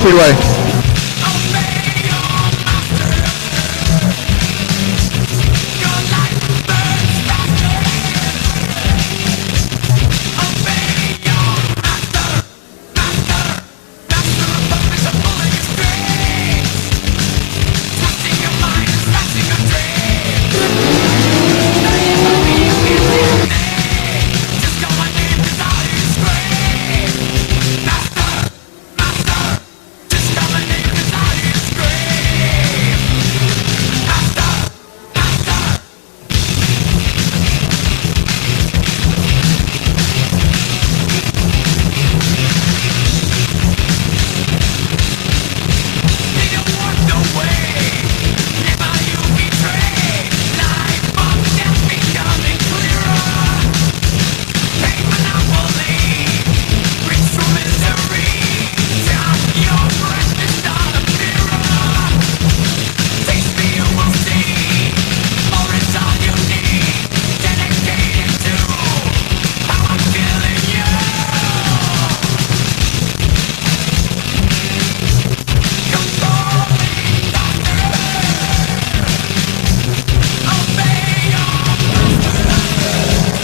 Speedway.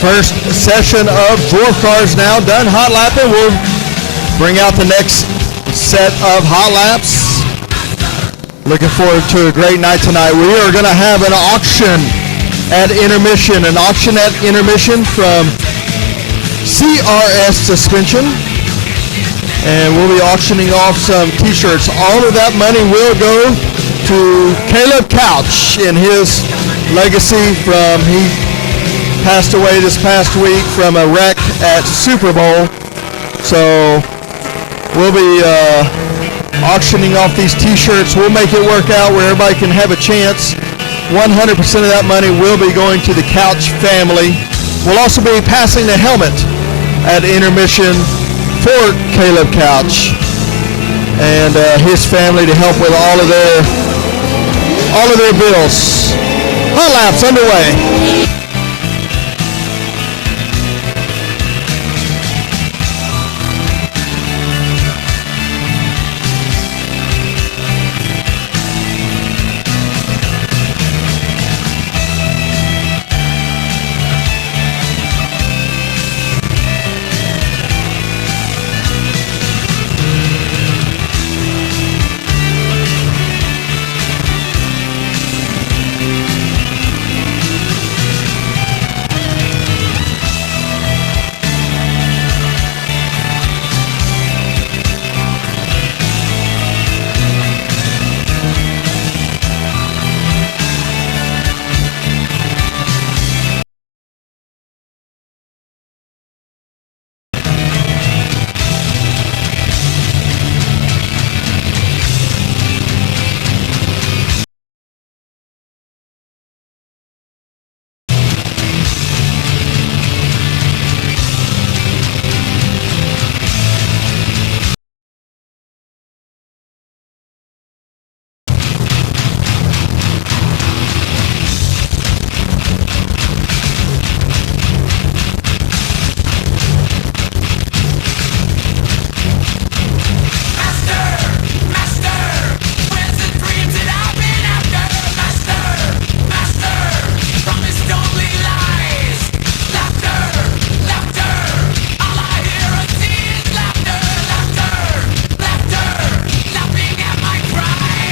First session of Dwarf cars now done hot lapping. We'll bring out the next set of hot laps. Looking forward to a great night tonight. We are going to have an auction at intermission, from CRS Suspension. And we'll be auctioning off some t-shirts. All of that money will go to Caleb Couch in his legacy from he passed away this past week from a wreck at Super Bowl. So we'll be auctioning off these t-shirts. We'll make it work out where everybody can have a chance. 100% of that money will be going to the Couch family. We'll also be passing the helmet at intermission for Caleb Couch and his family to help with all of their bills. Hot laps underway.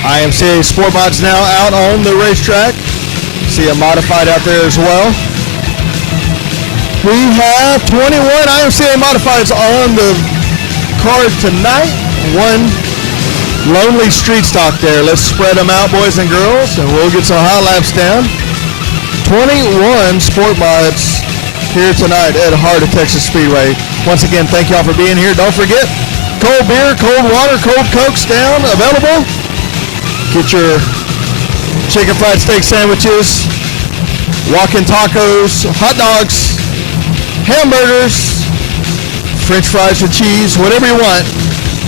IMCA Sport Mods now out on the racetrack. See a modified out there as well. We have 21 IMCA modifieds on the card tonight. One lonely street stock there. Let's spread them out, boys and girls, and we'll get some hot laps down. 21 Sport Mods here tonight at Heart of Texas Speedway. Once again, thank y'all for being here. Don't forget, cold beer, cold water, cold Cokes down available. Get your chicken fried steak sandwiches, walk-in tacos, hot dogs, hamburgers, French fries with cheese, whatever you want,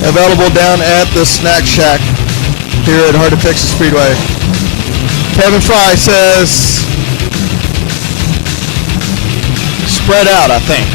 available down at the Snack Shack here at Heart of Texas Speedway. Kevin Fry says, spread out, I think.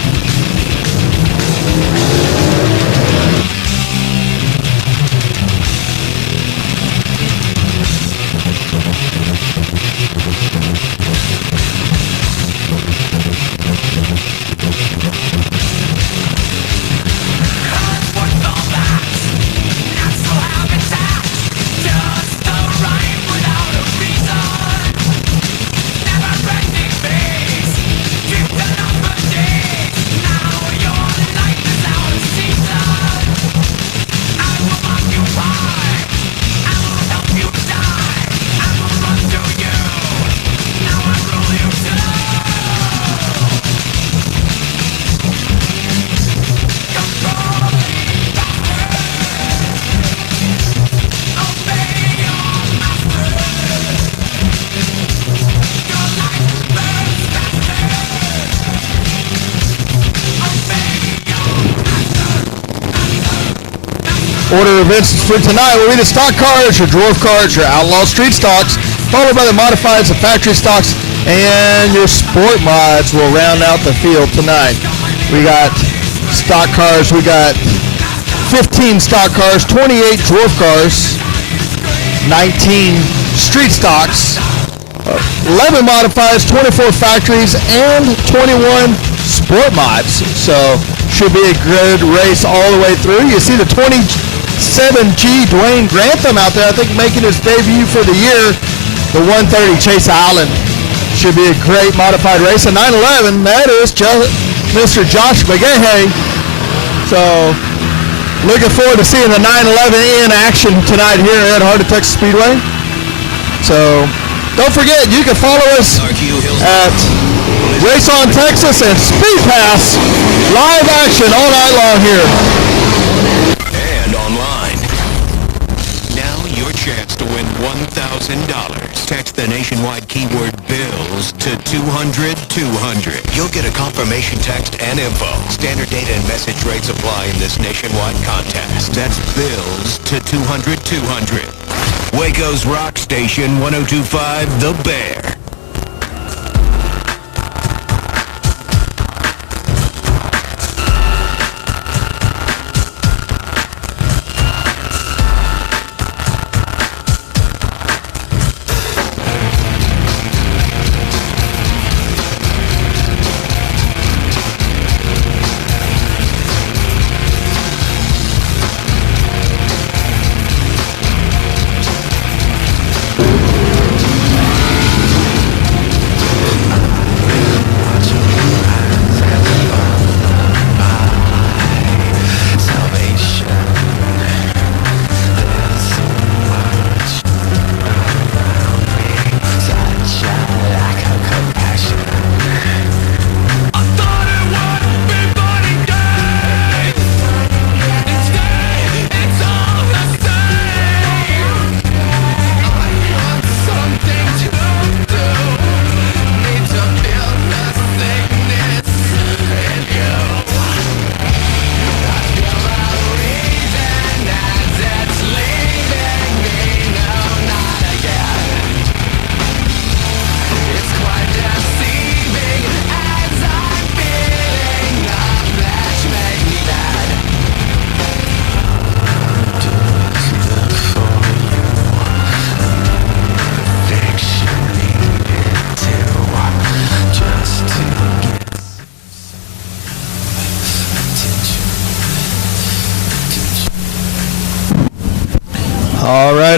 Order of events for tonight will be the stock cars, your dwarf cars, your outlaw street stocks, followed by the modifieds, the factory stocks, and your sport mods will round out the field tonight. We got stock cars. We got 15 stock cars, 28 dwarf cars, 19 street stocks, 11 modifieds, 24 factories, and 21 sport mods. So should be a good race all the way through. You see the 27G Dwayne Grantham out there, I think making his debut for the year. The 130 Chase Allen should be a great modified race. A 911, that is Mr. Josh McGahey. So looking forward to seeing the 911 in action tonight here at Heart of Texas Speedway. So don't forget, you can follow us at Race on Texas and Speed Pass live action all night long here. And online. Now your chance to win $1,000. Text the nationwide keyword BILLS to 200-200. You'll get a confirmation text and info. Standard data and message rates apply in this nationwide contest. That's BILLS to 200-200. Waco's Rock Station 102.5 The Bear.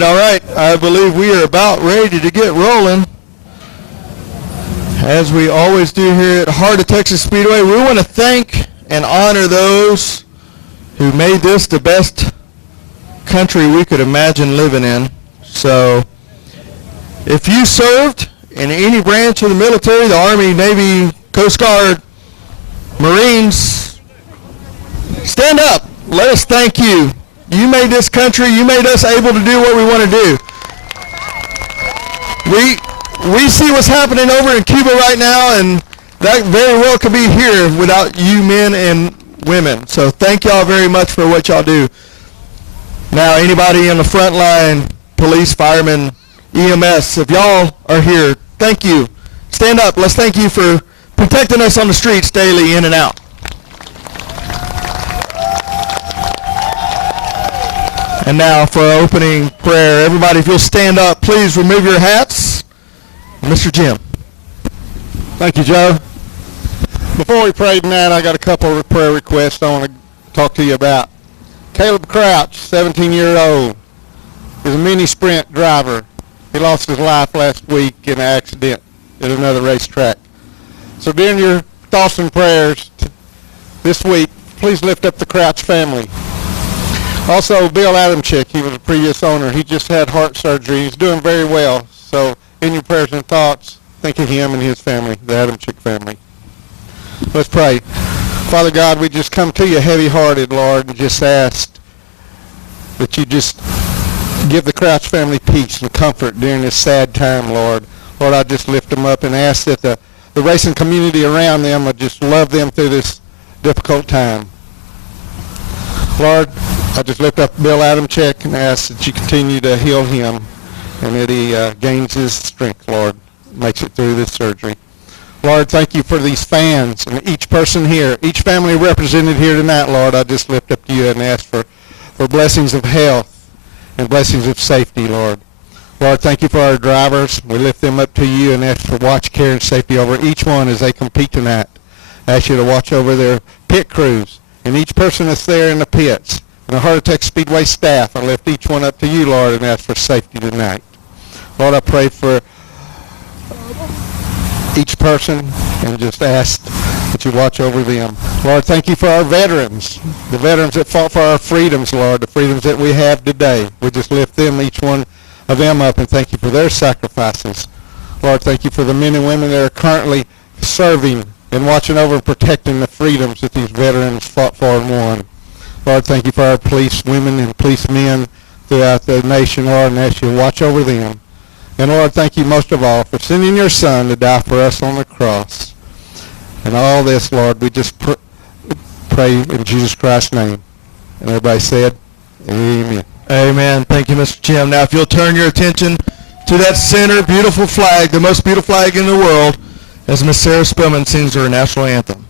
All right. I believe we are about ready to get rolling. As we always do here at Heart of Texas Speedway, we want to thank and honor those who made this the best country we could imagine living in. So if you served in any branch of the military, the Army, Navy, Coast Guard, Marines, stand up. Let us thank you. You made this country. You made us able to do what we want to do. We see what's happening over in Cuba right now, and that very well could be here without you men and women. So thank y'all very much for what y'all do. Now, anybody on the front line, police, firemen, EMS, if y'all are here, thank you. Stand up. Let's thank you for protecting us on the streets daily, in and out. And now for our opening prayer. Everybody, if you'll stand up, please remove your hats. Mr. Jim. Thank you, Joe. Before we pray tonight, I got a couple of prayer requests I want to talk to you about. Caleb Crouch, 17-year-old, is a mini sprint driver. He lost his life last week in an accident at another racetrack. So during your thoughts and prayers this week, please lift up the Crouch family. Also, Bill Adamczyk, he was a previous owner. He just had heart surgery. He's doing very well. So in your prayers and thoughts, think of him and his family, the Adamczyk family. Let's pray. Father God, we just come to you heavy-hearted, Lord, and just ask that you just give the Crouch family peace and comfort during this sad time, Lord. Lord, I just lift them up and ask that the racing community around them would just love them through this difficult time. Lord, I just lift up Bill Adamczyk and ask that you continue to heal him and that he gains his strength, Lord, makes it through this surgery. Lord, thank you for these fans and each person here, each family represented here tonight, Lord. I just lift up to you and ask for blessings of health and blessings of safety, Lord. Lord, thank you for our drivers. We lift them up to you and ask for watch, care, and safety over each one as they compete tonight. I ask you to watch over their pit crews and each person that's there in the pits. And the Heart Attack Speedway staff, I lift each one up to you, Lord, and ask for safety tonight. Lord, I pray for each person and just ask that you watch over them. Lord, thank you for our veterans, the veterans that fought for our freedoms, Lord, the freedoms that we have today. We just lift them, each one of them up, and thank you for their sacrifices. Lord, thank you for the men and women that are currently serving and watching over and protecting the freedoms that these veterans fought for and won. Lord, thank you for our police women and police men throughout the nation, Lord, and ask you to watch over them. And Lord, thank you most of all for sending your Son to die for us on the cross. And all this, Lord, we just pray in Jesus Christ's name. And everybody said, amen. Amen. Thank you, Mr. Jim. Now, if you'll turn your attention to that center beautiful flag, the most beautiful flag in the world, as Miss Sarah Spillman sings her national anthem.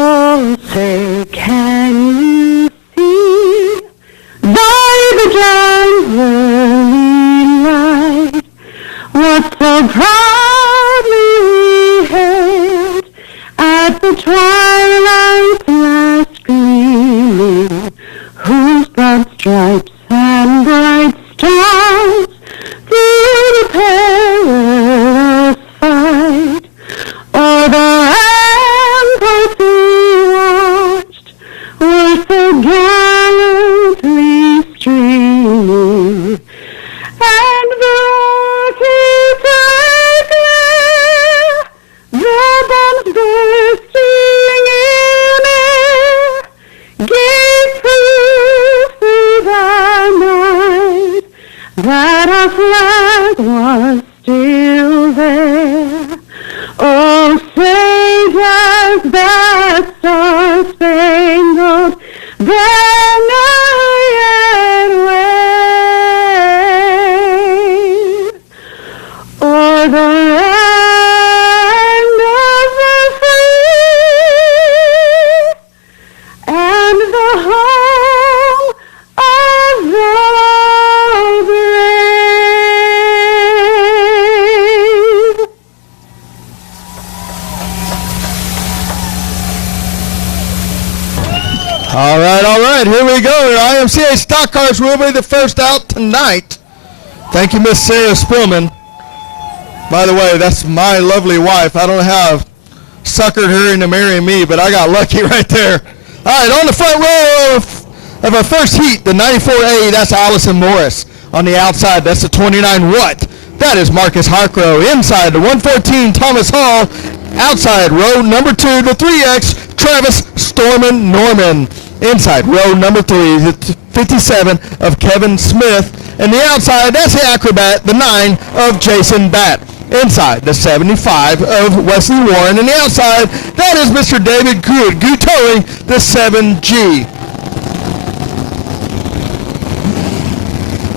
Oh, say, can you see by the dawn's early light what so proudly we hailed at the twilight's last gleaming, whose broad stripes and bright stars through the perilous fight o'er the ramparts we watched were so gallantly streaming, and the rockets glare, the bombs bursting in air, gave proof through the night that our flag was still there. Oh, say does that star-spangled banner yet wave o'er the land of the free and the home of the brave? All right, here we go. IMCA stock cars will be the first out tonight. Thank you, Miss Sarah Spillman. By the way, that's my lovely wife. I don't know how I've suckered her into marrying me, but I got lucky right there. All right, on the front row of our first heat, the 94A, that's Allison Morris. On the outside, that's the 29 Watt. That is Marcus Harkrow. Inside, the 114 Thomas Hall. Outside, row number 2, the 3X, Travis Storman Norman. Inside, row number 3, the 57 of Kevin Smith. And the outside, that's the Acrobat, the 9 of Jason Batt. Inside, the 75 of Wesley Warren. And the outside, that is Mr. David Good, towing the 7G.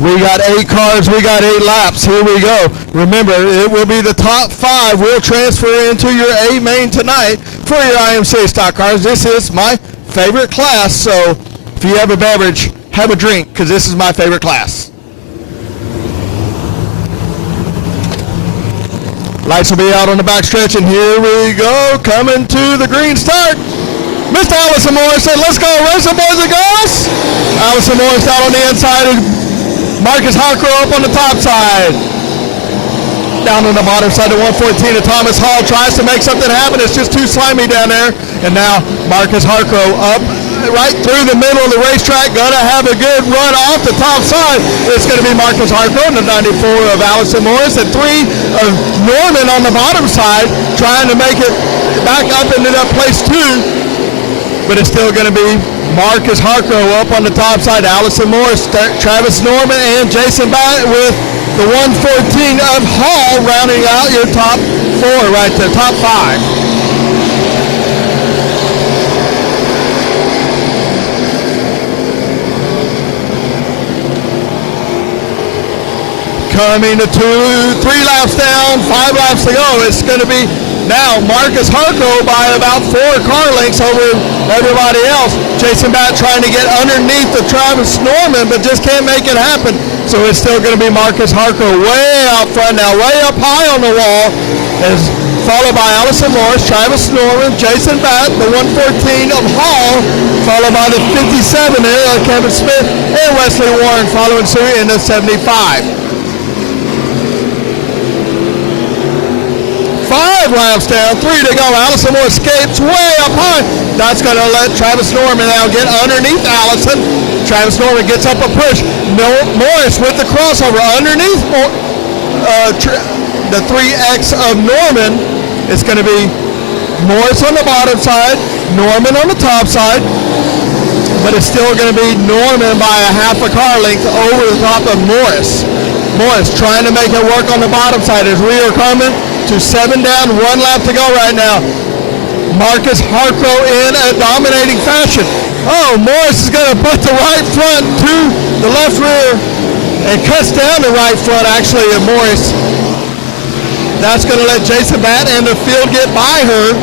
We got 8 cars, we got 8 laps. Here we go. Remember, it will be the top 5 will transfer into your A main tonight for your IMCA stock cars. This is my favorite class, so if you have a beverage, have a drink, because this is my favorite class. Lights will be out on the back stretch, and here we go, coming to the green start. Mr. Allison Morris said, let's go, racing boys and girls. Allison Morris out on the inside, and Marcus Harkrow up on the top side. Down on the bottom side, the 114 of Thomas Hall tries to make something happen. It's just too slimy down there. And now Marcus Harkrow up right through the middle of the racetrack. Gonna have a good run off the top side. It's gonna be Marcus Harkrow and the 94 of Allison Morris and 3 of Norman on the bottom side trying to make it back up into that place 2. But it's still gonna be Marcus Harkrow up on the top side, Allison Morris, Travis Norman, and Jason Batt with the 114 of Hall rounding out your top 4 right there, top 5. Coming to 3 laps down, 5 laps to go. It's going to be now Marcus Harco by about 4 car lengths over everybody else. Jason Batt trying to get underneath the Travis Norman, but just can't make it happen. So it's still going to be Marcus Harco way out front now, way up high on the wall, as followed by Allison Morris, Travis Norman, Jason Batt, the 114 of Hall, followed by the 57 Kevin Smith, and Wesley Warren following suit in the 75. 5 laps down, 3 to go. Allison Moore escapes way up high. That's going to let Travis Norman now get underneath Allison. Travis Norman gets up a push. Morris with the crossover underneath the 3X of Norman. It's going to be Morris on the bottom side, Norman on the top side, but it's still going to be Norman by a half a car length over the top of Morris. Morris trying to make it work on the bottom side as we are coming to 7 down, 1 lap to go right now. Marcus Harco in a dominating fashion. Oh, Morris is going to put the right front to the left rear and cuts down the right front actually of Morris. That's going to let Jason Batt and the field get by her.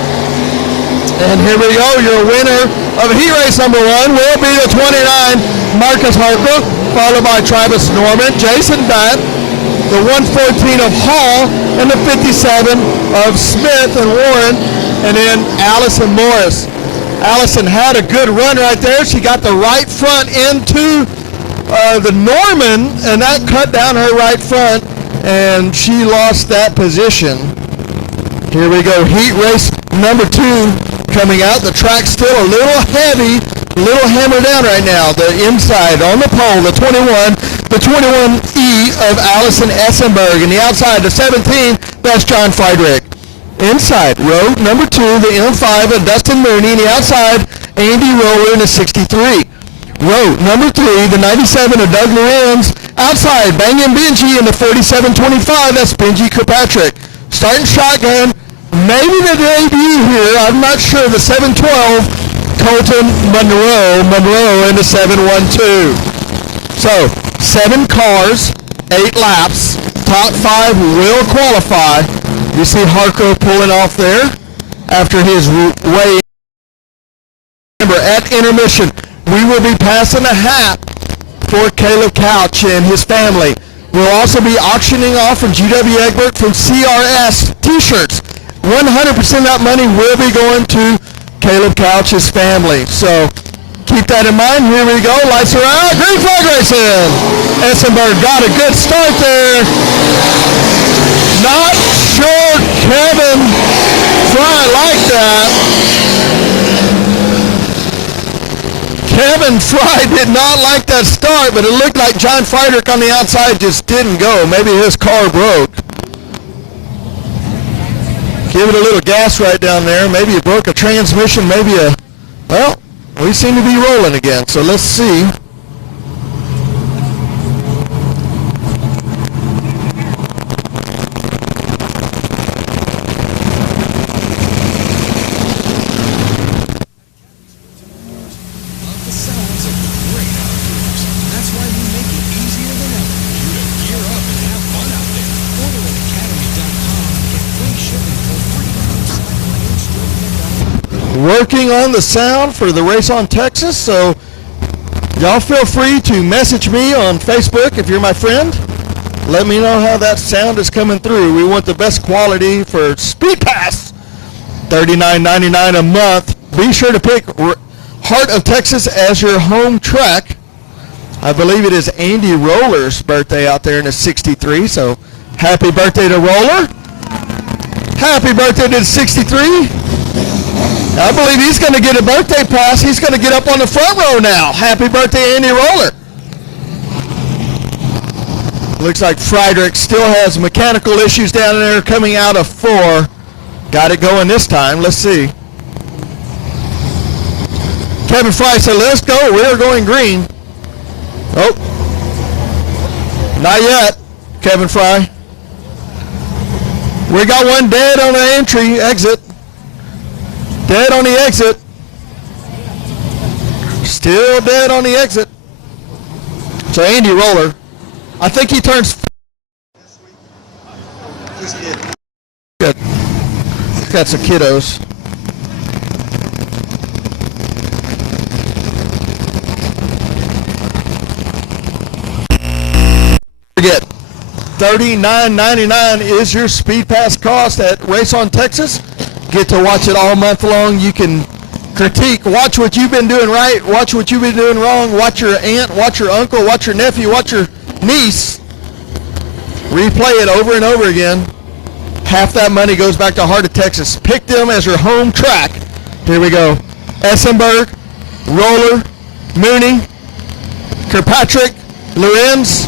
And here we go. Your winner of heat race number 1 will be the 29 Marcus Harco, followed by Travis Norman, Jason Batt, the 114 of Hall, and the 57 of Smith and Warren, and then Allison Morris. Allison had a good run right there. She got the right front into the Norman, and that cut down her right front, and she lost that position. Here we go, heat race number 2 coming out. The track's still a little heavy, a little hammered down right now. The inside on the pole, the 21E of Allison Essenberg, and the outside, the 17, that's John Friedrich. Inside, row number 2, the M5 of Dustin Mooney, and the outside, Andy Roller in the 63. Row number 3, the 97 of Doug Lorenz. Outside, Bangin' Benji in the 4725, that's Benji Kirkpatrick. Starting shotgun, maybe the debut here, I'm not sure, the 712, Colton Monroe in the 712. So, 7 cars, 8 laps, top 5 will qualify. You see Harco pulling off there after his way. Remember, at intermission, we will be passing a hat for Caleb Couch and his family. We'll also be auctioning off from GW Egbert from CRS t-shirts. 100% of that money will be going to Caleb Couch's family. So keep that in mind. Here we go. Lights are out. Green flag racing. Essenberg got a good start there. Not sure Kevin Fry liked that. Kevin Fry did not like that start, but it looked like John Friedrich on the outside just didn't go. Maybe his car broke. Give it a little gas right down there. Maybe it broke a transmission. Maybe well, we seem to be rolling again, so let's see. Working on the sound for the race on Texas, so y'all feel free to message me on Facebook if you're my friend. Let me know how that sound is coming through. We want the best quality for Speed Pass, $39.99 a month. Be sure to pick Heart of Texas as your home track. I believe it is Andy Roller's birthday out there in the 63, so happy birthday to Roller. Happy birthday to the 63. I believe he's going to get a birthday pass. He's going to get up on the front row now. Happy birthday, Andy Roller. Looks like Friedrich still has mechanical issues down there coming out of 4. Got it going this time. Let's see. Kevin Fry said, let's go. We're going green. Oh. Not yet, Kevin Fry. We got one dead on the entry, exit. Dead on the exit. Still dead on the exit. So Andy Roller, I think he turns Got some kiddos. Forget $39.99 is your Speed Pass cost at Race on Texas. Get to watch it all month long. You can critique, watch what you've been doing right, watch what you've been doing wrong, watch your aunt, watch your uncle, watch your nephew, watch your niece. Replay it over and over again. Half that money goes back to Heart of Texas. Pick them as your home track. Here we go. Essenberg, Roller, Mooney, Kirkpatrick, Lorenz,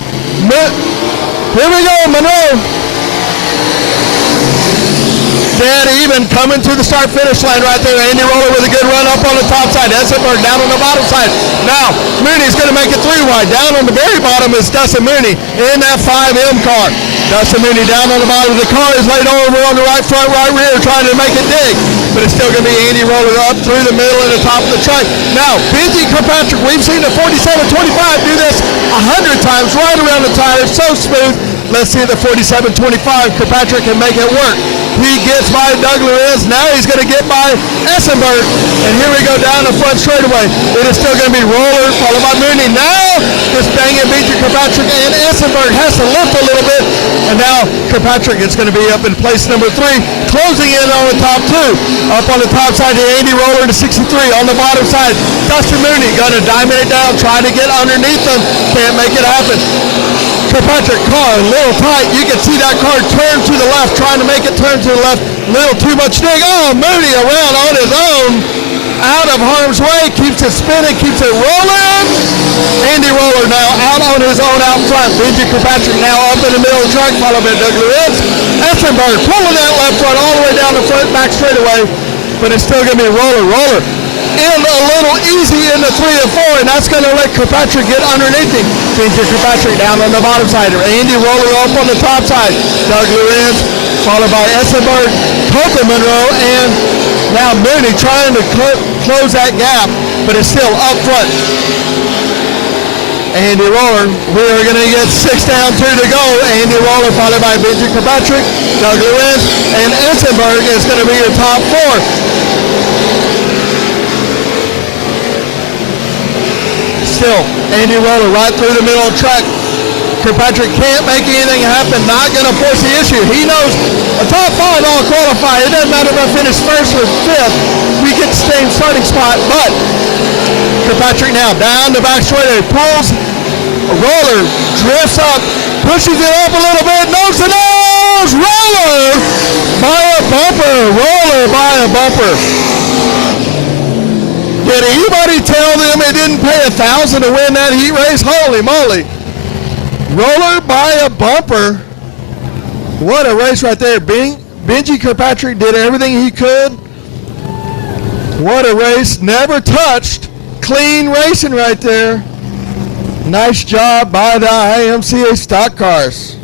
here we go, Monroe. Dead even coming to the start-finish line right there. Andy Roller with a good run up on the top side. Essenberg down on the bottom side. Now, Mooney's going to make it 3 wide. Down on the very bottom is Dustin Mooney in that 5M car. Dustin Mooney down on the bottom of the car is laid over on the right front, right rear, trying to make it dig. But it's still going to be Andy Roller up through the middle and the top of the truck. Now, Benji Kirkpatrick, we've seen the 4725 do this 100 times right around the tires. So smooth. Let's see the 4725. Kirkpatrick can make it work. He gets by Doug Lorenz. Now he's going to get by Essenberg. And here we go down the front straightaway. It is still going to be Roller, followed by Mooney. Now, this banging Benji Kirkpatrick and Essenberg has to lift a little bit. And now Kirkpatrick is going to be up in place number 3, closing in on the top 2. Up on the top side, Andy Roller to 63. On the bottom side, Dustin Mooney going to diamond it down, trying to get underneath them. Can't make it happen. Kirkpatrick car a little tight. You can see that car turn to the left, trying to make it turn to the left. Little too much dig. Oh, Mooney around on his own. Out of harm's way. Keeps it spinning, keeps it rolling. Andy Roller now out on his own out front. Benji Kirkpatrick now up in the middle of the track, followed by Doug Lorenz. Essenberg pulling that left front all the way down the front, back straightaway. But it's still going to be Roller in a little easy in the 3 and 4, and that's going to let Kirkpatrick get underneath him. Benji Kirkpatrick down on the bottom side. Andy Roller up on the top side. Doug Lorenz, followed by Essenberg, Coca Monroe, and now Mooney trying to close that gap, but it's still up front. Andy Roller, we are going to get 6 down, 2 to go. Andy Roller followed by Benji Kirkpatrick, Doug Lorenz, and Essenberg is going to be your top 4. Still, Andy Roller right through the middle of the track. Kirkpatrick can't make anything happen, not going to force the issue. He knows a top 5 all qualify. It doesn't matter if I finish 1st or 5th. We get the same starting spot, but Kirkpatrick now down the back straightaway, pulls, Roller drifts up, pushes it up a little bit, nose to nose, Roller by a bumper, Roller by a bumper. Did anybody tell them it didn't pay $1,000 to win that heat race? Holy moly. Roller by a bumper. What a race right there. Benji Kirkpatrick did everything he could. What a race. Never touched. Clean racing right there. Nice job by the IMCA stock cars.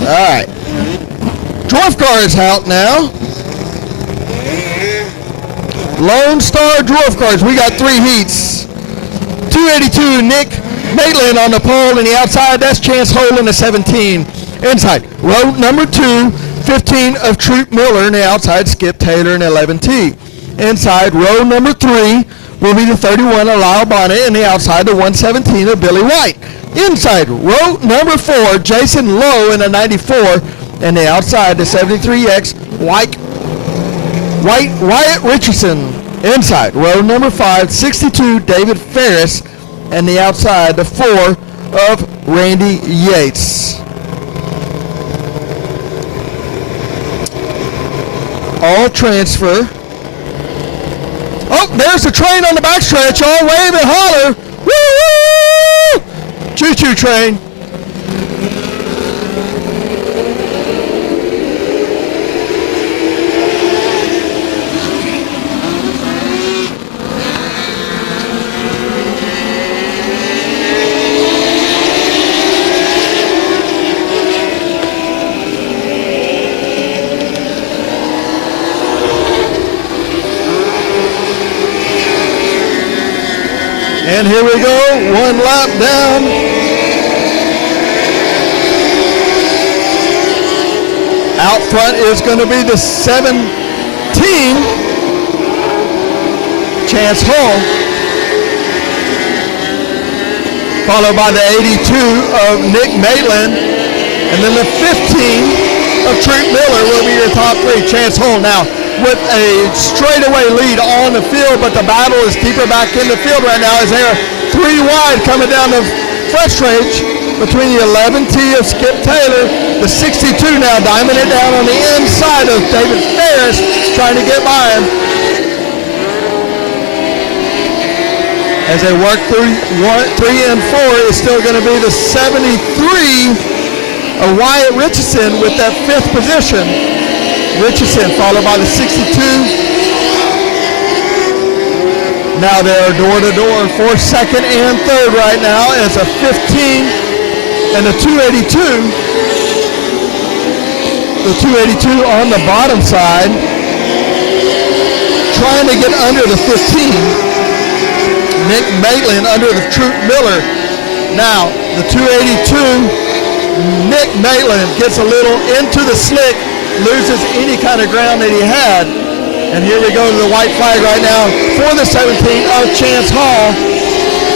All right. Dwarf car is out now. Lone Star Dwarf cars. We got 3 heats. 282, Nick Maitland on the pole, and the outside, that's Chance Hole in the 17. Inside, row number 2, 15 of Troop Miller, and the outside, Skip Taylor in 11T. Inside, row number 3 will be the 31 of Lyle Bonnet, and the outside, the 117 of Billy White. Inside, row number 4, Jason Lowe in a 94, and the outside, the 73X, Wyatt Richardson. Inside, row number 5, 62, David Ferris, and the outside, the 4 of Randy Yates. All transfer. Oh, there's the train on the backstretch. All wave and holler. Woo! Choo-choo train. And here we go, 1 lap down. Out front is going to be the 17, Chance Hull, followed by the 82 of Nick Maitland, and then the 15 of Troop Miller will be your top three. Chance Hull now with a straightaway lead on the field, but the battle is deeper back in the field right now as they're 3 wide coming down the front stretch between the 11T of Skip Taylor, the 62 now diming it down on the inside of David Ferris, trying to get by him. As they work through 3 and 4, it's still going to be the 73 of Wyatt Richardson with that 5th position. Richardson followed by the 62. Now they're door to door for 2nd and 3rd right now as a 15 and the 282. The 282 on the bottom side, trying to get under the 15. Nick Maitland under the Troop Miller. Now the 282, Nick Maitland gets a little into the slick, loses any kind of ground that he had. And here we go to the white flag right now for the 17 of Chance Hall,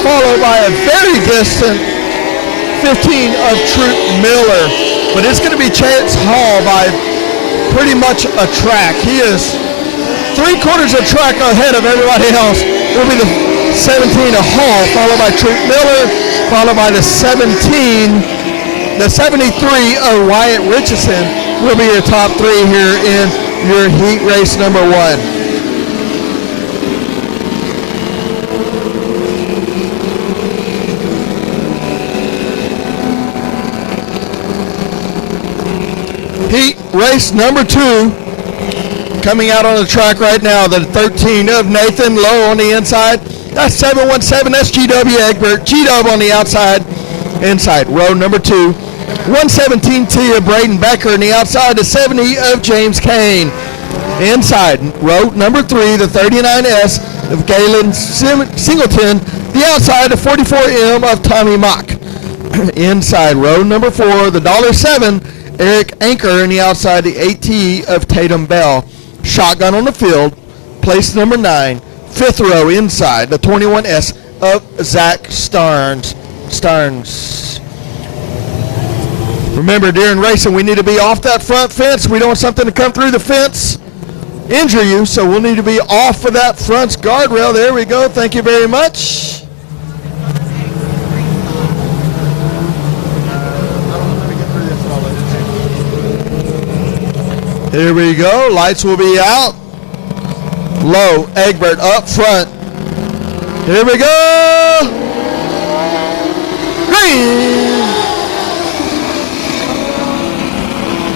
followed by a very distant 15 of Troop Miller. But it's going to be Chance Hall by pretty much a track. He is 3/4 of track ahead of everybody else. It will be the 17 of Hall, followed by Troop Miller, followed by the 17, the 73 of Wyatt Richardson will be your top three here in your heat race number 1. Heat race number 2 coming out on the track right now. The 13 of Nathan Lowe on the inside. That's 717. That's GW Egbert. G-Dub on the outside. Inside. Row number 2. 117T of Braden Becker on the outside. The 70 of James Kane. Inside. Row number 3. The 39S of Galen Singleton. The outside. The 44M of Tommy Mock. Inside. Row number 4. The $7. Eric Anchor on the outside, the 8T of Tatum Bell. Shotgun on the field, place number 9. 5th row inside, the 21S of Zach Starnes. Remember, during racing, we need to be off that front fence. We don't want something to come through the fence, injure you, so we'll need to be off of that front guardrail. There we go. Thank you very much. Here we go. Lights will be out. Low, Egbert up front. Here we go. Green.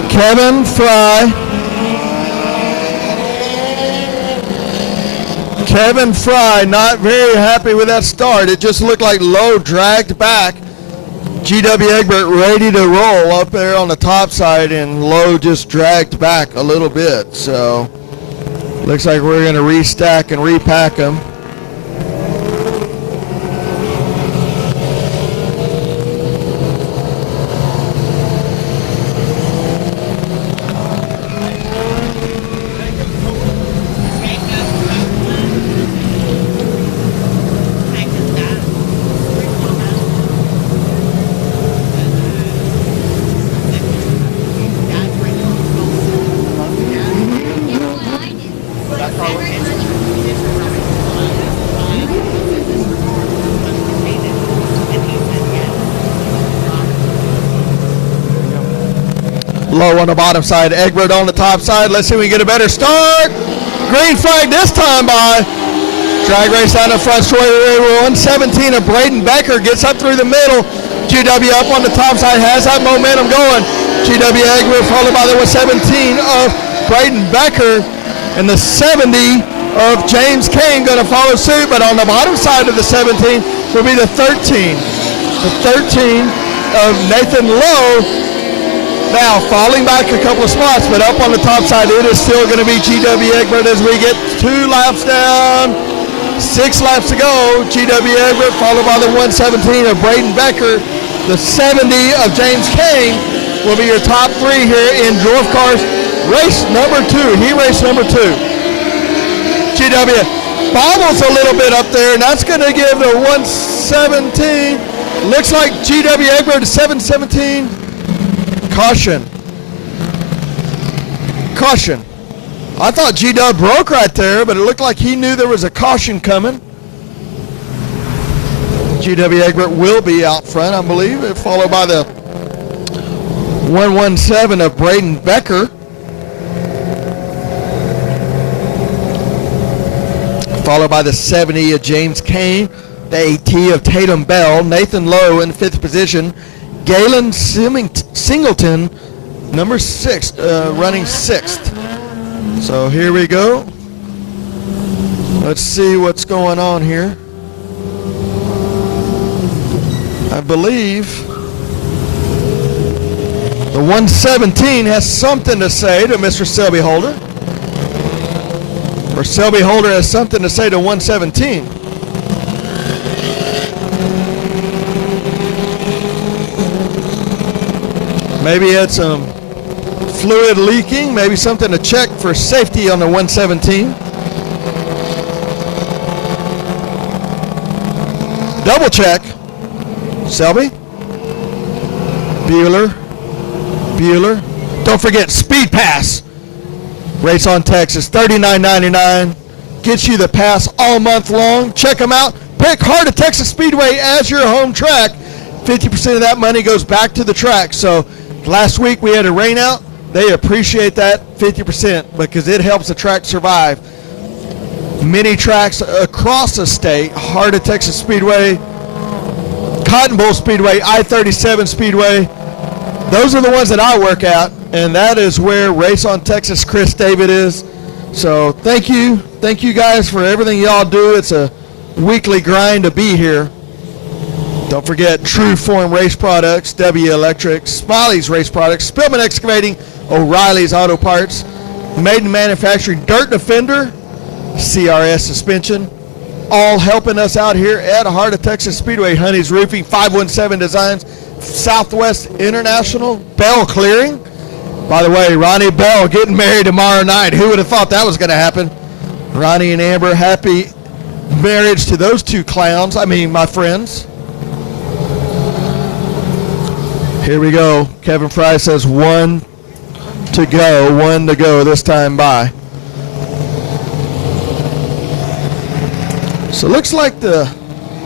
Kevin Fry. Kevin Fry not very happy with that start. It just looked like Low dragged back. GW Egbert ready to roll up there on the top side, and Lowe just dragged back a little bit. So looks like we're going to restack and repack them. Low on the bottom side, Egbert on the top side. Let's see if we get a better start. Green flag this time by drag race down the front straight. 117 of Braden Becker gets up through the middle. GW up on the top side, has that momentum going. GW Egbert followed by the 117 of Braden Becker, and the 70 of James Kane going to follow suit. But on the bottom side of the 17 will be the 13. The 13 of Nathan Lowe. Now falling back a couple of spots, but up on the top side, it is still going to be GW Egbert as we get 2 laps down, 6 laps to go. GW Egbert followed by the 117 of Braden Becker. The 70 of James Kane will be your top three here in Dwarf Cars race number 2. He raced number 2. GW bobbles a little bit up there, and that's going to give the 117. Looks like GW Egbert to 717. Caution. Caution. I thought G-Dub broke right there, but it looked like he knew there was a caution coming. GW Egbert will be out front, I believe, followed by the 117 of Braden Becker. Followed by the 70 of James Kane, the AT of Tatum Bell, Nathan Lowe in 5th position, Galen Singleton, number 6, running 6th. So here we go. Let's see what's going on here. I believe the 117 has something to say to Mr. Selby Holder. Or Selby Holder has something to say to 117. Maybe it's some fluid leaking, maybe something to check for safety on the 117. Double check. Selby. Bueller. Don't forget Speed Pass. Race on Texas, $39.99. Gets you the pass all month long. Check them out. Pick Heart of Texas Speedway as your home track. 50% of that money goes back to the track. So last week we had a rain out. They appreciate that 50% because it helps the track survive. Many tracks across the state, Heart of Texas Speedway, Cotton Bowl Speedway, I-37 Speedway, those are the ones that I work at, and that is where Race on Texas Chris David is. So thank you guys for everything y'all do. It's a weekly grind to be here. Don't forget True Form Race Products, W Electric, Smiley's Race Products, Spillman Excavating, O'Reilly's Auto Parts, Maiden Manufacturing, Dirt Defender, CRS Suspension, all helping us out here at Heart of Texas Speedway. Honey's Roofing, 517 Designs, Southwest International, Bell Clearing. By the way, Ronnie Bell getting married tomorrow night. Who would have thought that was going to happen? Ronnie and Amber, happy marriage to those two clowns. I mean, my friends. Here we go. Kevin Fry says 1 to go this time by. So it looks like the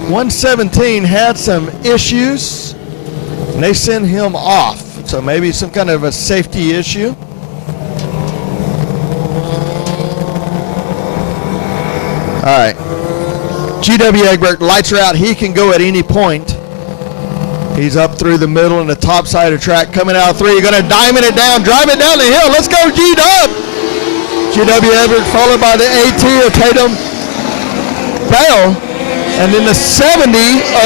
117 had some issues and they sent him off. So maybe some kind of a safety issue. All right. GW Egbert, lights are out. He can go at any point. He's up through the middle and the top side of the track. Coming out 3, you're going to diamond it down, drive it down the hill. Let's go, G-Dub. GW Egbert followed by the AT of Tatum Bell. And then the 70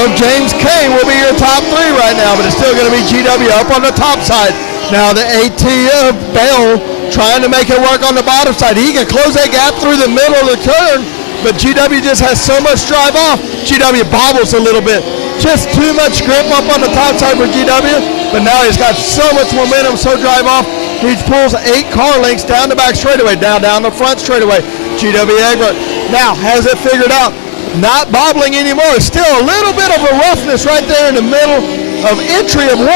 of James Kane will be your top 3 right now, but it's still going to be GW up on the top side. Now the AT of Bell trying to make it work on the bottom side. He can close that gap through the middle of the turn, but GW just has so much drive off. GW bobbles a little bit. Just too much grip up on the top side for GW, but now he's got so much momentum, so drive off. He pulls 8 car lengths down the back straightaway, down the front straightaway. GW Egbert now has it figured out. Not bobbling anymore. Still a little bit of a roughness right there in the middle of entry of 1,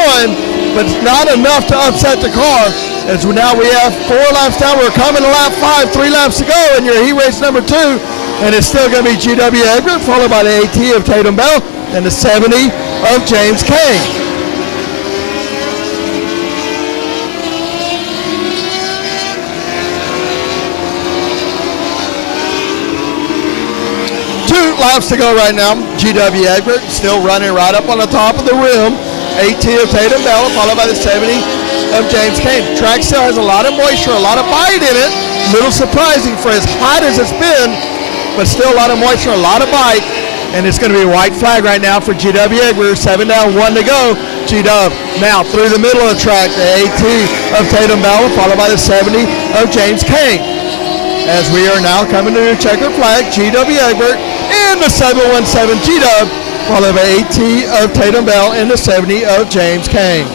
but it's not enough to upset the car. As now we have 4 laps down. We're coming to lap 5, 3 laps to go, and your heat race number 2, and it's still going to be GW Egbert, followed by the AT of Tatum Bell, and the 70 of James Kane. Laps to go right now. GW Egbert still running right up on the top of the rim. AT of Tatum Bell, followed by the 70 of James Kane. Track still has a lot of moisture, a lot of bite in it. Little surprising for as hot as it's been, but still a lot of moisture, a lot of bite. And it's going to be a white flag right now for GW Egbert. 7 down, 1 to go. G-Dub now through the middle of the track. The AT of Tatum Bell, followed by the 70 of James Kane. As we are now coming to the checkered flag, GW Egbert in the 717 G-Dub, followed by AT of Tatum Bell in the 70 of James Kane.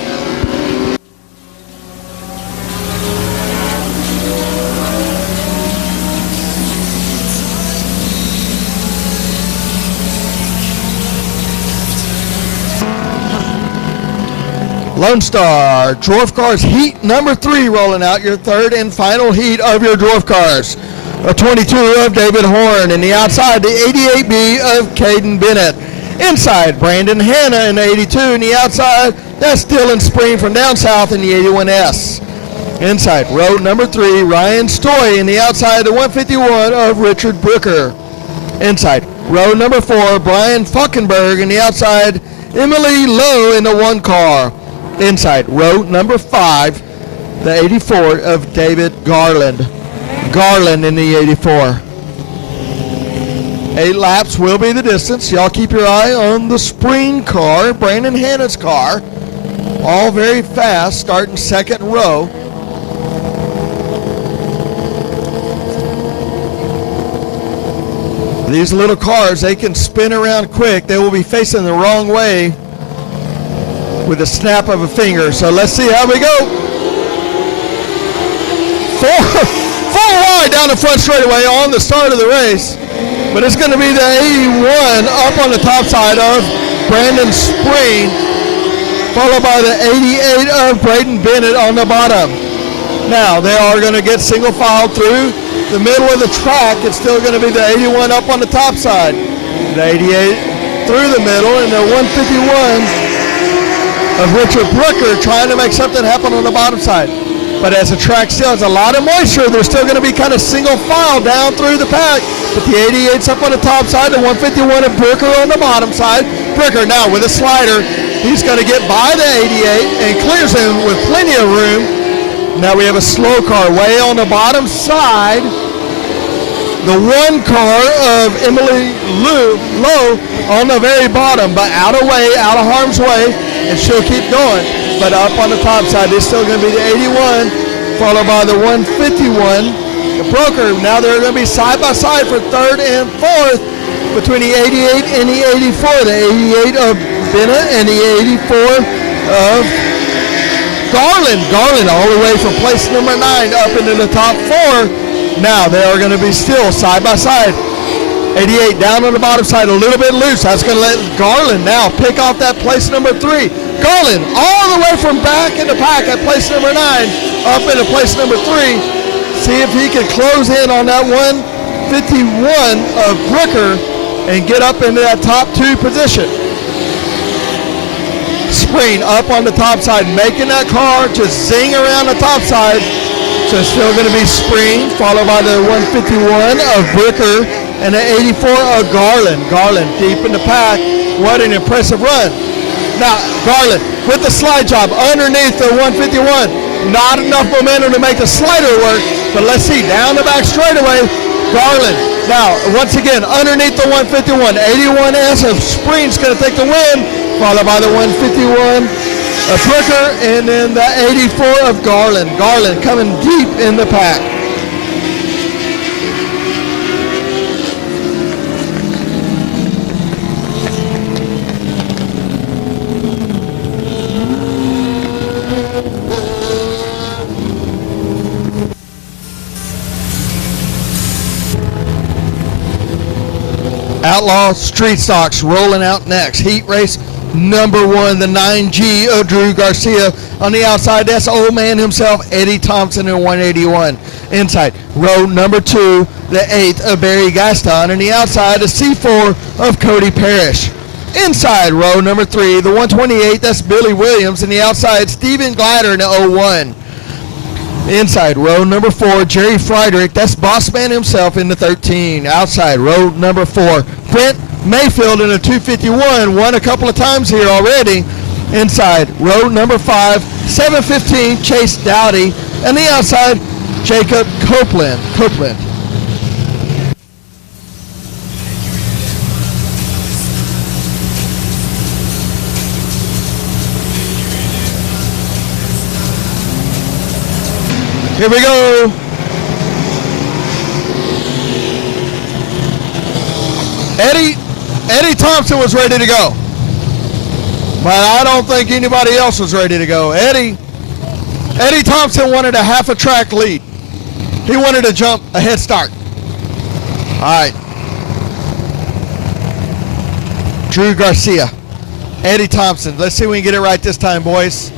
Lone Star Dwarf Cars heat number 3 rolling out, your third and final heat of your Dwarf Cars. A 22 of David Horn. In the outside, the 88B of Caden Bennett. Inside, Brandon Hanna in the 82. In the outside, that's Dylan Spring from down south in the 81S. Inside, row number 3, Ryan Stoy. In the outside, the 151 of Richard Brooker. Inside, row number 4, Brian Falkenberg. In the outside, Emily Lowe in the 1 car. Inside, row number 5, the 84 of David Garland. Garland in the 84. 8 laps will be the distance. Y'all keep your eye on the Spring car, Brandon Hanna's car. All very fast, starting second row. These little cars, they can spin around quick. They will be facing the wrong way with a snap of a finger. So let's see how we go. Four wide down the front straightaway on the start of the race. But it's going to be the 81 up on the top side of Brandon Spring, followed by the 88 of Braden Bennett on the bottom. Now they are going to get single file through the middle of the track. It's still going to be the 81 up on the top side, the 88 through the middle, and the 151 of Richard Brooker trying to make something happen on the bottom side. But as the track still has a lot of moisture, they're still going to be kind of single file down through the pack. But the 88's up on the top side, the 151 of Brooker on the bottom side. Brooker now with a slider. He's going to get by the 88 and clears him with plenty of room. Now we have a slow car way on the bottom side. The 1 car of Emily Lowe on the very bottom, but out of harm's way, and she'll keep going. But up on the top side, it's still going to be the 81, followed by the 151. The Broker, now they're going to be side by side for third and fourth between the 88 and the 84. The 88 of Bennett and the 84 of Garland. Garland all the way from place number 9 up into the top 4. Now they are going to be still side by side. 88 down on the bottom side, a little bit loose. That's going to let Garland now pick off that place number 3. Garland all the way from back in the pack at place number 9 up into place number 3. See if he can close in on that 151 of Brooker and get up into that top 2 position. Spring up on the top side, making that car to zing around the top side. So it's still going to be Spring, followed by the 151 of Brooker and the 84 of Garland. Garland deep in the pack. What an impressive run. Now, Garland with the slide job underneath the 151. Not enough momentum to make the slider work, but let's see, down the back straightaway, Garland. Now, once again, underneath the 151, 81S of Spring's going to take the win, followed by the 151 of Brooker, and then the 84 of Garland. Garland coming deep in the pack. Outlaw Street Stocks rolling out next. Heat race number 1, the 9G of Drew Garcia. On the outside, that's old man himself, Eddie Thompson in 181. Inside, row number 2, the 8th of Barry Gaston. On the outside, the C4 of Cody Parrish. Inside, row number 3, the 128, that's Billy Williams. And the outside, Steven Glider in the 01. Inside, row number 4, Jerry Friedrich. That's boss man himself in the 13. Outside, row number 4, Brent Mayfield in a 251. Won a couple of times here already. Inside, row number 5, 715, Chase Dowdy. And the outside, Jacob Copeland. Here we go. Eddie Thompson was ready to go, but I don't think anybody else was ready to go. Eddie Thompson wanted a half a track lead. He wanted to jump a head start. All right. Drew Garcia, Eddie Thompson. Let's see if we can get it right this time, boys.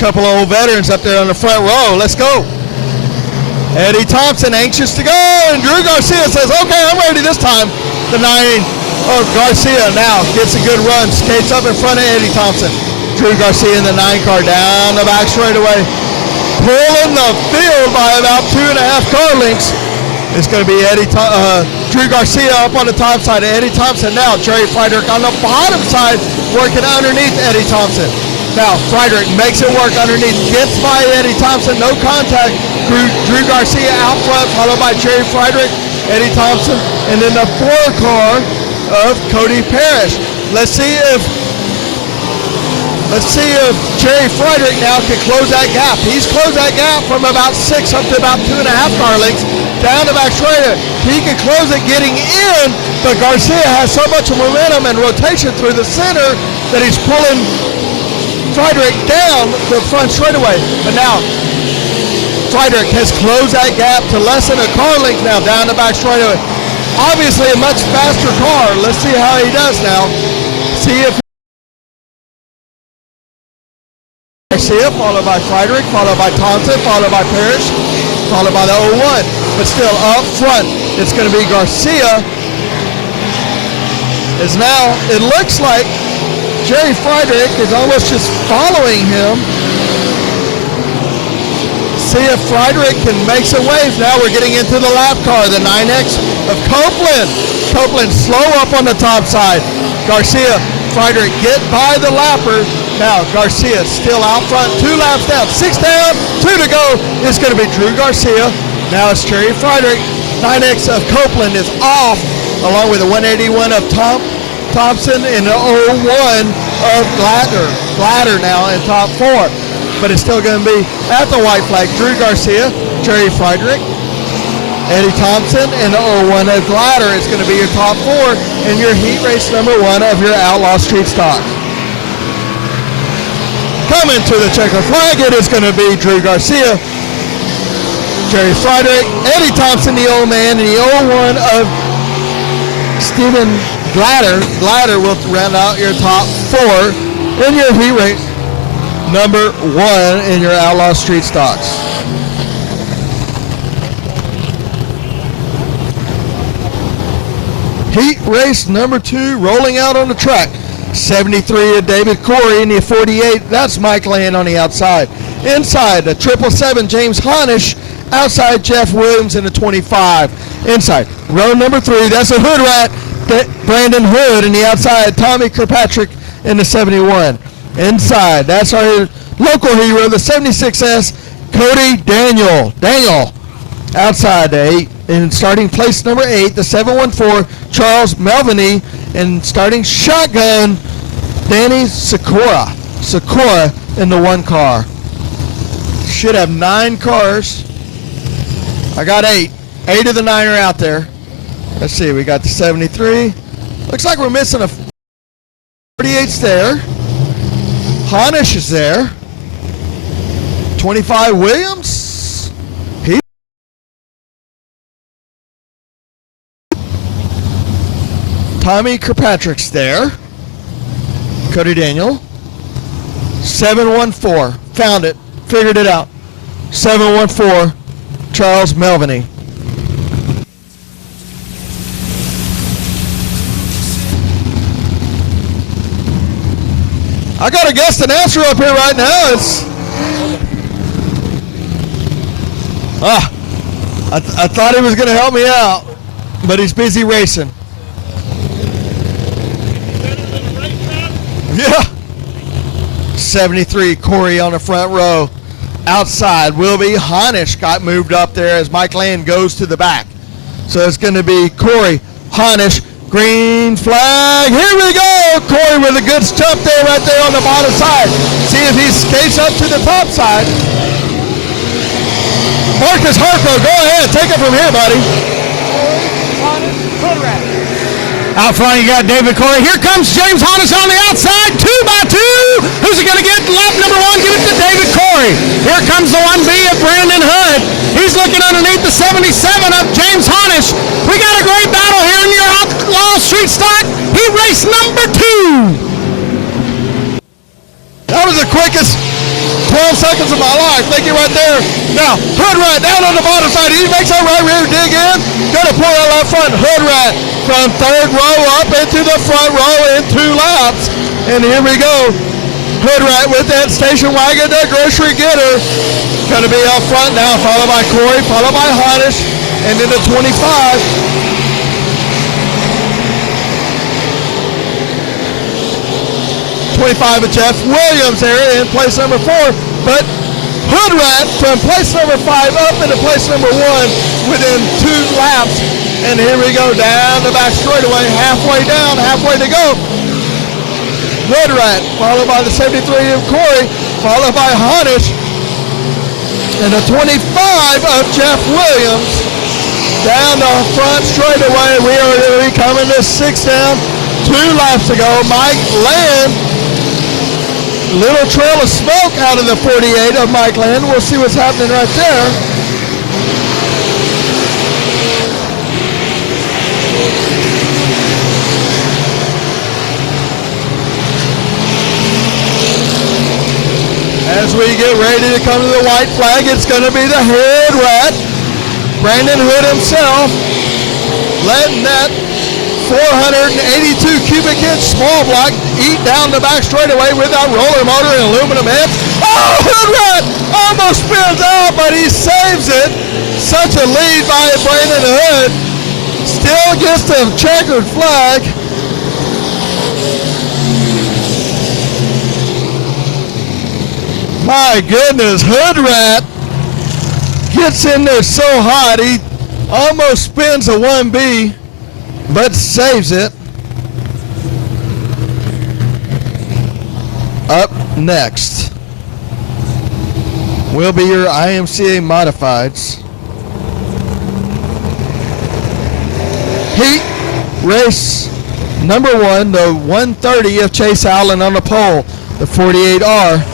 couple of old veterans up there on the front row. Let's go. Eddie Thompson anxious to go, and Drew Garcia says, okay, I'm ready this time. The 9 of Garcia now gets a good run, skates up in front of Eddie Thompson. Drew Garcia in the 9 car down the back straightaway, pulling the field by about 2.5 car lengths. It's going to be Drew Garcia up on the top side of Eddie Thompson. Now Jerry Friedrich on the bottom side working underneath Eddie Thompson. Now Friedrich makes it work underneath, gets by Eddie Thompson, no contact. Drew Garcia out front, followed by Jerry Friedrich, Eddie Thompson, and then the 4 car of Cody Parrish. Let's see if Jerry Friedrich now can close that gap. He's closed that gap from about 6 up to about 2.5 car lengths down the back straight. He can close it getting in, but Garcia has so much momentum and rotation through the center that he's pulling Friedrich down the front straightaway. But now Friedrich has closed that gap to less than a car length now down the back straightaway. Obviously a much faster car. Let's see how he does now. See if Garcia, followed by Friedrich, followed by Thompson, followed by Parrish, followed by the 01. But still up front, it's going to be Garcia. Is now, it looks like Jerry Friedrich is almost just following him. See if Friedrich can make some waves. Now we're getting into the lap car, the 9X of Copeland. Copeland slow up on the top side. Garcia, Friedrich get by the lapper. Now Garcia still out front, 2 laps down, 6 down, 2 to go. It's going to be Drew Garcia. Now it's Jerry Friedrich. 9X of Copeland is off, along with the 181 of Thompson and the 01 of Glatter now in top 4. But it's still going to be at the white flag. Drew Garcia, Jerry Friedrich, Eddie Thompson, and the 01 of Glatter is going to be your top 4 in your heat race number 1 of your Outlaw Street Stock. Coming to the checker flag, it is going to be Drew Garcia, Jerry Friedrich, Eddie Thompson, the old man, and the 01 of Stephen Glatter. Glatter will round out your top 4 in your heat race number 1 in your Outlaw Street Stocks. Heat race number 2 rolling out on the track. 73 of David Corey in the 48. That's Mike Land on the outside. Inside, the 777 James Honish. Outside, Jeff Williams in the 25. Inside, row number 3. That's a Hood Rat. Brandon Hood in the outside. Tommy Kirkpatrick in the 71. Inside, that's our local hero, the 76S, Cody Daniel. Outside, the 8. In starting place number 8, the 714, Charles Melvany. And starting shotgun, Danny Sikora in the 1 car. Should have 9 cars. I got 8. 8 of the 9 are out there. Let's see, we got the 73. Looks like we're missing a 48's there. Honish is there. 25 Williams. Tommy Kirkpatrick's there. Cody Daniel. 714. Found it. Figured it out. 714. Charles Melvany. I got a guest announcer up here right now. I thought he was going to help me out, but he's busy racing. Yeah. 73, Corey on the front row. Outside will be Honish, got moved up there as Mike Land goes to the back. So it's going to be Corey, Honish, green flag. Here we go. Corey with a good jump there right there on the bottom side. See if he skates up to the top side. Marcus Harko, go ahead. Take it from here, buddy. Out front, you got David Corey. Here comes James Honish on the outside, 2 by 2. Who's it going to get? Lap number 1, give it to David Corey. Here comes the 1B of Brandon Hood. He's looking underneath the 77 of James Honish. We got a great battle here in your Outlaw Street Stock. Heat race number 2. That was the quickest 12 seconds of my life. Thank you right there. Now, Hood Rat down on the bottom side. He makes that right rear dig in. Gonna pull that left front. Hood Rat from third row up into the front row in 2 laps. And here we go. Hood Rat with that station wagon, the grocery getter. Gonna be up front now, followed by Corey, followed by Honish, and then the 25. 25 of Jeff Williams there in place number 4, but Hood Rat from place number 5 up into place number 1 within 2 laps. And here we go down the back straightaway, halfway down, halfway to go. Hood Rat followed by the 73 of Corey, followed by Honish, and the 25 of Jeff Williams down the front straightaway. We are coming to 6 down, 2 laps to go. Mike Land. Little trail of smoke out of the 48 of Mike Land. We'll see what's happening right there. As we get ready to come to the white flag, it's going to be the Hood Rat, Brandon Hood himself, letting that 482 cubic inch small block eat down the back straightaway with that roller motor and aluminum heads. Oh, Hood Rat almost spins out, but he saves it. Such a lead by Brandon Hood. Still gets the checkered flag. My goodness, Hood Rat gets in there so hot, he almost spins a 1B, but saves it. Up next will be your IMCA Modifieds. Heat race number 1, the 130 of Chase Allen on the pole, the 48R.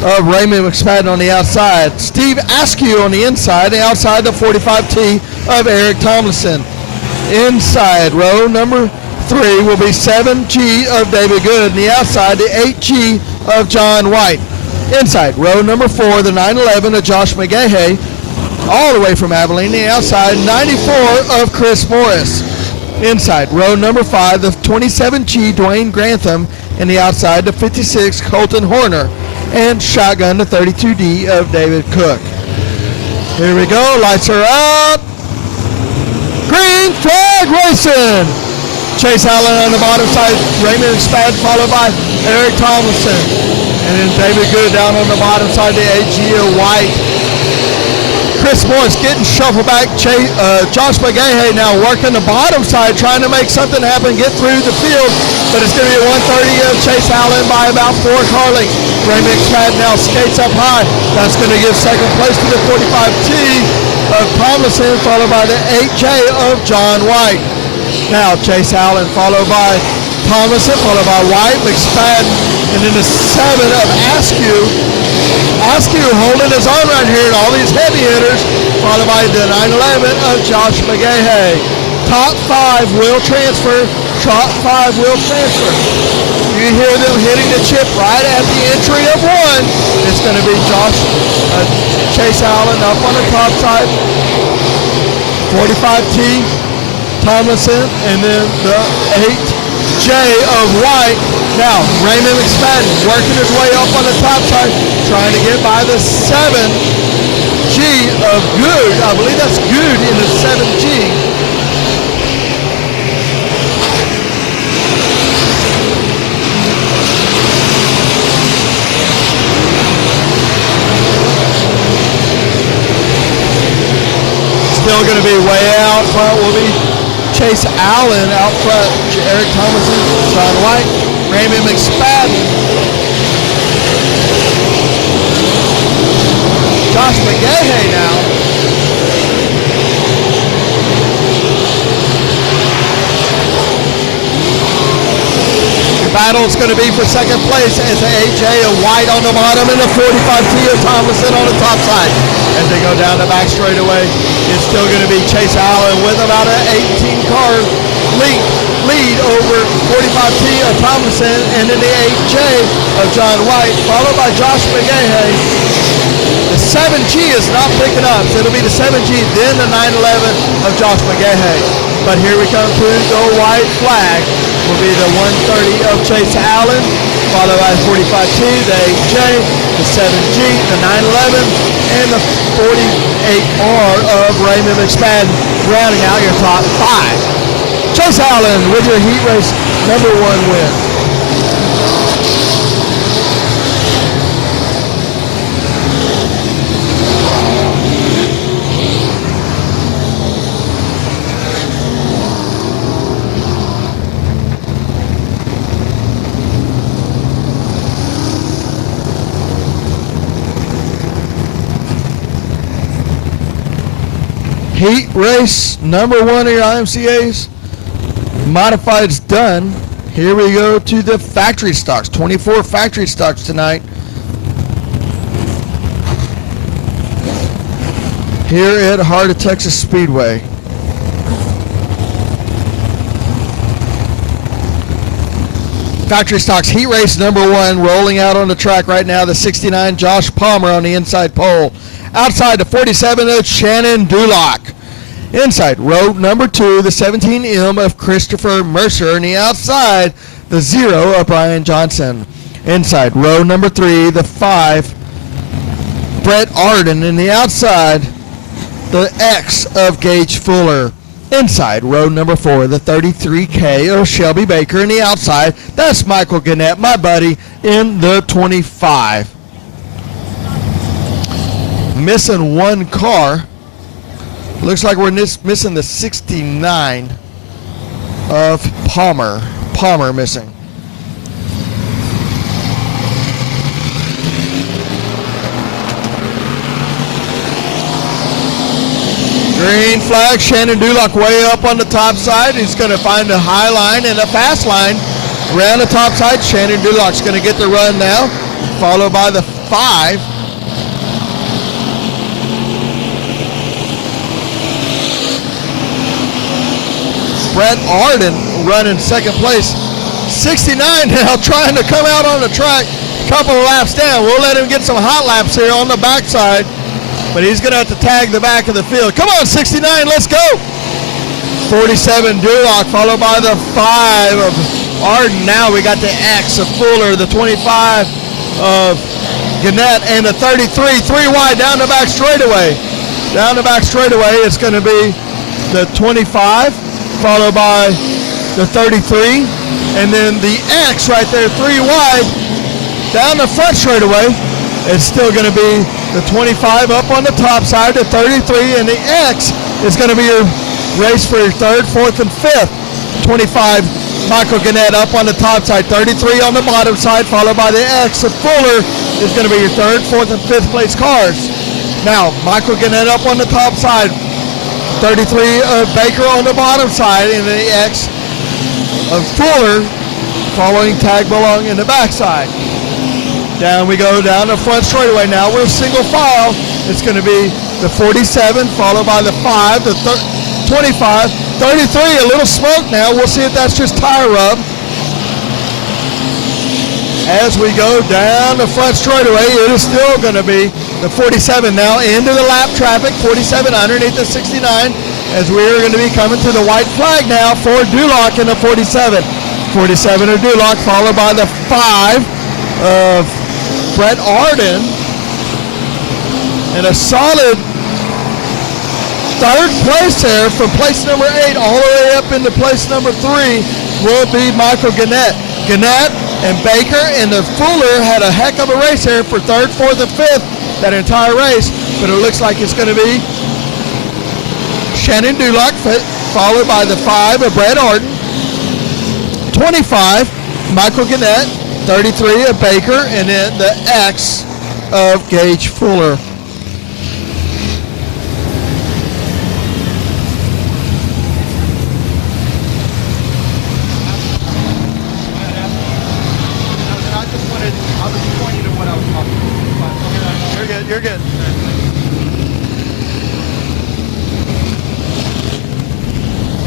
Of Raymond McSpadden on the outside. Steve Askew on the inside. The outside, the 45T of Eric Tomlinson. Inside row number 3 will be 7G of David Good. And the outside, the 8G of John White. Inside row number 4, the 911 of Josh McGahey, all the way from Abilene. The outside, 94 of Chris Morris. Inside row number 5, the 27G Dwayne Grantham. And the outside, the 56 Colton Horner. And shotgun the 32D of David Cook. Here we go, lights are out. Green flag racing. Chase Allen on the bottom side, Raymond McSpadden followed by Eric Tomlinson. And then David Good down on the bottom side, the AG of White. Chris Morris getting shuffled back. Josh McGahey now working the bottom side, trying to make something happen, get through the field. But it's going to be a 130 of Chase Allen by about 4 car lengths. Raymond McSpadden now skates up high. That's going to give second place to the 45T of Tomlinson, followed by the 8J of John White. Now Chase Allen followed by Tomlinson, followed by White, McSpadden, and then the 7 of Askew. Askew holding his own right here, and all these heavy hitters, followed by the 911 of Josh McGahey. Top 5 will transfer. Top 5 will transfer. You hear them hitting the chip right at the entry of 1. It's going to be Chase Allen up on the top side. 45T, Tomlinson, and then the 8J of White. Now, Raymond McSpadden working his way up on the top side, trying to get by the 7G of Good. I believe that's Good in the 7G. Still going to be way out front will be Chase Allen out front, Eric Tomlinson, John White, Raymond McSpadden, Josh McGahey now. The battle is going to be for second place as the AJ of White on the bottom and the 45T of Tomlinson on the top side. As they go down the back straightaway, it's still going to be Chase Allen with about an 18 car lead over 45T of Tomlinson, and then the 8J of John White, followed by Josh McGahey. The 7G is not picking up, so it'll be the 7G, then the 911 of Josh McGahey. But here we come to the white flag. Will be the 130 of Chase Allen, followed by 45T, the 8J, the 7G, the 911, and the 48R of Raymond McSpadden, rounding out your top 5. Chase Allen with your heat race number 1 win. Heat race number 1 of your IMCA's modified's done. Here we go to the factory stocks. 24 factory stocks tonight. Here at Heart of Texas Speedway. Factory stocks heat race number 1 rolling out on the track right now. The 69 Josh Palmer on the inside pole. Outside the 47 of Shannon Dulock. Inside row number 2, the 17M of Christopher Mercer. And the outside, the 0 of Brian Johnson. Inside row number 3, the 5, Brett Arden. And the outside, the X of Gage Fuller. Inside row number 4, the 33K of Shelby Baker. And the outside, that's Michael Gannett, my buddy, in the 25. Missing one car. Looks like we're missing the 69 of Palmer. Palmer missing. Green flag, Shannon Dulock way up on the top side. He's going to find a high line and a fast line around the top side. Shannon Dulock's going to get the run now, followed by the 5. Brett Arden running second place. 69 now trying to come out on the track. Couple of laps down. We'll let him get some hot laps here on the backside. But he's going to have to tag the back of the field. Come on, 69, let's go. 47 Dulock, followed by the 5 of Arden. Now we got the X of Fuller, the 25 of Gannett, and the 33, 3 wide down the back straightaway. Down the back straightaway, it's going to be the 25, followed by the 33, and then the X right there, 3 wide. Down the front straightaway, it's still going to be the 25 up on the top side, the 33, and the X is going to be your race for your 3rd, 4th, and 5th. 25, Michael Gannett up on the top side, 33 on the bottom side, followed by the X of Fuller is going to be your 3rd, 4th, and 5th place cars. Now, Michael Gannett up on the top side, 33 of Baker on the bottom side, and the X of Fuller following tag belong in the backside. Down we go down the front straightaway now. We're single file. It's going to be the 47, followed by the 5, the 25, 33, a little smoke now. We'll see if that's just tire rub. As we go down the front straightaway, it is still going to be the 47 now into the lap traffic, 47 underneath the 69, as we're going to be coming to the white flag now for Dulock in the 47. 47 of Dulock, followed by the 5 of Brett Arden, and a solid 3rd place there from place number 8 all the way up into place number 3 will be Michael Gannett. Gannett and Baker and the Fuller had a heck of a race here for 3rd, 4th, and 5th that entire race, but it looks like it's going to be Shannon Dulock, followed by the 5 of Brett Arden, 25 Michael Gannett, 33 of Baker, and then the X of Gage Fuller. I was pointing to what I was talking about. You're good, you're good.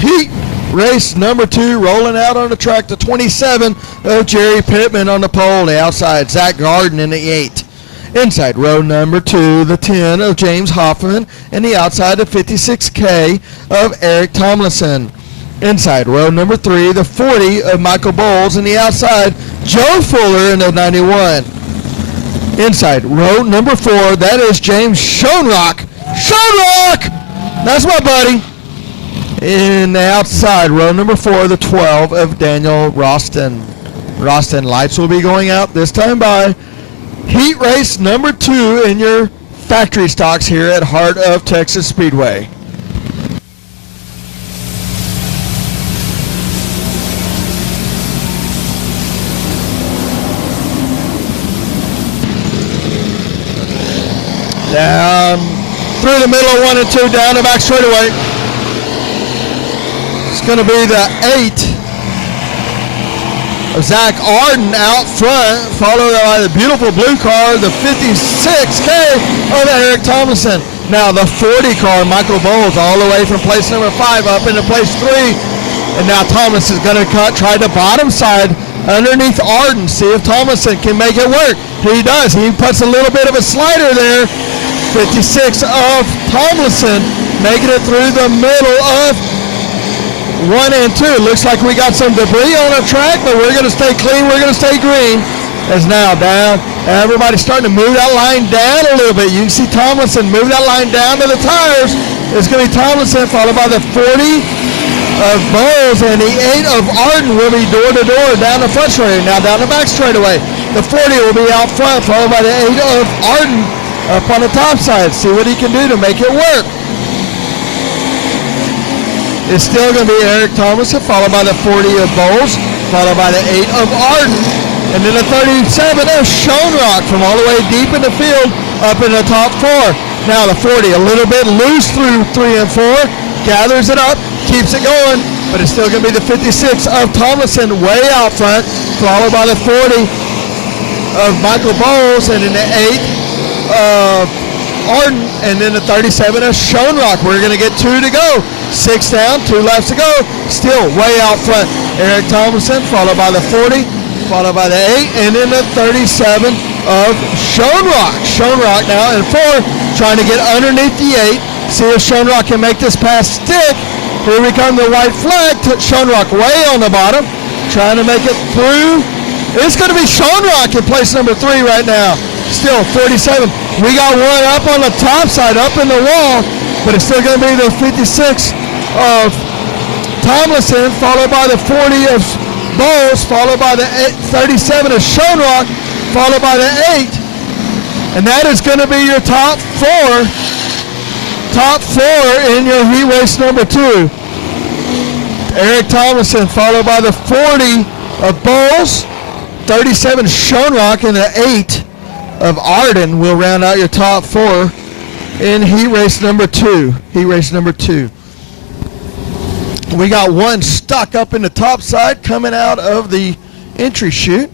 Heat race number 2, rolling out on the track, the 27 of Jerry Pittman on the pole. The outside, Zach Garden in the 8. Inside row number 2, the 10 of James Hoffman, and the outside, the 56K of Eric Tomlinson. Inside row number 3, the 40 of Michael Bowles, and the outside, Joe Fuller in the 91. Inside row number 4, that is James Schoenrock. Schoenrock! That's my buddy. In the outside row number 4, the 12 of Daniel Roston. Roston lights will be going out this time by heat race number 2 in your factory stocks here at Heart of Texas Speedway. Down through the middle of 1 and 2, down the back straightaway. It's going to be the 8 of Zach Arden out front, followed by the beautiful blue car, the 56K of Eric Tomlinson. Now the 40 car, Michael Bowles, all the way from place number 5 up into place 3. And now Tomlinson's going to try the bottom side underneath Arden, see if Tomlinson can make it work. He does. He puts a little bit of a slider there. 56 of Tomlinson making it through the middle of 1 and 2. Looks like we got some debris on our track, but we're going to stay clean. We're going to stay green. As now down, everybody's starting to move that line down a little bit. You can see Tomlinson move that line down to the tires. It's going to be Tomlinson followed by the 40 of Bowles, and the 8 of Arden will be door to door down the front straightaway. Now down the back straightaway. The 40 will be out front, followed by the 8 of Arden up on the top side. See what he can do to make it work. It's still going to be Eric Tomlinson, followed by the 40 of Bowles, followed by the 8 of Arden, and then the 37 of Schoenrock from all the way deep in the field up in the top 4. Now the 40 a little bit loose through 3 and 4, gathers it up, keeps it going, but it's still going to be the 56 of Tomlinson way out front, followed by the 40 of Michael Bowles, and then the 8 of Arden, and then the 37 of Schoenrock. We're going to get 2 to go. 6 down, 2 laps to go. Still way out front, Eric Tomlinson, followed by the 40, followed by the 8, and then the 37 of Schoenrock. Schoenrock now in 4, trying to get underneath the 8. See if Schoenrock can make this pass stick. Here we come, the white flag. Schoenrock way on the bottom, trying to make it through. It's going to be Schoenrock in place number 3 right now. Still 47. We got one up on the top side, up in the wall, but it's still going to be the 56 of Tomlinson, followed by the 40 of Bowles, followed by the 37 of Schoenrock, followed by the 8. And that is going to be your top 4 in your heat race number 2. Eric Tomlinson, followed by the 40 of Bowles, 37 Schoenrock, and the 8 of Arden will round out your top 4 in heat race number 2. Heat race number 2. We got one stuck up in the top side coming out of the entry chute.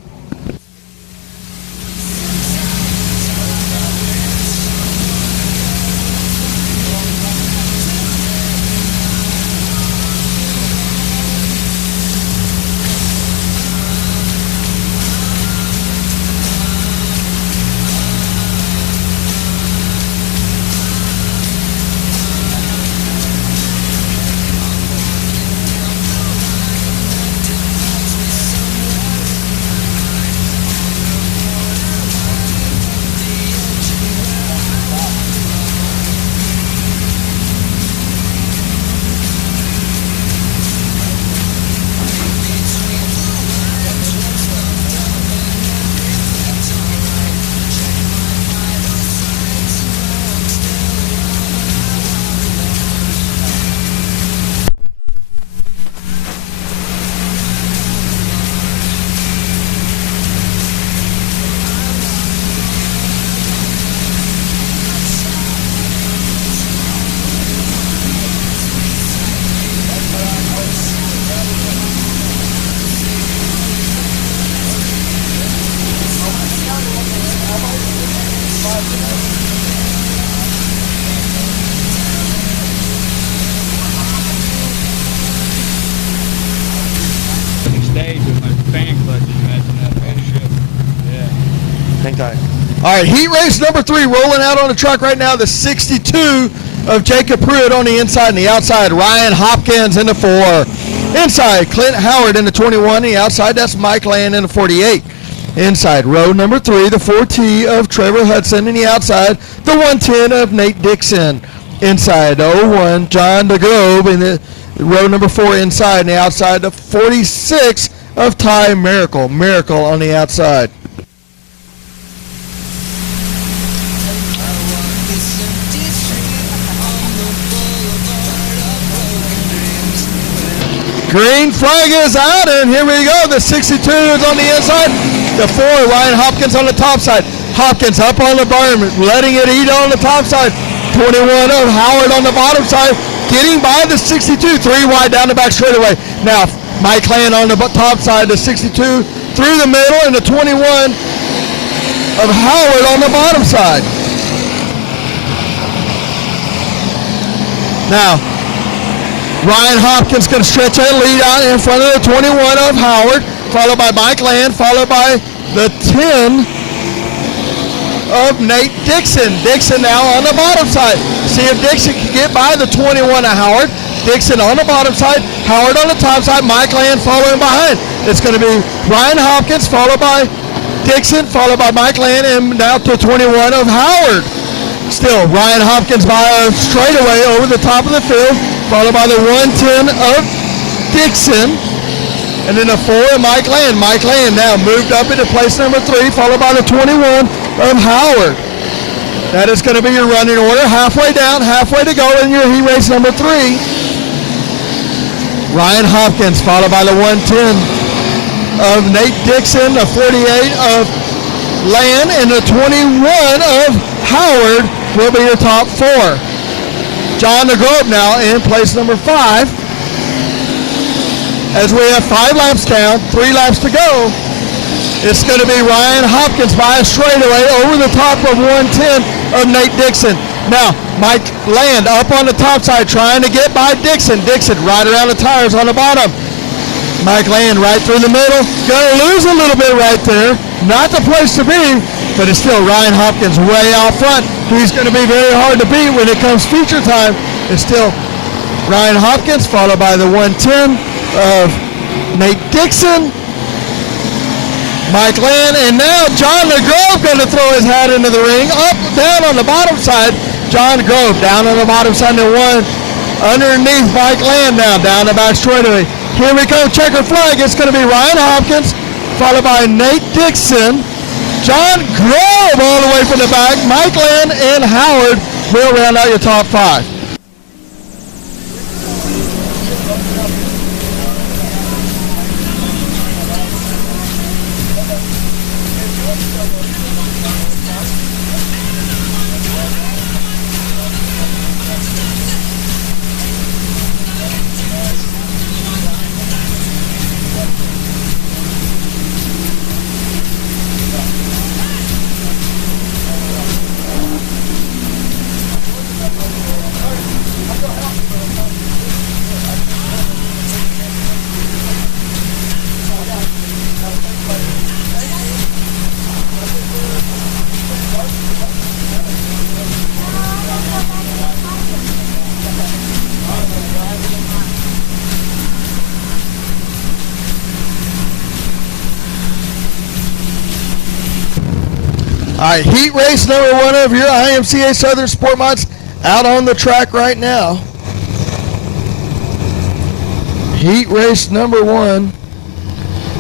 stage with my fan clutches matching up. Man, shit. Yeah. Hang tight. All right, heat race number 3 rolling out on the truck right now. The 62 of Jacob Pruitt on the inside and the outside. Ryan Hopkins in the 4. Inside, Clint Howard in the 21. The outside, that's Mike Land in the 48. Inside, row number 3, the 4T of Trevor Hudson. And the outside, the 110 of Nate Dixon. Inside, the 01, John DeGrove in the row number 4 inside. And the outside, the 46 of Ty Miracle. Miracle on the outside. Green flag is out, and here we go. The 62 is on the inside. The 4, Ryan Hopkins on the top side. Hopkins up on the berm, letting it eat on the top side. 21 of Howard on the bottom side, getting by the 62. 3 wide down the back straightaway. Now, Mike Land on the top side, the 62 through the middle, and the 21 of Howard on the bottom side. Now, Ryan Hopkins going to stretch that lead out in front of the 21 of Howard, followed by Mike Land, followed by the 10 of Nate Dixon. Dixon now on the bottom side. See if Dixon can get by the 21 of Howard. Dixon on the bottom side, Howard on the top side, Mike Land following behind. It's going to be Ryan Hopkins, followed by Dixon, followed by Mike Land, and now to 21 of Howard. Still, Ryan Hopkins by a straightaway over the top of the field, followed by the 110 of Dixon, and then the 4 of Mike Land. Mike Land now moved up into place number 3, followed by the 21 of Howard. That is going to be your running order. Halfway down, halfway to go in your heat race number 3. Ryan Hopkins, followed by the 110 of Nate Dixon, the 48 of Land, and the 21 of Howard will be your top 4. John DeGrove now in place number 5. As we have 5 laps down, 3 laps to go. It's going to be Ryan Hopkins by a straightaway over the top of 110 of Nate Dixon. Now, Mike Land up on the top side trying to get by Dixon. Dixon right around the tires on the bottom. Mike Land right through the middle. Going to lose a little bit right there. Not the place to be, but it's still Ryan Hopkins way out front. He's going to be very hard to beat when it comes feature time. It's still Ryan Hopkins, followed by the 110 of Nate Dixon, Mike Land, and now John DeGrove going to throw his hat into the ring. Up, down on the bottom side, John DeGrove down on the bottom side, the 1 underneath Mike Land now, down the back straightaway. Here we go, checker flag. It's going to be Ryan Hopkins, followed by Nate Dixon, John Grove all the way from the back, Mike Land and Howard will round out your top 5. All right, heat race number 1 of your IMCA Southern Sport Mods out on the track right now. Heat race number 1.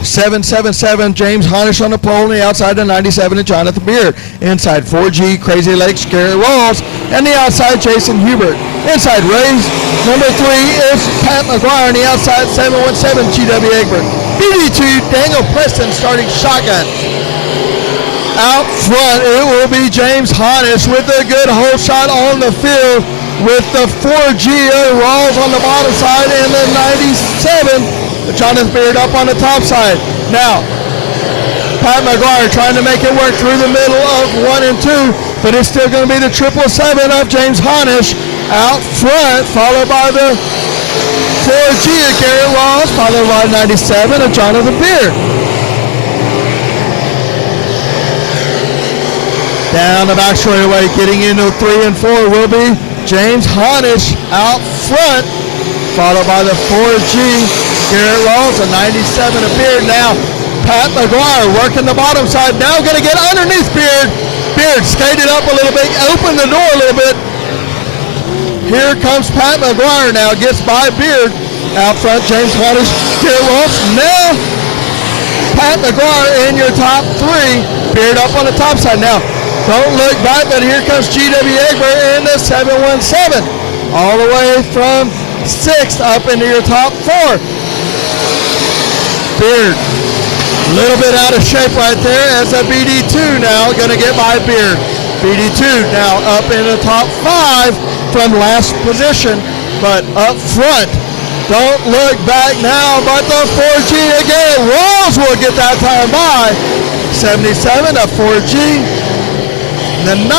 777 James Honish on the pole, on the outside the 97 of Jonathan Beard. Inside 4G Crazy Lakes Gary Rawls, and the outside Jason Hubert. Inside race number 3 is Pat McGuire, on the outside 717 GW Egbert. BD2 Daniel Preston starting shotgun. Out front, it will be James Honish with a good hole shot on the field with the 4G Rawls on the bottom side and the 97, Jonathan Beard up on the top side. Now, Pat McGuire trying to make it work through the middle of 1 and 2, but it's still going to be the 777 of James Honish out front, followed by the 4G of Garrett Ross, followed by 97 of Jonathan Beard. Down the back straightaway, getting into 3 and 4 will be James Honish out front, followed by the 4G Garrett Ross, a 97 of Beard. Now Pat McGuire working the bottom side, now going to get underneath Beard. Beard skated up a little bit, opened the door a little bit. Here comes Pat McGuire now, gets by Beard. Out front, James Honish, Garrett Ross. Now Pat McGuire in your top 3. Beard up on the top side. Now don't look back, but here comes G.W. Egbert in the 717. All the way from 6th up into your top 4. Beard, a little bit out of shape right there as a BD2 now going to get by Beard. BD2 now up in the top 5 from last position, but up front. Don't look back now, but the 4G again. Rolls will get that time by. 77 of 4G. The 9,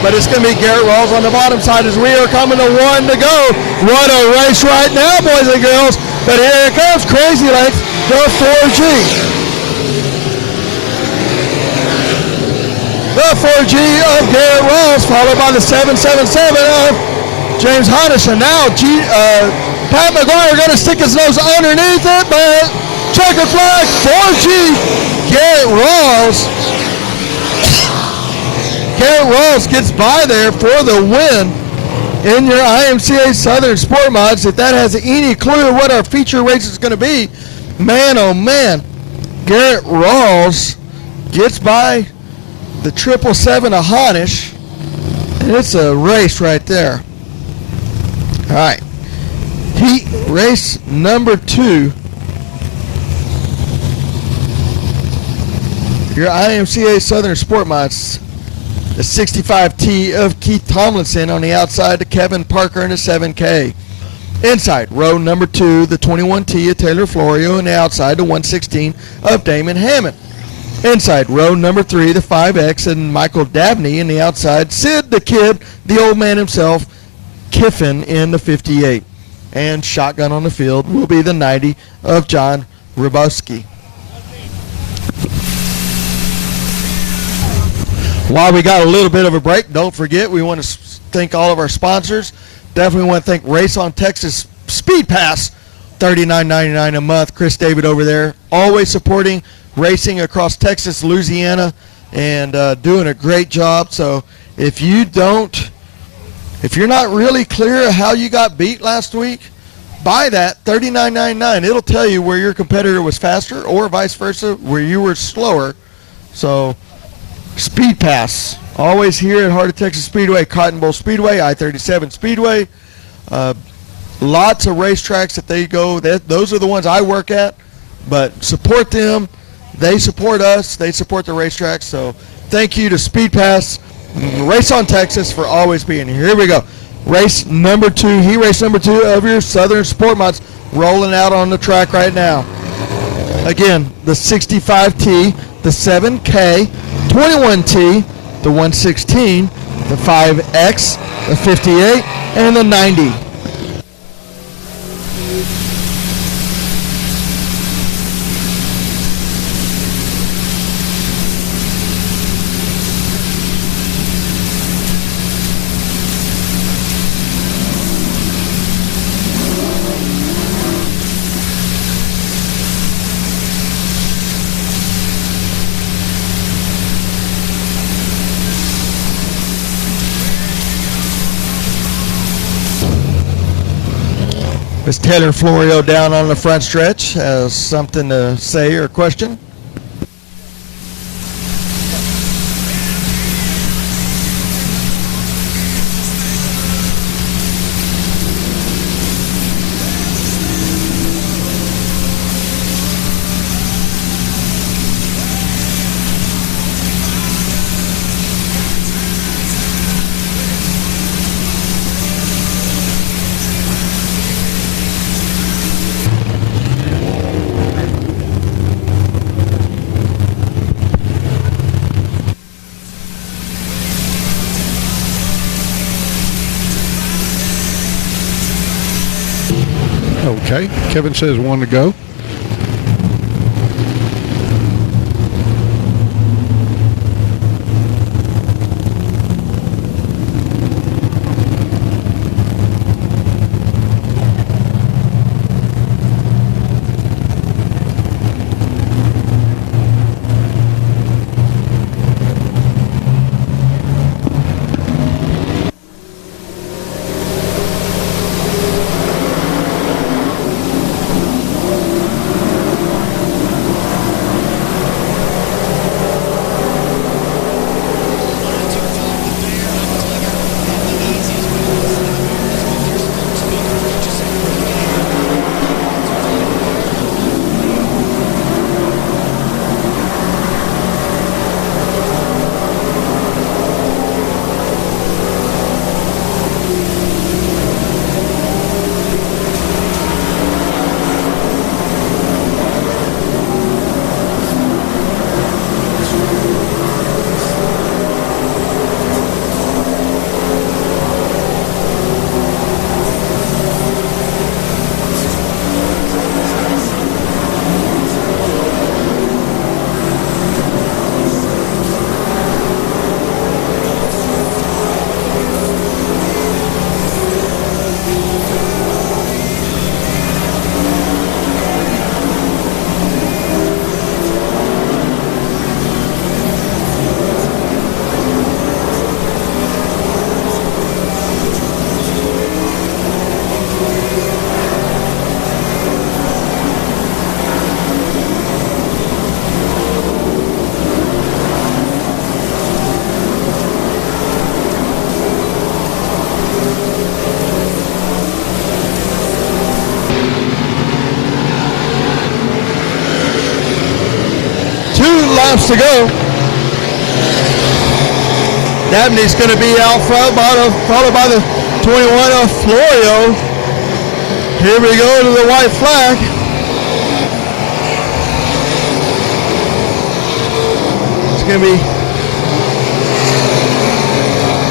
but it's going to be Garrett Rawls on the bottom side as we are coming to 1 to go. What a race right now, boys and girls. But here it comes, Crazy Legs, the 4G. The 4G of Garrett Rawls, followed by the 777 of James Honish. And now Pat McGuire going to stick his nose underneath it, but checker flag, 4G, Garrett Rawls. Garrett Rawls gets by there for the win in your IMCA Southern Sport Mods. If that has any clue what our feature race is going to be, man, oh man, Garrett Rawls gets by the 777 of Honish, and it's a race right there. All right, heat race number 2. Your IMCA Southern Sport Mods. The 65T of Keith Tomlinson on the outside to Kevin Parker in the 7K. Inside, row number 2, the 21T of Taylor Florio, and the outside, the 116 of Damon Hammond. Inside, row number 3, the 5X and Michael Dabney, and the outside, Sid the Kid, the old man himself, Kiffin in the 58. And shotgun on the field will be the 90 of John Rybowski. While we got a little bit of a break, don't forget we want to thank all of our sponsors. Definitely want to thank Race on Texas Speed Pass, $39.99 a month. Chris David over there, always supporting racing across Texas, Louisiana, and doing a great job. So if you're not really clear of how you got beat last week, buy that $39.99. It'll tell you where your competitor was faster or vice versa, where you were slower. So Speed Pass, always here at Heart of Texas Speedway, Cotton Bowl Speedway, I-37 Speedway. Lots of racetracks that they go. Those are the ones I work at, but support them. They support us. They support the racetracks. So thank you to Speed Pass, Race on Texas for always being here. Here we go. Race number 2, heat race number 2 of your Southern Sport Mods rolling out on the track right now. Again, the 65T, the 7K, 21T, the 116, the 5X, the 58, and the 90. Is Taylor Florio down on the front stretch? Has something to say or question? Okay, Kevin says 1 to go. Laps to go. Dabney's going to be out front, followed by the 21 of Florio. Here we go to the white flag. It's going to be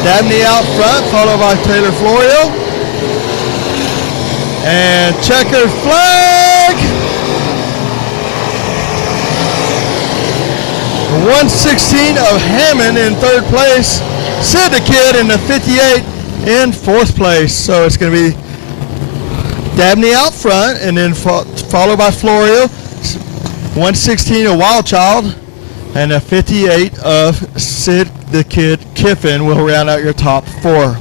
Dabney out front, followed by Taylor Florio. And checkered flag. 116 of Hammond in third place. Sid the Kid in the 58 in fourth place. So it's going to be Dabney out front and then followed by Florio. 116 of Wild Child and a 58 of Sid the Kid Kiffin will round out your top four.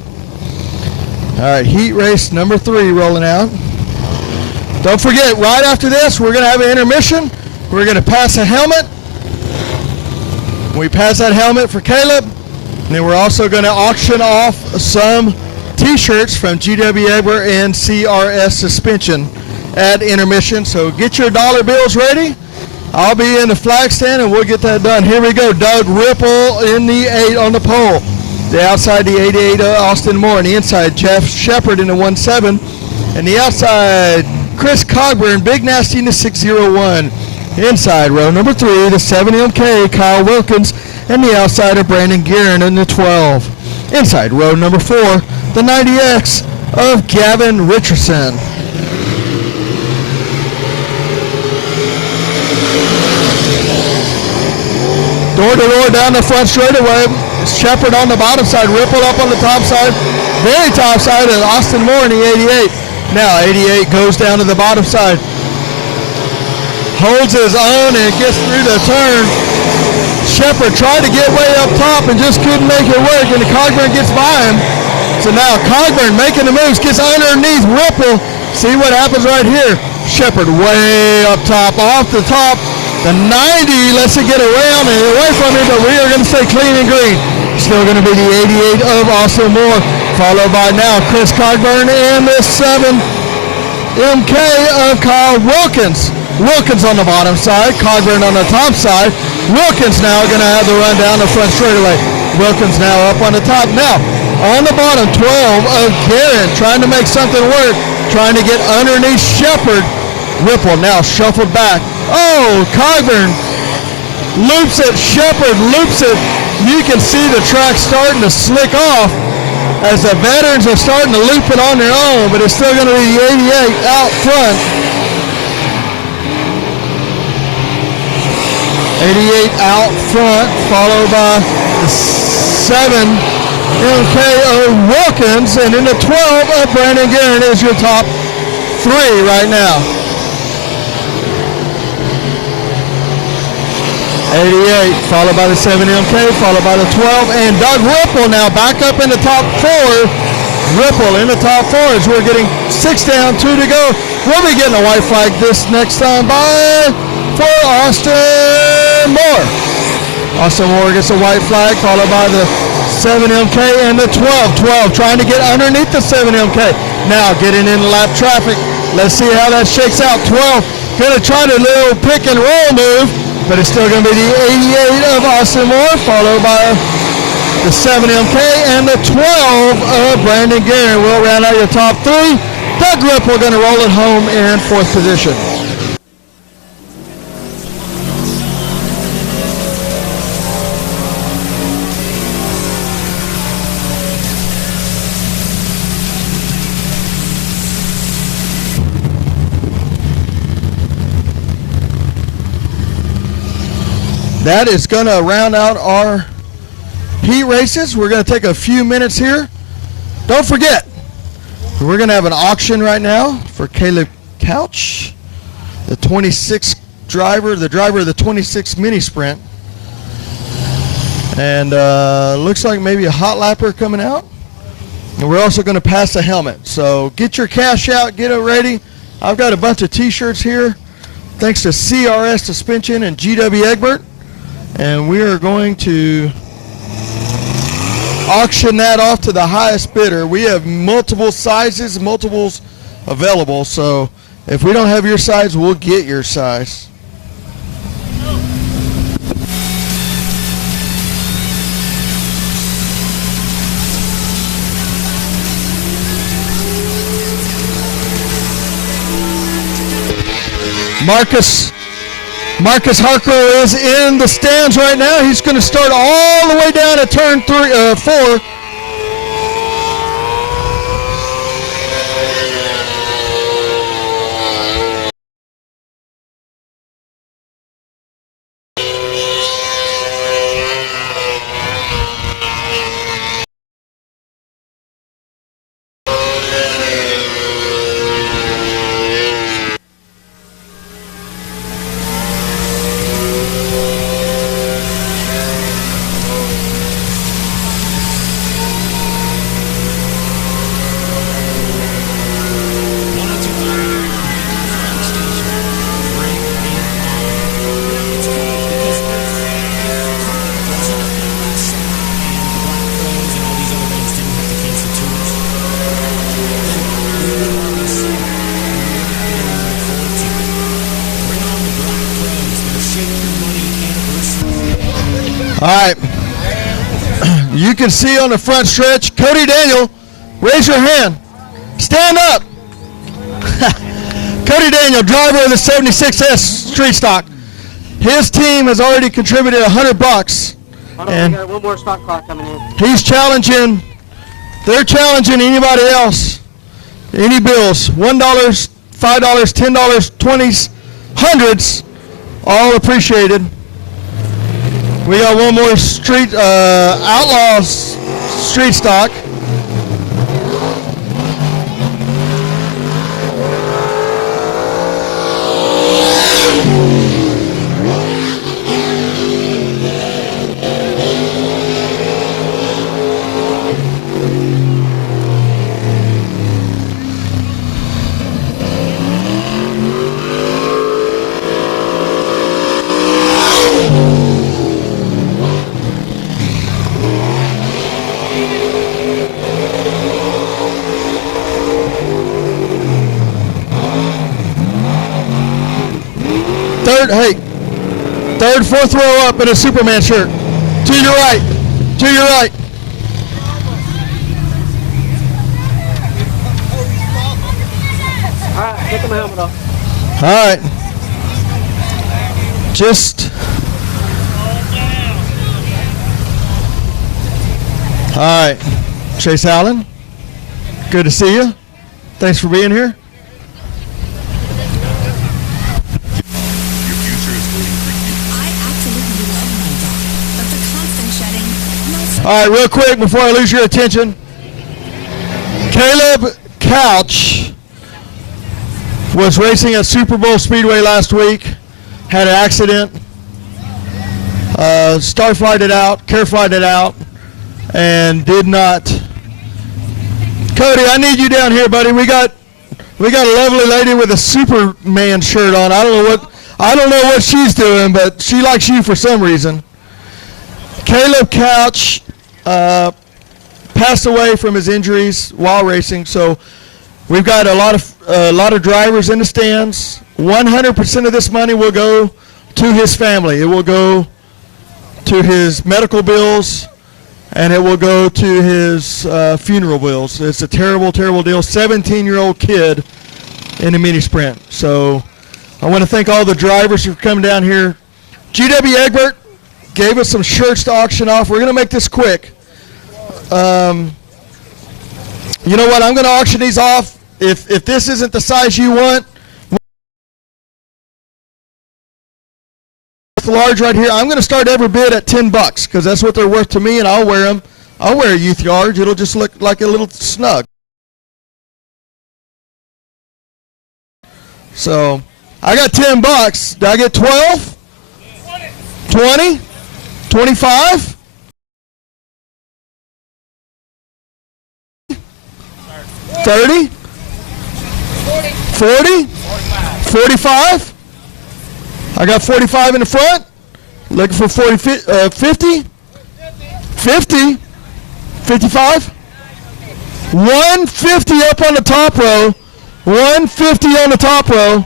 All right, heat race number 3 rolling out. Don't forget, right after this, we're going to have an intermission. We're going to pass a helmet. We pass that helmet for Caleb, and then we're also going to auction off some T-shirts from GW and CRS Suspension at intermission. So get your dollar bills ready. I'll be in the flag stand, and we'll get that done. Here we go. Doug Ripple in the 8 on the pole. The outside, the 88 Austin Moore. And the inside, Jeff Shepard in the 17. And the outside, Chris Cogburn, Big Nasty in the 601. Inside, row number 3, the 70MK, Kyle Wilkins, and the outsider, Brandon Guerin in the 12. Inside, row number 4, the 90X of Gavin Richardson. Door to door down the front straightaway. Shepard on the bottom side, Ripple up on the top side. Very top side is Austin Moore in the 88. Now 88 goes down to the bottom side. Holds his own and gets through the turn. Shepard tried to get way up top and just couldn't make it work, and Cogburn gets by him. So now Cogburn making the moves, gets underneath Ripple. See what happens right here. Shepard way up top, off the top. The 90 lets it get around and away from him, but we are going to stay clean and green. Still going to be the 88 of Austin Moore, followed by now Chris Cogburn and the 7MK of Kyle Wilkins. Wilkins on the bottom side, Cogburn on the top side. Wilkins now going to have the run down the front straightaway. Wilkins now up on the top. Now, on the bottom, 12 of Guerin trying to make something work, trying to get underneath Shepard. Ripple now shuffled back. Oh, Cogburn loops it, Shepard loops it. You can see the track starting to slick off. as the veterans are starting to loop it on their own, but it's still going to be the 88 out front. 88 out front, followed by the 7 MK of Wilkins, and then the 12 of Brandon Guerin is your top 3 right now. 88, followed by the 7 MK, followed by the 12, and Doug Ripple now back up in the top 4. Ripple in the top 4 as we're getting 6 down, 2 to go. We'll be getting a white flag this next time for Austin Moore. Austin Moore gets a white flag, followed by the 7 MK and the 12. 12 trying to get underneath the 7 MK. Now getting in lap traffic. Let's see how that shakes out. 12 going to try the little pick and roll move, but it's still going to be the 88 of Austin Moore, followed by the 7 MK and the 12 of Brandon Guerin. Will round out your top 3. Doug Ripple going to roll it home in 4th position. That is going to round out our heat races. We're going to take a few minutes here. Don't forget, we're going to have an auction right now for Caleb Couch, the 26 driver, the driver of the 26 mini sprint. And looks like maybe a hot lapper coming out. And we're also going to pass a helmet. So get your cash out, get it ready. I've got a bunch of t-shirts here, thanks to CRS Suspension and GW Egbert. And we are going to auction that off to the highest bidder. We have multiple sizes, multiples available. So if we don't have your size, we'll get your size. Marcus Harkrow is in the stands right now. He's going to start all the way down at turn 4. All right, you can see on the front stretch, Cody Daniel, raise your hand, stand up. Cody Daniel, driver of the 76S Street Stock. His team has already contributed $100, and we got one more stock car coming in. he's challenging, they're challenging anybody else, any bills, $1, $5, $10, 20s, hundreds, all appreciated. We got one more street Outlaws Street Stock. Third, fourth row up in a Superman shirt. To your right. To your right. All right, take my helmet off. All right. Just. All right. Chase Allen, good to see you. Thanks for being here. I absolutely love my dog, but the constant shedding, no. All right, real quick before I lose your attention. Caleb Couch was racing at Super Bowl Speedway last week, had an accident, star flighted out, care flighted out, and did not. Cody, I need you down here, buddy. We got a lovely lady with a Superman shirt on. I don't know what she's doing, but she likes you for some reason. Caleb Couch passed away from his injuries while racing, so we've got a lot of drivers in the stands. 100% of this money will go to his family. It will go to his medical bills, and it will go to his funeral bills. It's a terrible, terrible deal. 17-year-old kid in a mini sprint. So I want to thank all the drivers for coming down here. GW Egbert gave us some shirts to auction off. We're going to make this quick. You know what? I'm going to auction these off. If this isn't the size you want, the large right here, I'm going to start every bid at $10 because that's what they're worth to me, and I'll wear them. I'll wear a youth large. It'll just look like a little snug. So I got $10. Did I get 12? 20? 25? 30? 40? 45? I got 45 in the front. Looking for 50? 50? 55? 150 up on the top row. 150 on the top row.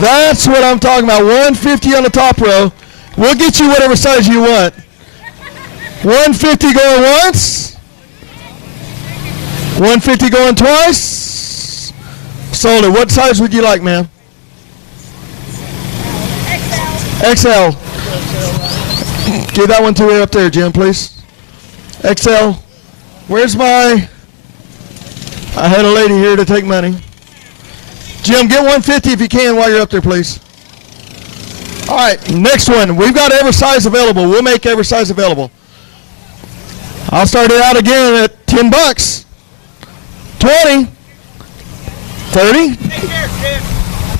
That's what I'm talking about. 150 on the top row. We'll get you whatever size you want. 150 going once. 150 going twice. Sold it. What size would you like, ma'am? XL. Give that one to her up there, Jim, please. XL. Where's my... I had a lady here to take money. Jim, get 150 if you can while you're up there, please. All right, next one. We've got every size available. We'll make every size available. I'll start it out again at $10. 20. 30.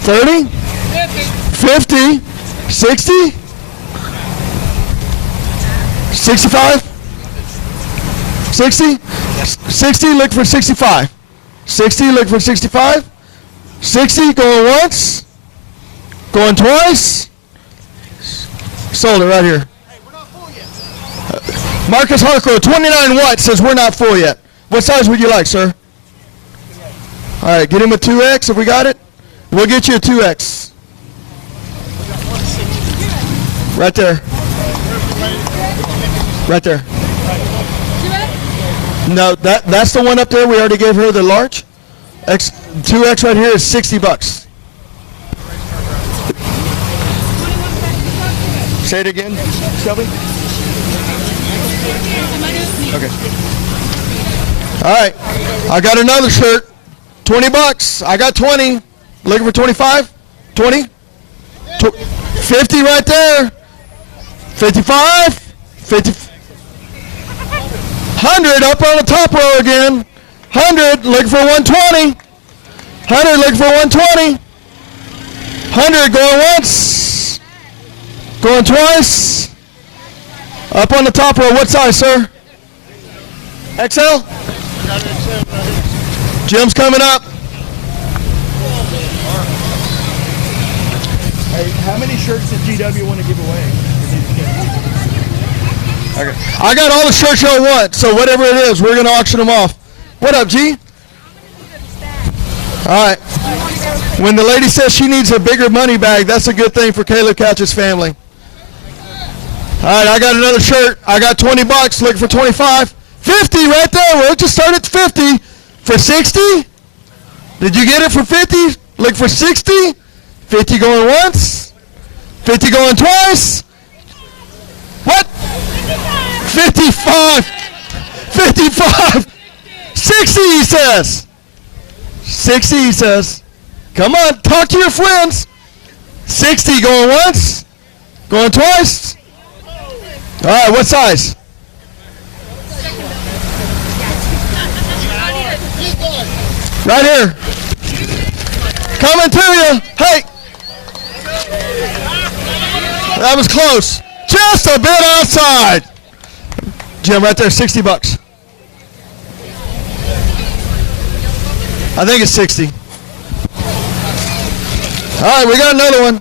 30. 50. 60. 65. 60. 60, look for 65. 60, look for 65. 60, going once. Going twice. Sold it right here. Marcus Harco, 29 watts, says we're not full yet. What size would you like, sir? All right, get him a 2X if we got it. We'll get you a 2X. Right there. Right there. No, that's the one up there. We already gave her the large. 2X right here is $60. Say it again, Shelby. Okay. All right. I got another shirt. $20. I got 20. Looking for 25? 20? 50 right there. 55. 50. 100 up on the top row again. 100 looking for 120. 100 looking for 120. 100 going once. Going twice. Up on the top row. What size, sir? XL? Jim's coming up. Hey, how many shirts did GW want to give away? Okay. I got all the shirts y'all want, so whatever it is, we're going to auction them off. What up, G? All right. When the lady says she needs a bigger money bag, that's a good thing for Caleb Couch's family. All right, I got another shirt. I got $20, looking for 25. 50 right there. We'll just start at 50. For 60? Did you get it for 50? Look for 60. 50 going once. 50 going twice. What? 55. 55. 60, he says. 60, he says. Come on, talk to your friends. 60 going once, going twice. All right, what size? Right here. Coming to you. Hey. That was close. Just a bit outside. Jim, right there, 60 bucks. I think it's 60. All right, we got another one.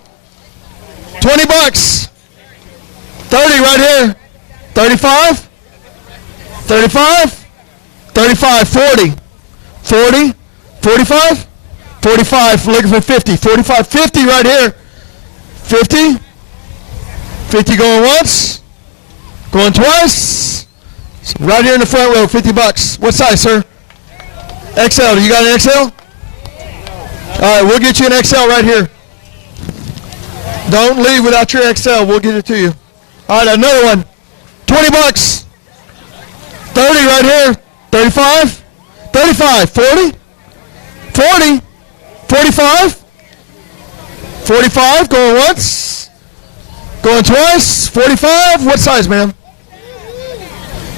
20 bucks. 30 right here. 35. 35. 35. 40. 40. 45. 45. Looking for 50. 45. 50 right here. 50. 50 going once. Going twice. Right here in the front row, 50 bucks. What size, sir? XL. You got an XL? All right, we'll get you an XL right here. Don't leave without your XL. We'll get it to you. All right, another one. 20 bucks. 30 right here. 35. 35. 40. 40. 45. 45. Going once. Going twice. 45. What size, ma'am?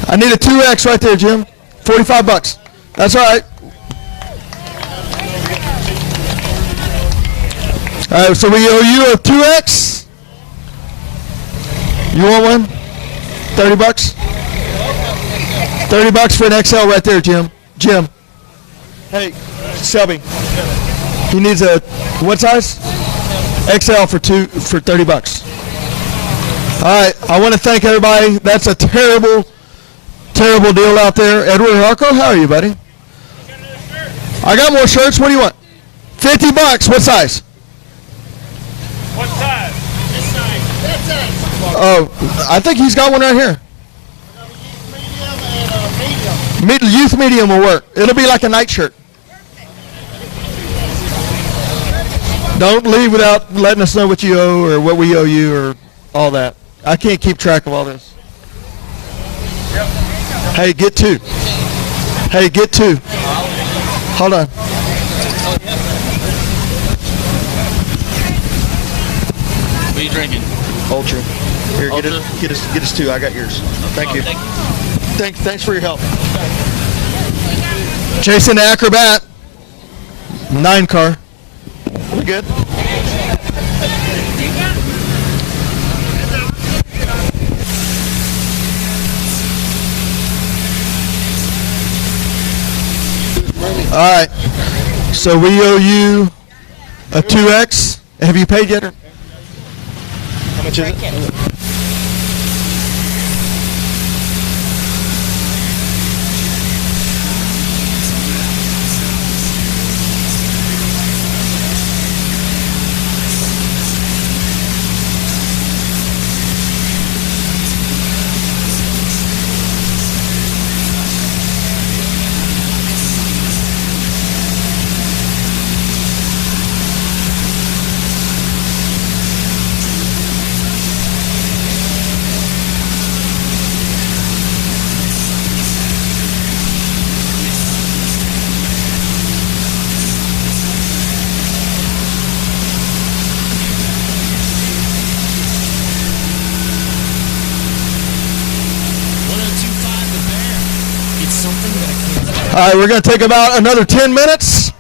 I need a 2X right there, Jim. 45 bucks. That's all right. All right, so we owe you a 2X. You want one? 30 bucks? 30 bucks for an XL right there, Jim. Jim. Hey, Selby. He needs a, what size? XL for 30 bucks. All right, I want to thank everybody. That's a terrible deal out there. Edward Harco, how are you, buddy? I got more shirts. What do you want? 50 bucks. What size? What size? This size. That size. Oh, I think he's got one right here. Youth medium will work. It'll be like a night shirt. Don't leave without letting us know what you owe or what we owe you or all that. I can't keep track of all this. Hey, get two. Hey, get two. Hold on. What are you drinking? Ultra. Here, Ultra? get us two. I got yours. Thank you. Thanks for your help. Jason the Acrobat. 9 car. We good? All right. So we owe you a 2X. Have you paid yet? How much is it? All right, we're going to take about another 10 minutes.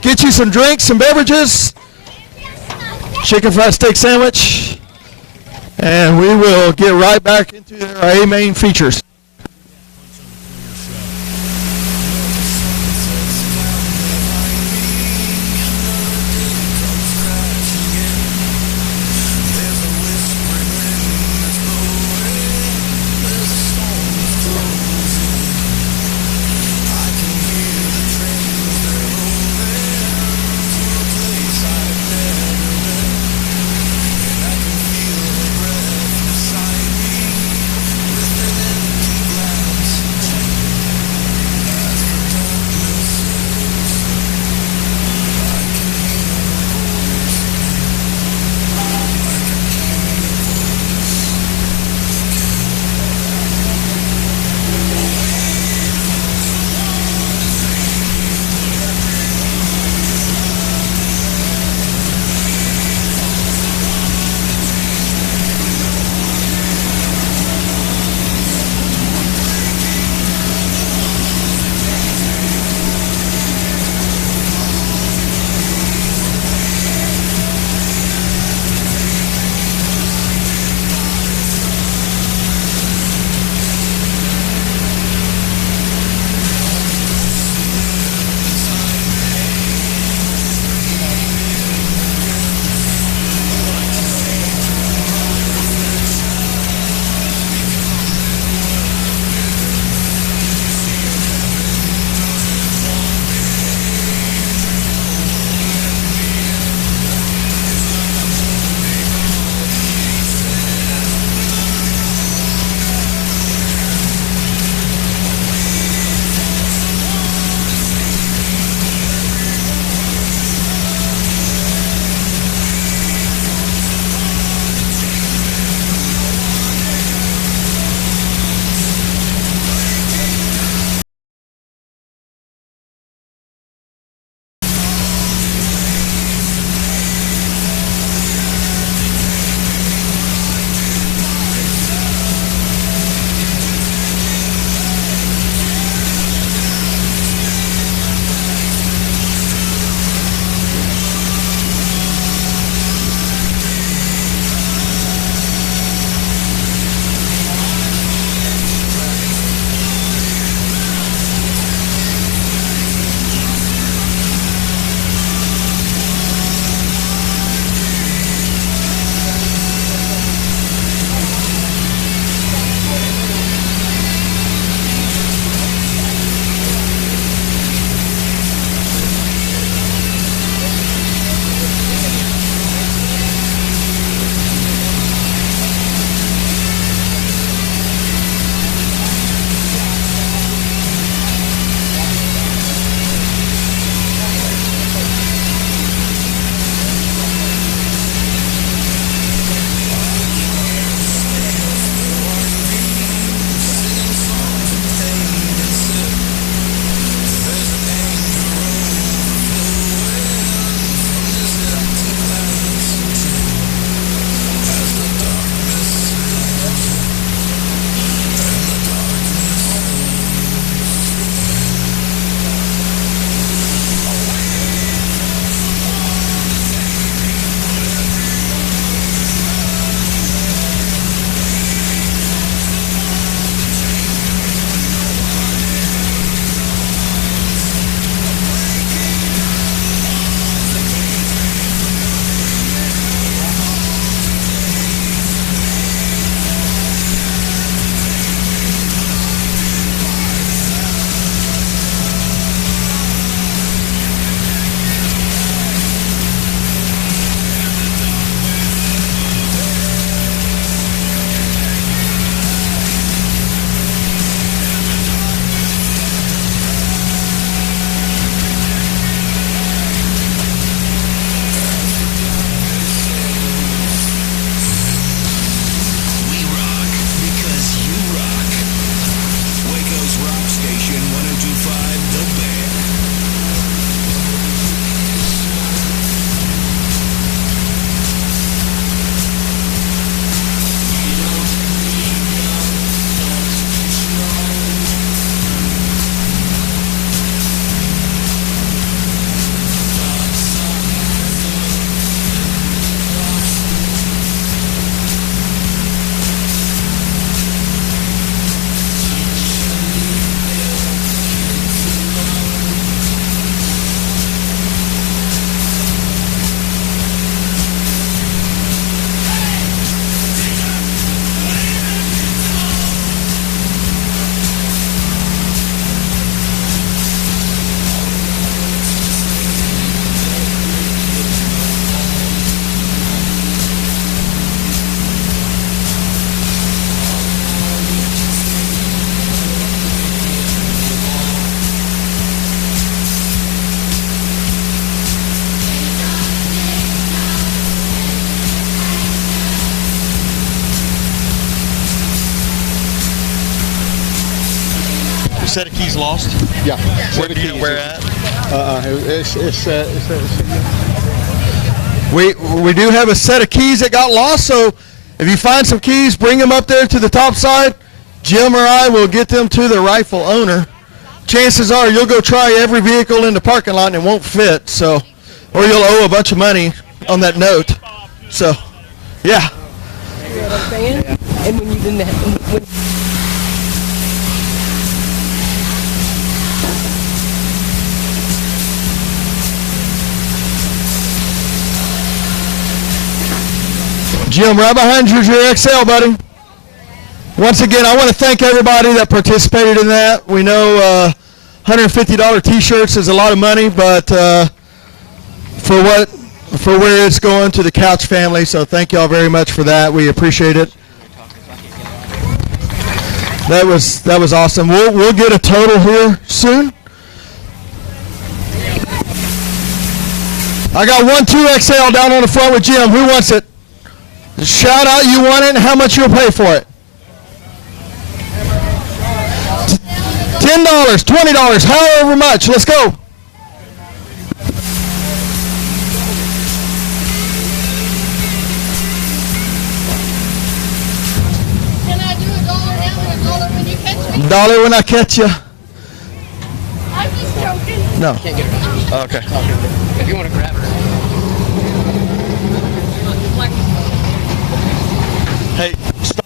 Get you some drinks, some beverages, chicken fried steak sandwich, and we will get right back into our main features. set of keys lost? Yeah. Where do you know where at? We do have a set of keys that got lost, so if you find some keys, bring them up there to the top side. Jim or I will get them to the rightful owner. Chances are you'll go try every vehicle in the parking lot and it won't fit, so, or you'll owe a bunch of money on that note. So, yeah. You know what I'm saying? And when you didn't have, when Jim, right behind you is your XL, buddy. Once again, I want to thank everybody that participated in that. We know $150 T-shirts is a lot of money, but for where it's going to the Couch family, so thank y'all very much for that. We appreciate it. That was awesome. We'll get a total here soon. I got 1 2XL down on the front with Jim. Who wants it? Shout out you want it and how much you'll pay for it. $10, $20, however much. Let's go. Can I do $1 now and $1 when you catch me? Dollar when I catch you. I'm just joking. No. can't get it. Okay. If you want to grab her. Hey, stop.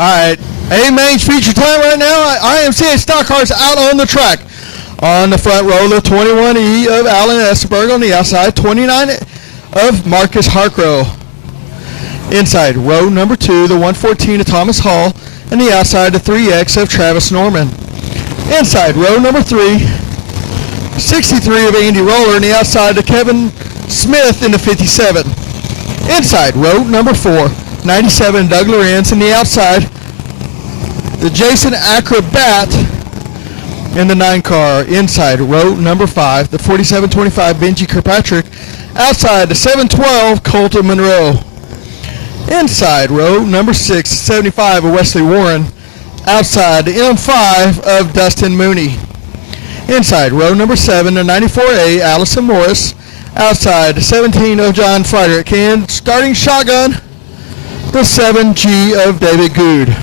All right, A-Main's feature time right now. IMCA stock cars out on the track. On the front row, the 21E of Alan Essenberg. On the outside, 29 of Marcus Harkrow. Inside, row number 2, the 114 of Thomas Hall. And the outside, the 3X of Travis Norman. Inside, row number 3, 63 of Andy Roller. And the outside, the Kevin Smith in the 57. Inside, row number 4, 97 Doug Lorenz. And the outside, the Jason Acrobat in the 9 car. Inside, row number 5, the 4725 Benji Kirkpatrick. Outside, the 712 Colton Monroe. Inside, row number 6, 75 of Wesley Warren. Outside, the M5 of Dustin Mooney. Inside, row number 7, the 94A Allison Morris. outside, 17 of John Friedrich. And starting shotgun, the 7G of David Good.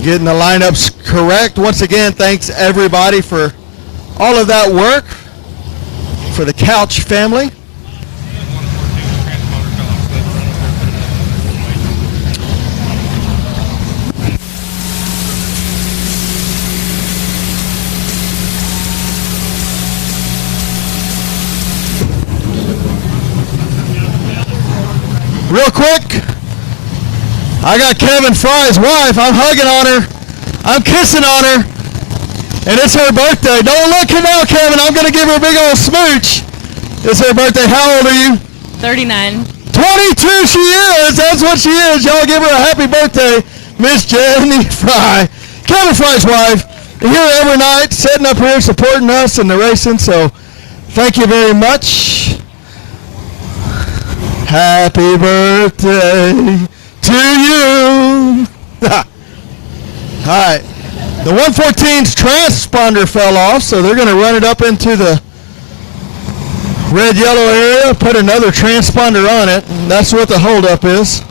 Getting the lineups correct. Once again, thanks everybody for all of that work for the Couch family. Real quick, I got Kevin Fry's wife. I'm hugging on her. I'm kissing on her. And it's her birthday. Don't look now, Kevin. I'm going to give her a big old smooch. It's her birthday. How old are you? 39. 22 she is. That's what she is. Y'all give her a happy birthday, Miss Jenny Fry. Kevin Fry's wife. Here every night, sitting up here supporting us in the racing. So thank you very much. Happy birthday to you. All right. The 114's transponder fell off, so they're going to run it up into the red-yellow area, put another transponder on it. That's what the holdup is.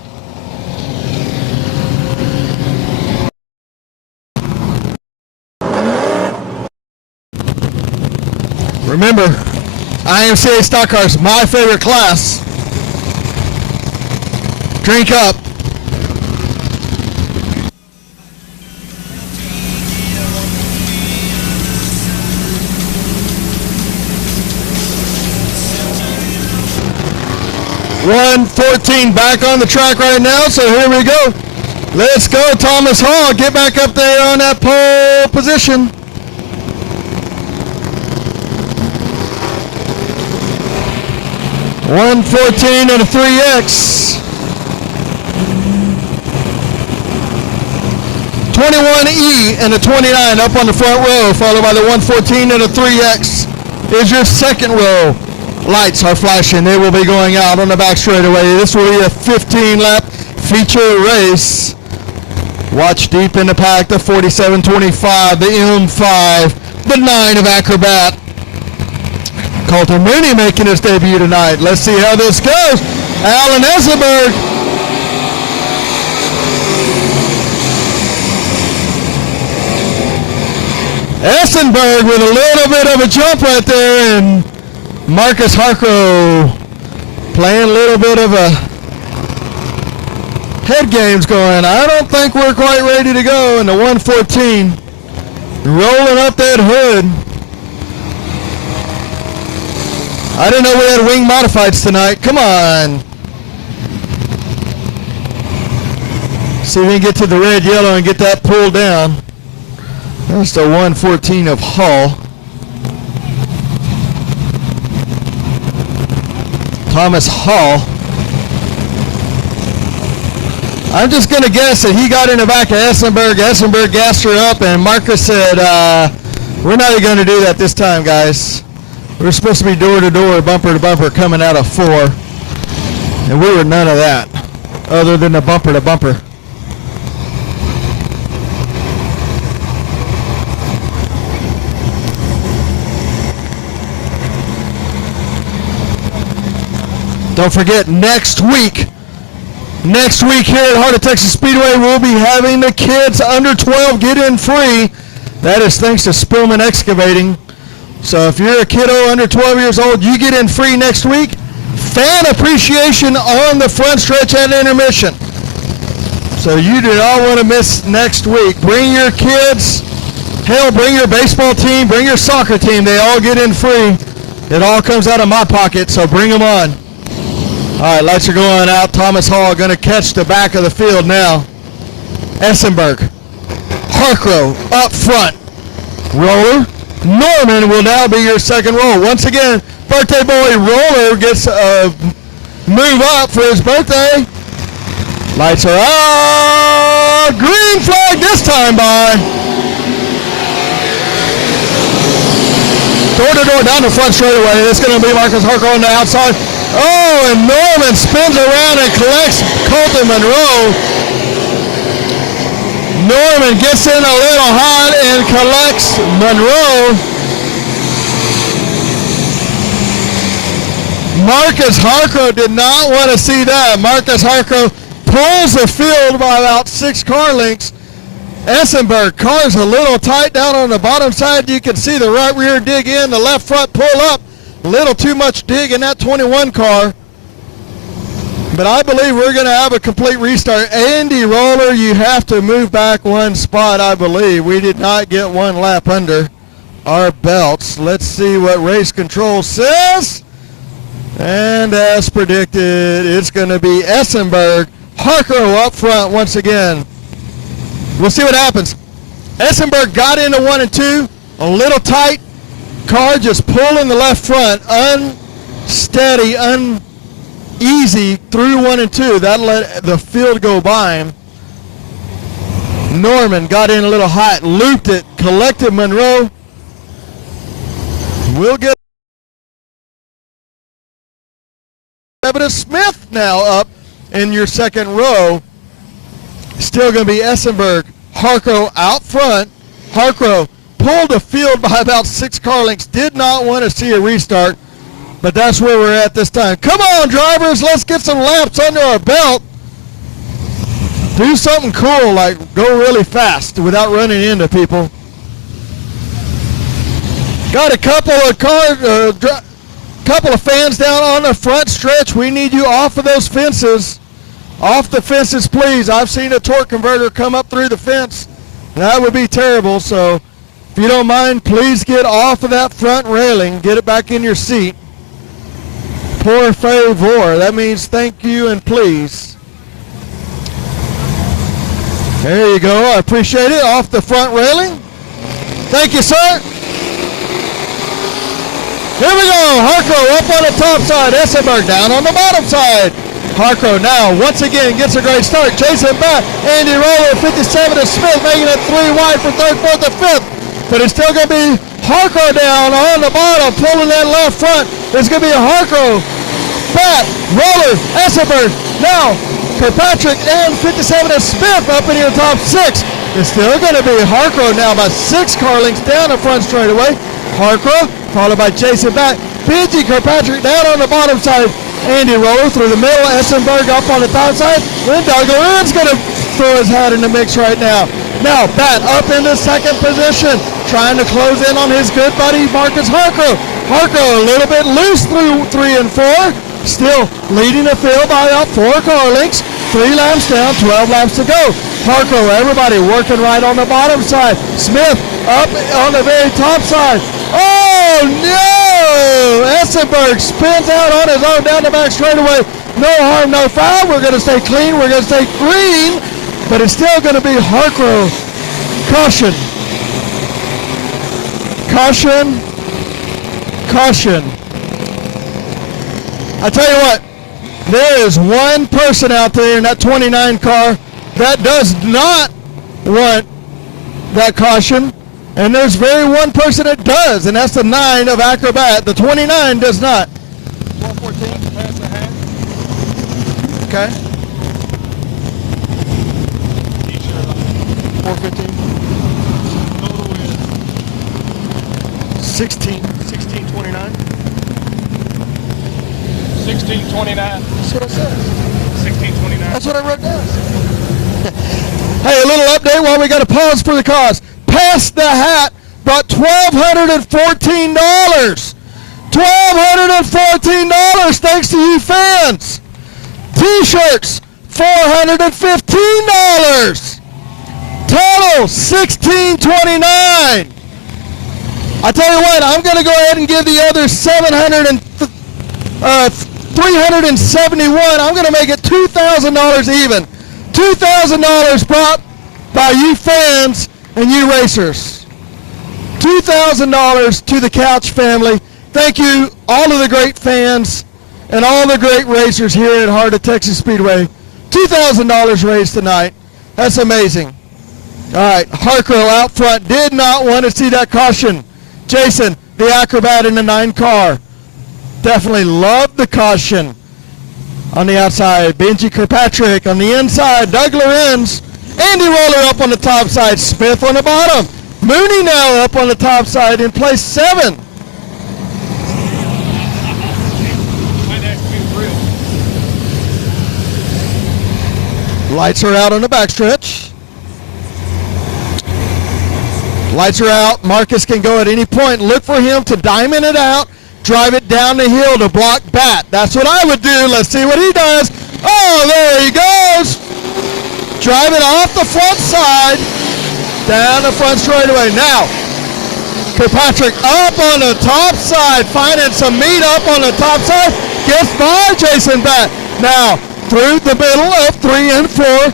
Remember, IMCA stock cars, my favorite class. Drink up. .114 back on the track right now, so here we go. Let's go, Thomas Hall. Get back up there on that pole position. .114 and a 3X. 21E and a 29 up on the front row, followed by the 114 and a 3X is your second row. Lights are flashing. They will be going out on the back straightaway. This will be a 15-lap feature race. Watch deep in the pack, the 4725, the M5, the 9 of Acrobat. Colton Mooney making his debut tonight. Let's see how this goes. Alan Essenberg. Essenberg with a little bit of a jump right there, and Marcus Harkrow playing a little bit of a head games going. I don't think we're quite ready to go in the 114. Rolling up that hood. I didn't know we had wing modifieds tonight. Come on. See if we can get to the red, yellow and get that pulled down. That's the 114 of Hall. Thomas Hall. I'm just going to guess that he got in the back of Essenberg. Essenberg gassed her up, and Marcus said, we're not even going to do that this time, guys. We're supposed to be door-to-door, bumper-to-bumper coming out of 4. And we were none of that, other than the bumper-to-bumper. Don't forget, next week here at Heart of Texas Speedway, we'll be having the kids under 12 get in free. That is thanks to Spillman Excavating. So if you're a kiddo under 12 years old, you get in free next week. Fan appreciation on the front stretch at intermission. So you do not want to miss next week. Bring your kids. Hell, bring your baseball team. Bring your soccer team. They all get in free. It all comes out of my pocket, so bring them on. All right, lights are going out. Thomas Hall going to catch the back of the field now. Essenberg. Harkrow up front. Roller. Norman will now be your second roll. Once again, birthday boy Roller gets move up for his birthday. Lights are out. Green flag this time by. Door to door down the front straightaway. It's going to be Marcus Harker on the outside. Oh, and Norman spins around and collects Colton Monroe. Norman gets in a little hot and collects Monroe. Marcus Harko did not want to see that. Marcus Harko pulls the field by about 6 car lengths. Essenberg, car's a little tight down on the bottom side. You can see the right rear dig in, the left front pull up. A little too much dig in that 21 car. But I believe we're going to have a complete restart. Andy Roller, you have to move back 1 spot, I believe. We did not get 1 lap under our belts. Let's see what race control says. And as predicted, it's going to be Essenberg. Harko up front once again. We'll see what happens. Essenberg got into 1 and 2. A little tight. Car just pulling the left front. Unsteady, uneasy through 1 and 2. That let the field go by him. Norman got in a little hot. Looped it. Collected Monroe. We'll get Evidence Smith now up in your second row. Still going to be Essenberg. Harko out front. Harko pulled the field by about 6 car lengths. Did not want to see a restart, but that's where we're at this time. Come on, drivers. Let's get some laps under our belt. Do something cool, like go really fast without running into people. Got a couple of couple of fans down on the front stretch. We need you off of those fences. Off the fences, please. I've seen a torque converter come up through the fence. That would be terrible. So if you don't mind, please get off of that front railing. Get it back in your seat. Por favor. That means thank you and please. There you go. I appreciate it. Off the front railing. Thank you, sir. Here we go. Harko up on the top side. Essenberg down on the bottom side. Harko now once again gets a great start. Chasing back. Andy Roller 57 to Smith, making it 3 wide for 3rd, 4th, and 5th. But it's still going to be Harko down on the bottom, pulling that left front. It's going to be a Harko, Bat, Roller, Essenberg. Now Kirkpatrick and 57 to Smith up in your top 6. It's still going to be Harko now by 6 car lengths down the front straightaway. Harko followed by Jason Back. Benji Kirkpatrick down on the bottom side. Andy Roller through the middle. Essenberg up on the top side. Then Doug Lorenz going to throw his hat in the mix right now. Now Bat up in the 2nd position, trying to close in on his good buddy Marcus Harko. Harko a little bit loose through 3 and 4. Still leading the field by about 4 car lengths. 3 laps down, 12 laps to go. Harko, everybody working right on the bottom side. Smith up on the very top side. Oh no! Essenberg spins out on his own down the back straightaway. No harm, no foul. We're going to stay clean. We're going to stay green. But it's still going to be Harko. Caution. Caution. Caution. I tell you what, there is one person out there in that 29 car that does not want that caution, and there's very one person that does, and that's the 9 of Acrobat. The 29 does not. 414, pass the hat. Okay. T-shirt on. 415. Total is 1629. 1629. That's what it says. 1629. That's what I wrote down. Hey, a little update while we got to pause for the cause. Pass the Hat brought $1,214. $1,214 thanks to you fans. T-shirts, $415. Total, $1,629. I tell you what, I'm going to go ahead and give the other 371. I'm going to make it $2,000 even. $2,000 brought by you fans and you racers. $2,000 to the Couch family. Thank you, all of the great fans. and all the great racers here at Heart of Texas Speedway. $2,000 raised tonight. That's amazing. All right, Harkrow out front did not want to see that caution. Jason, the acrobat in the 9 car, definitely loved the caution. On the outside, Benji Kirkpatrick. On the inside, Doug Lorenz. Andy Roller up on the top side. Smith on the bottom. Mooney now up on the top side in place 7. Lights are out on the backstretch. Lights are out. Marcus can go at any point. Look for him to diamond it out. Drive it down the hill to block Bat. That's what I would do. Let's see what he does. Oh, there he goes. Drive it off the front side. Down the front straightaway. Now, Kirkpatrick up on the top side. Finding some meat up on the top side. Gets by Jason Bat. Now, through the middle of 3 and 4.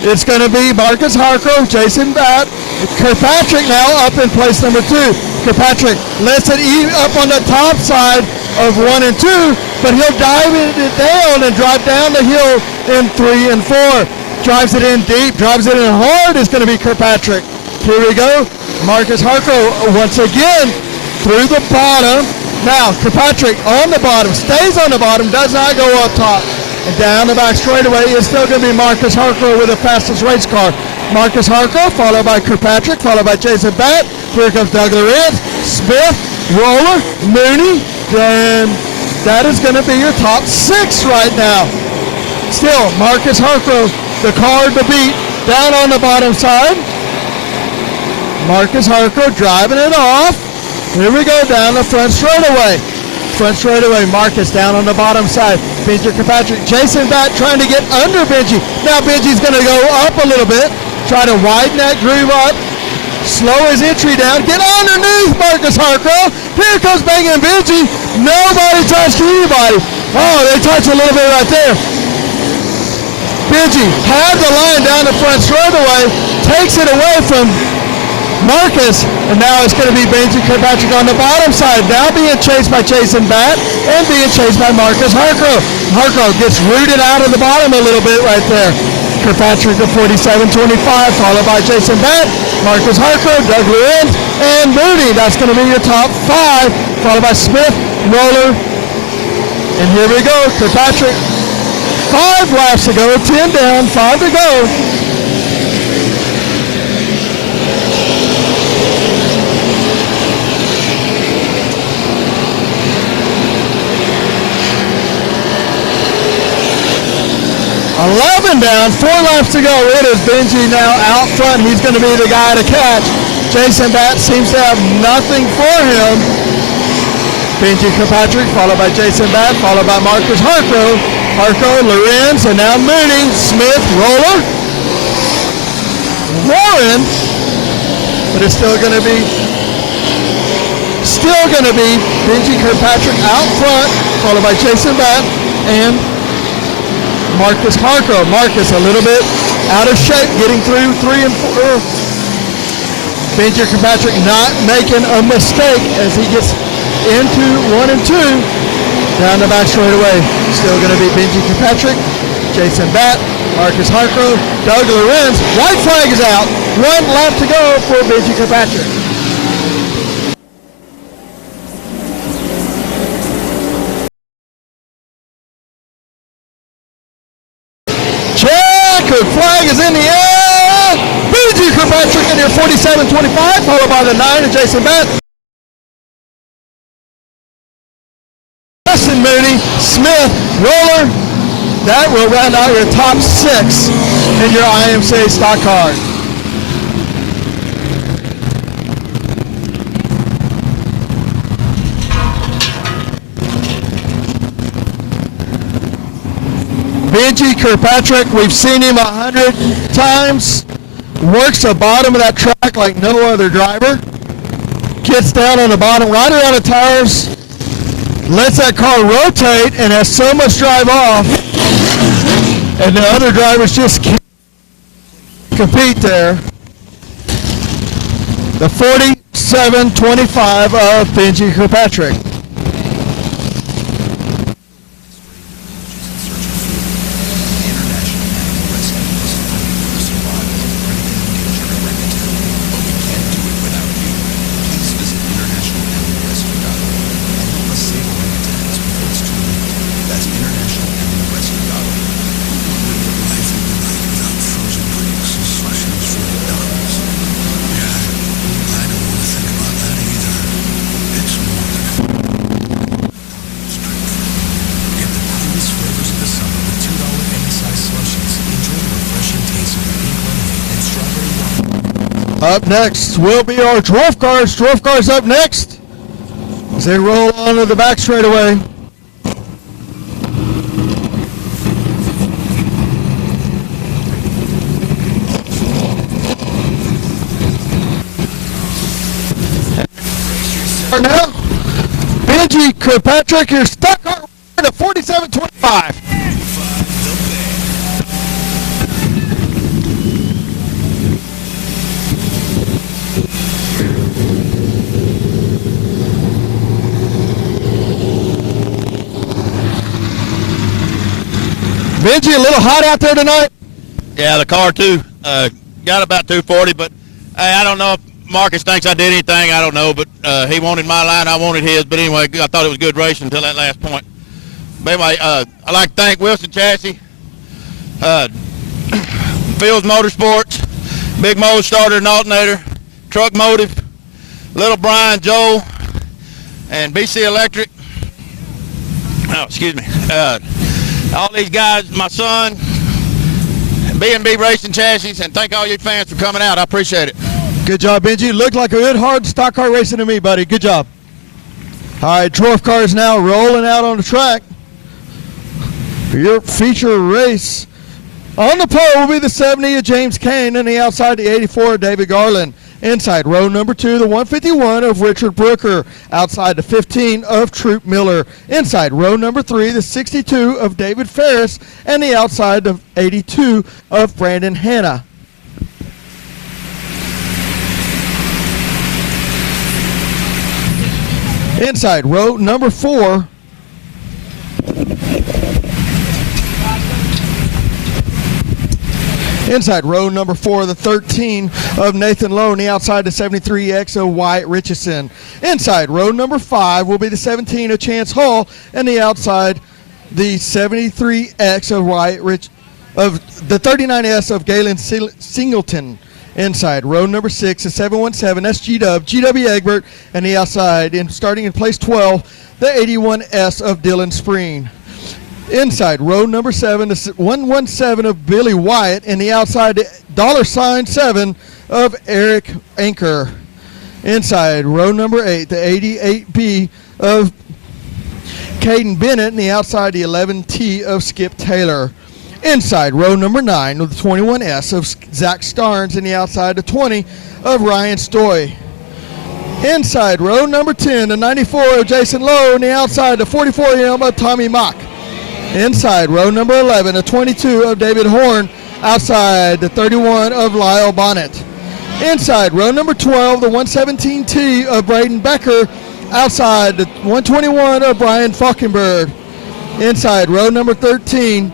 It's going to be Marcus Harkrow, Jason Bat. Kirkpatrick now up in place number 2. Kirkpatrick lets it up on the top side of 1 and 2, but he'll dive it down and drive down the hill in 3 and 4. Drives it in deep, drives it in hard. It's going to be Kirkpatrick. Here we go. Marcus Harkrow once again through the bottom. Now Kirkpatrick on the bottom, stays on the bottom, does not go up top. And down the back straightaway is still going to be Marcus Harkrow with the fastest race car. Marcus Harkrow, followed by Kirkpatrick, followed by Jason Bat. Here comes Doug Lorenz, Smith, Roller, Mooney. Then that is going to be your top 6 right now. Still, Marcus Harkrow, the car to beat, down on the bottom side. Marcus Harkrow driving it off. Here we go, down the front straightaway. Front straightaway, Marcus down on the bottom side. Benji Kirkpatrick, Jason Bat trying to get under Benji. Now Benji's going to go up a little bit, try to widen that groove up, slow his entry down, get underneath Marcus Harkrow. Here comes Bangin' Benji. Nobody touched anybody. Oh, they touched a little bit right there. Benji had the line down the front straightaway, takes it away from Marcus, and now it's going to be Benji Kirkpatrick on the bottom side, now being chased by Jason Bat and being chased by Marcus Harkrow. Harkrow gets rooted out of the bottom a little bit right there. Kirkpatrick to 47.25, followed by Jason Bat, Marcus Harkrow, Doug Lorenz, and Mooney. That's going to be your top 5, followed by Smith, Roller, and here we go. Kirkpatrick, 5 laps to go, 10 down, 5 to go. Down, 4 laps to go. It is Benji now out front. He's going to be the guy to catch. Jason Bat seems to have nothing for him. Benji Kirkpatrick, followed by Jason Bat, followed by Marcus Harkrow. Harkrow, Lorenz, and now Mooney, Smith, Roller, Warren. But it's still going to be Benji Kirkpatrick out front, followed by Jason Bat and Marcus Harkrow. Marcus a little bit out of shape, getting through 3 and 4. Benji Kirkpatrick not making a mistake as he gets into 1 and 2. Down the back straightaway. Still going to be Benji Kirkpatrick, Jason Bat, Marcus Harkrow, Doug Lorenz. White flag is out. 1 lap to go for Benji Kirkpatrick. Flag is in the air. Benji Kirkpatrick in your 47.25, followed by the 9 of Jason Bat. Justin Mooney, Smith, Roller. That will round out your top 6 in your IMCA stock card. Benji Kirkpatrick, we've seen him 100 times. Works the bottom of that track like no other driver. Gets down on the bottom, right around the tires. Lets that car rotate and has so much drive off. And the other drivers just can't compete there. The 47.25 of Benji Kirkpatrick. Up next will be our Dwarf cars. Dwarf cars up next as they roll onto the back straightaway. Now, Benji Kirkpatrick, your stock car to 47.25. Benji, a little hot out there tonight? Yeah, the car too. Got about 240, but hey, I don't know if Marcus thinks I did anything. I don't know, but he wanted my line, I wanted his. But anyway, I thought it was good racing until that last point. But anyway, I'd like to thank Wilson Chassis, Fields Motorsports, Big Mo Starter and Alternator, Truck Motive, Little Brian, Joel, and BC Electric. Oh, excuse me. All these guys, my son, B&B Racing Chassis, and thank all you fans for coming out. I appreciate it. Good job, Benji. Looked like a good, hard stock car racing to me, buddy. Good job. All right, Dwarf cars now rolling out on the track for your feature race. On the pole will be the 70 of James Kane, and the outside the 84 of David Garland. Inside row number 2, the 151 of Richard Brooker. Outside the 15 of Troop Miller. Inside row number 3, the 62 of David Ferris, and the outside of 82 of Brandon Hanna. Inside row number 4, inside row number 4, the 13 of Nathan Lowe, and the outside the 73X of Wyatt Richardson. Inside row number 5 will be the 17 of Chance Hall, and the outside the 73X of of the 39S of Galen Singleton. Inside row number 6 is 717 SG-Dub, GW Egbert, and the outside, starting in place 12, the 81S of Dylan Spreen. Inside row number 7, the 117 of Billy Wyatt, and the outside, $7 of Eric Anker. Inside row number 8, the 88B of Caden Bennett, and the outside, the 11T of Skip Taylor. Inside row number 9 with the 21S of Zach Starnes, and the outside the 20 of Ryan Stoy. Inside row number 10, the 94 of Jason Lowe, and the outside the 44M of Tommy Mock. Inside row number 11, the 22 of David Horn, outside the 31 of Lyle Bonnet. Inside row number 12, the 117T of Braden Becker, outside the 121 of Brian Falkenberg. Inside row number 13,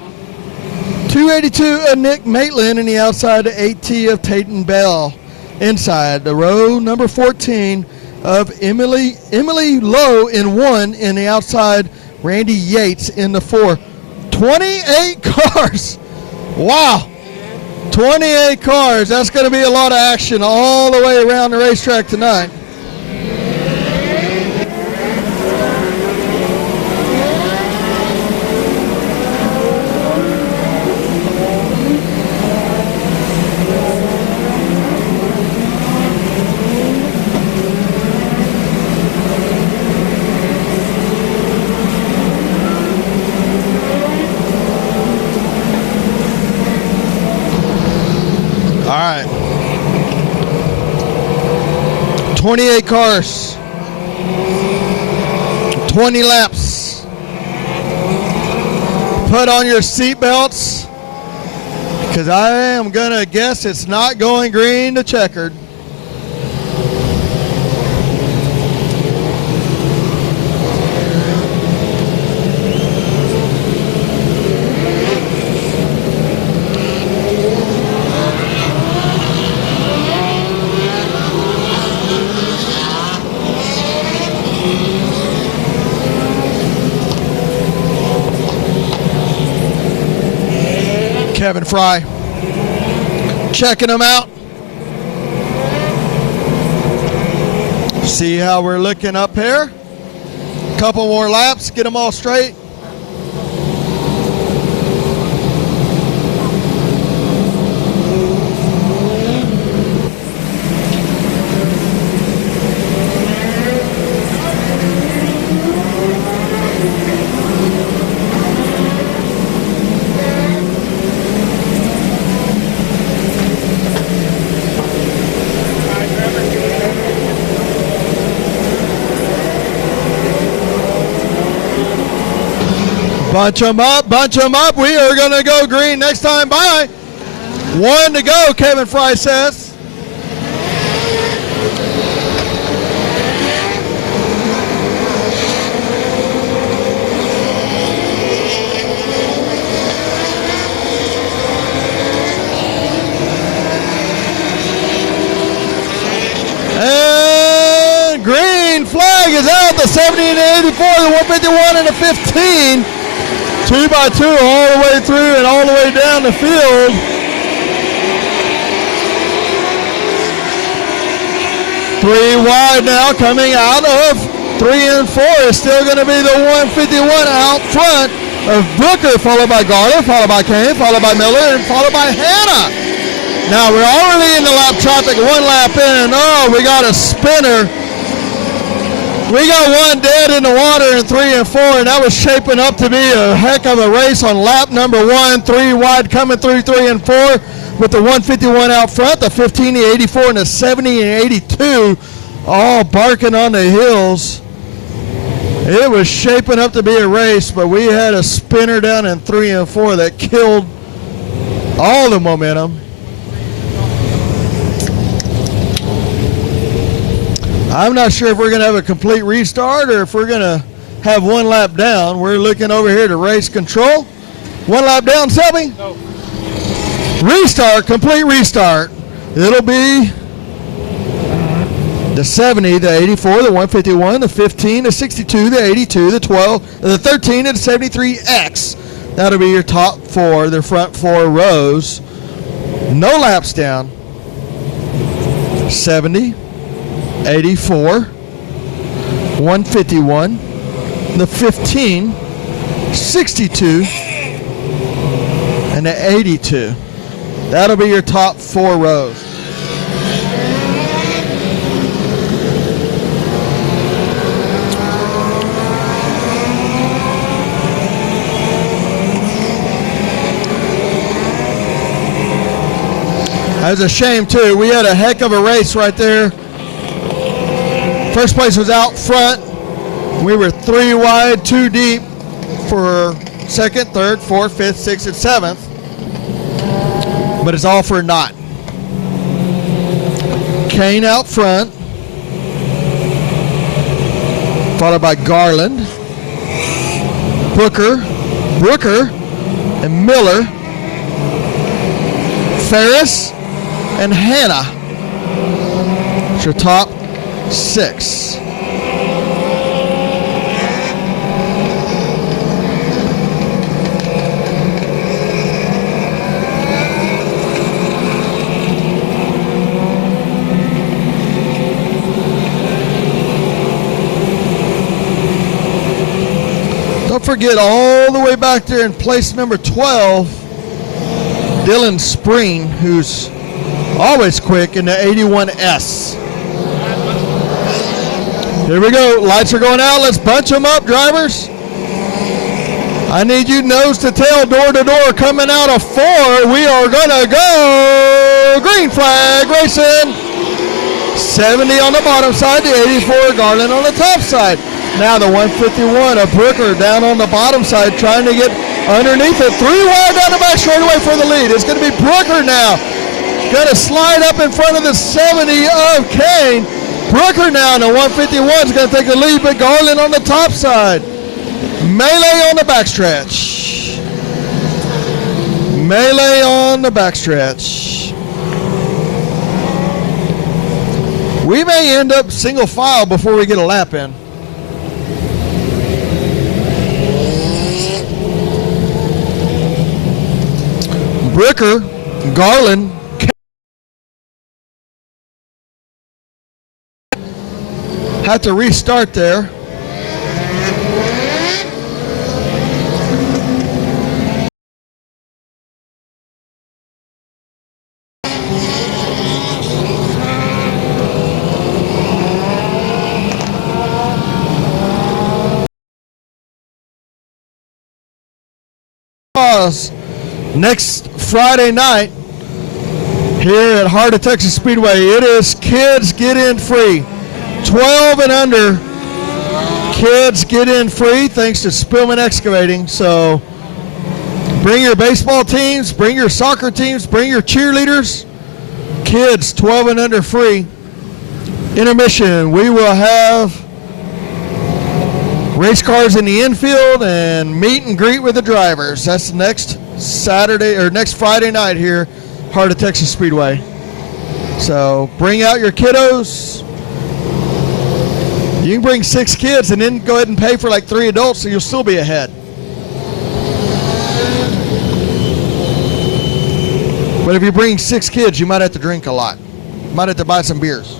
282 of Nick Maitland, and the outside the 8T of Tayton Bell. Inside the row number 14 of Emily Lowe in 1, and the outside Randy Yates in the 4. 28 cars. Wow. 28 cars. That's going to be a lot of action all the way around the racetrack tonight. All right. 28 cars. 20 laps. Put on your seatbelts, because I am going to guess it's not going green to checkered. Kevin Fry checking them out. See how we're looking up here. Couple more laps, get them all straight. Bunch them up, bunch them up. We are going to go green next time. Bye. 1 to go, Kevin Fry says. And green flag is out. The 70 and the 84, the 151 and the 15. 2 by 2 all the way through and all the way down the field. Three wide now, coming out of 3 and 4 is still going to be the 151 out front of Booker, followed by Garland, followed by Kane, followed by Miller, and followed by Hannah. Now we're already in the lap traffic, 1 lap in. Oh, we got a spinner. We got one dead in the water in 3 and 4, and that was shaping up to be a heck of a race on lap number 1. 3 wide coming through 3 and 4 with the 151 out front, the 15, the 84, and the 70 and 82 all barking on the hills. It was shaping up to be a race, but we had a spinner down in 3 and 4 that killed all the momentum. I'm not sure if we're going to have a complete restart or if we're going to have 1 lap down. We're looking over here to race control. 1 lap down, Selby? No. Restart, complete restart. It'll be the 70, the 84, the 151, the 15, the 62, the 82, the 12, the 13, and the 73X. That'll be your top 4, the front 4 rows. No laps down. 70. 84, 151, the 15, 62, and the 82. That'll be your top 4 rows. That was a shame too. We had a heck of a race right there. First place was out front. We were 3 wide, 2 deep for 2nd, 3rd, 4th, 5th, 6th, and 7th. But it's all for naught. Kane out front, followed by Garland, Brooker, and Miller, Ferris, and Hannah. It's your top 6. Don't forget all the way back there in place number 12, Dylan Spring, who's always quick in the 81S. Here we go. Lights are going out. Let's bunch them up, drivers. I need you nose to tail, door to door, coming out of 4. We are going to go green flag racing. 70 on the bottom side, the 84 Garland on the top side. Now the 151 of Brooker down on the bottom side, trying to get underneath it. 3 wide down the back straightaway for the lead. It's going to be Brooker now. Going to slide up in front of the 70 of Kane. Brooker now in the 151 is going to take the lead, but Garland on the top side. Melee on the backstretch. Melee on the backstretch. We may end up single file before we get a lap in. Brooker, Garland, had to restart there. Next Friday night here at Heart of Texas Speedway, it is kids get in free. 12 and under Kids get in free thanks to Spillman Excavating. So bring your baseball teams, bring your soccer teams, bring your cheerleaders. Kids 12 and under free. Intermission, we will have race cars in the infield and meet and greet with the drivers. That's next Saturday or next Friday night here, Heart of Texas Speedway. So bring out your kiddos. You can bring 6 kids and then go ahead and pay for like 3 adults, so you'll still be ahead. But if you bring 6 kids, you might have to drink a lot. Might have to buy some beers.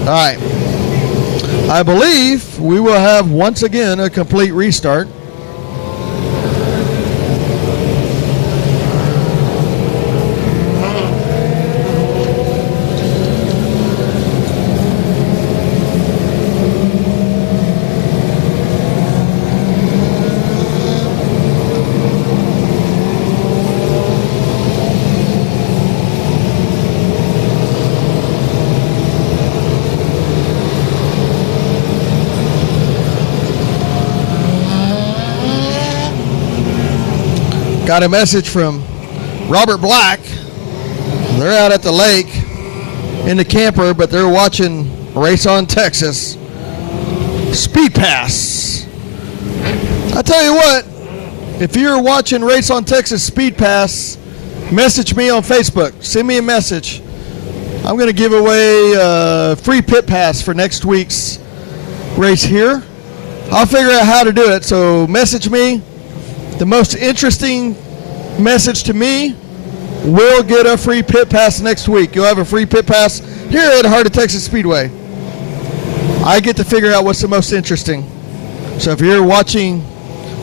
All right. I believe we will have once again a complete restart. Got a message from Robert Black. They're out at the lake in the camper, but they're watching Race on Texas. Speed Pass. I tell you what, if you're watching Race on Texas Speed Pass, message me on Facebook. Send me a message. I'm going to give away a free pit pass for next week's race here. I'll figure out how to do it, so message me. The most interesting message to me will get a free pit pass next week. You'll have a free pit pass here at Heart of Texas Speedway. I get to figure out what's the most interesting. So if you're watching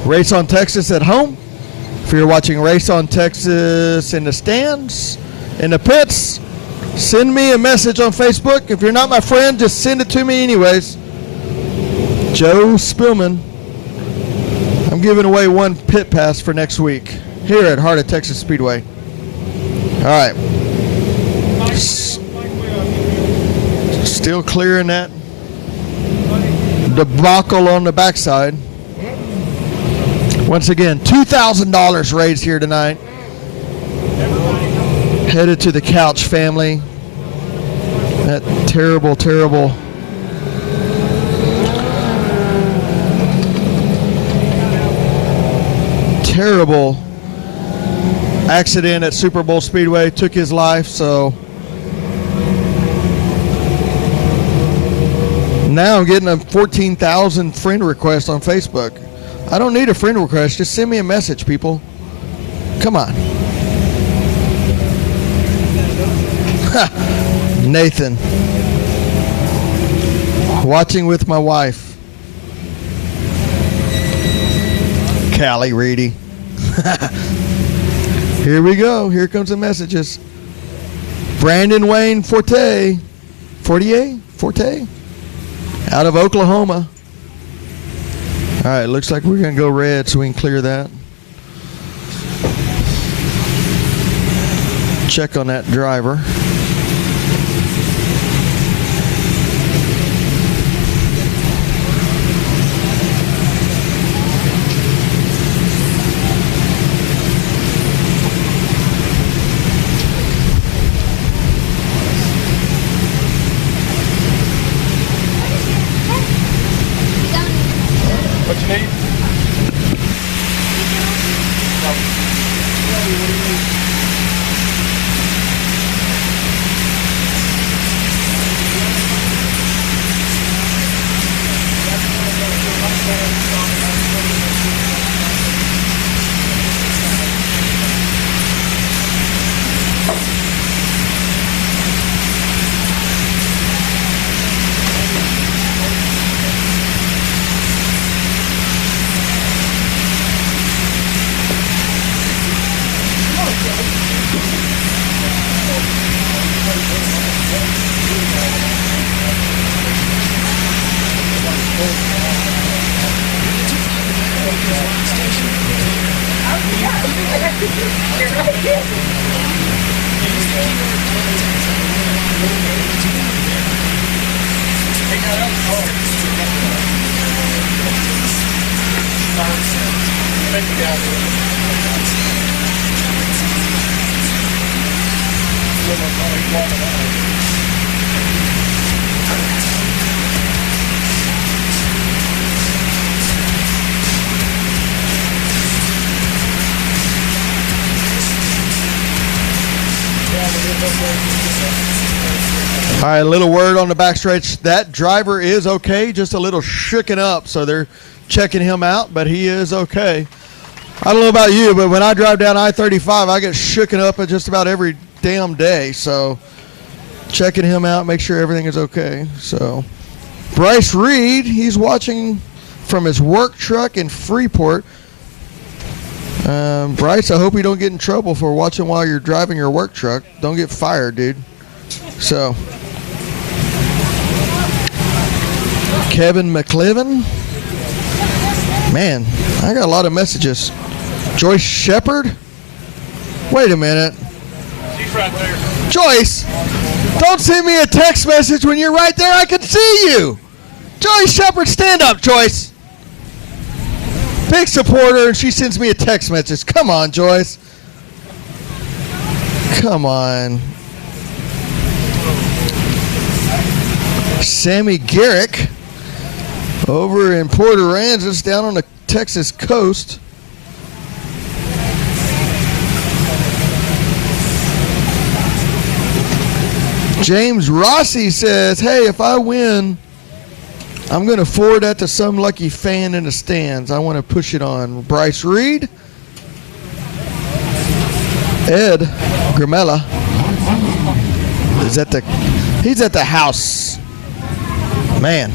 Race on Texas at home, if you're watching Race on Texas in the stands, in the pits, send me a message on Facebook. If you're not my friend, just send it to me anyways. Joe Spillman. I'm giving away 1 pit pass for next week here at Heart of Texas Speedway. All right. Still clearing that debacle on the backside. Once again, $2,000 raised here tonight. Headed to the Couch family. That terrible, terrible accident at Super Bowl Speedway took his life, so now I'm getting a 14,000 friend request on Facebook. I don't need a friend request, just send me a message, people. Come on. Nathan. Watching with my wife. Callie Reedy. Here we go. Here comes the messages. Brandon Wayne Forte, out of Oklahoma. All right, looks like we're going to go red so we can clear that. Check on that driver. All right, a little word on the backstretch. That driver is okay, just a little shooken up, so they're checking him out, but he is okay. I don't know about you, but when I drive down I-35, I get shooken up at just about every damn day, so checking him out, make sure everything is okay. So Bryce Reed, he's watching from his work truck in Freeport. Bryce, I hope you don't get in trouble for watching while you're driving your work truck. Don't get fired, dude. So Kevin McCliven. Man, I got a lot of messages. Joyce Shepard. Wait a minute. She's right there. Joyce, don't send me a text message when you're right there. I can see you. Joyce Shepard, stand up, Joyce. Big supporter, and she sends me a text message. Come on, Joyce. Come on. Sammy Garrick over in Port Aransas down on the Texas coast. James Rossi says, hey, if I win, I'm going to forward that to some lucky fan in the stands. I want to push it on. Bryce Reed. Ed Gramella is he's at the house. Man,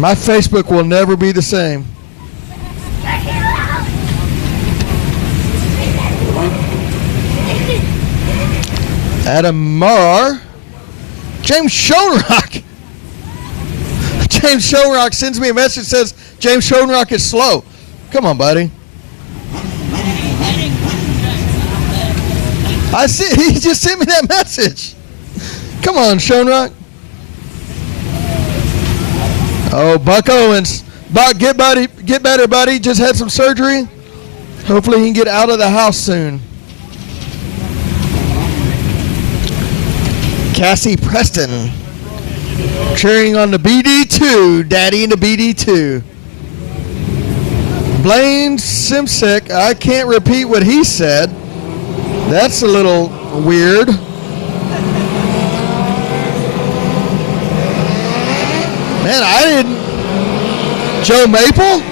my Facebook will never be the same. Adam Marr. James Schoenrock. James Schoenrock sends me a message that says James Schoenrock is slow. Come on, buddy. I see. He just sent me that message. Come on, Schoenrock. Oh, Buck Owens. Buck, get better, buddy. Just had some surgery. Hopefully he can get out of the house soon. Cassie Preston. Cheering on the BD2. Daddy in the BD2. Blaine Simsek. I can't repeat what he said. That's a little weird. Man, I didn't. Joe Maple?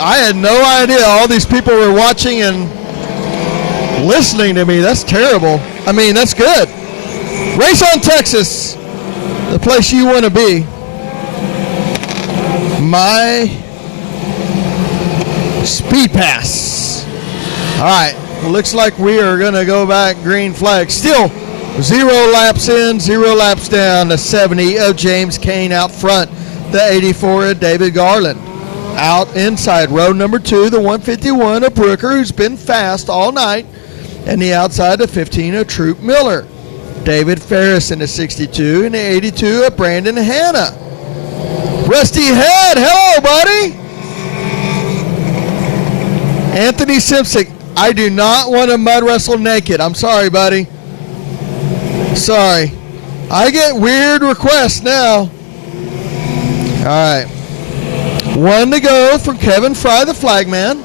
I had no idea all these people were watching and listening to me. That's terrible. I mean, that's good. Race on Texas, the place you want to be. My Speed Pass. All right, looks like we are going to go back green flag. Still 0 laps in, 0 laps down. The 70 of James Kane out front. The 84 of David Garland. Out inside row number 2, the 151 of Brooker, who's been fast all night. And the outside, the 15 of Troop Miller. David Ferris in the 62 and the 82 of Brandon Hanna. Rusty Head, hello, buddy. Anthony Simpson, I do not want to mud wrestle naked. I'm sorry, buddy. Sorry. I get weird requests now. All right. 1 to go from Kevin Fry, the flagman.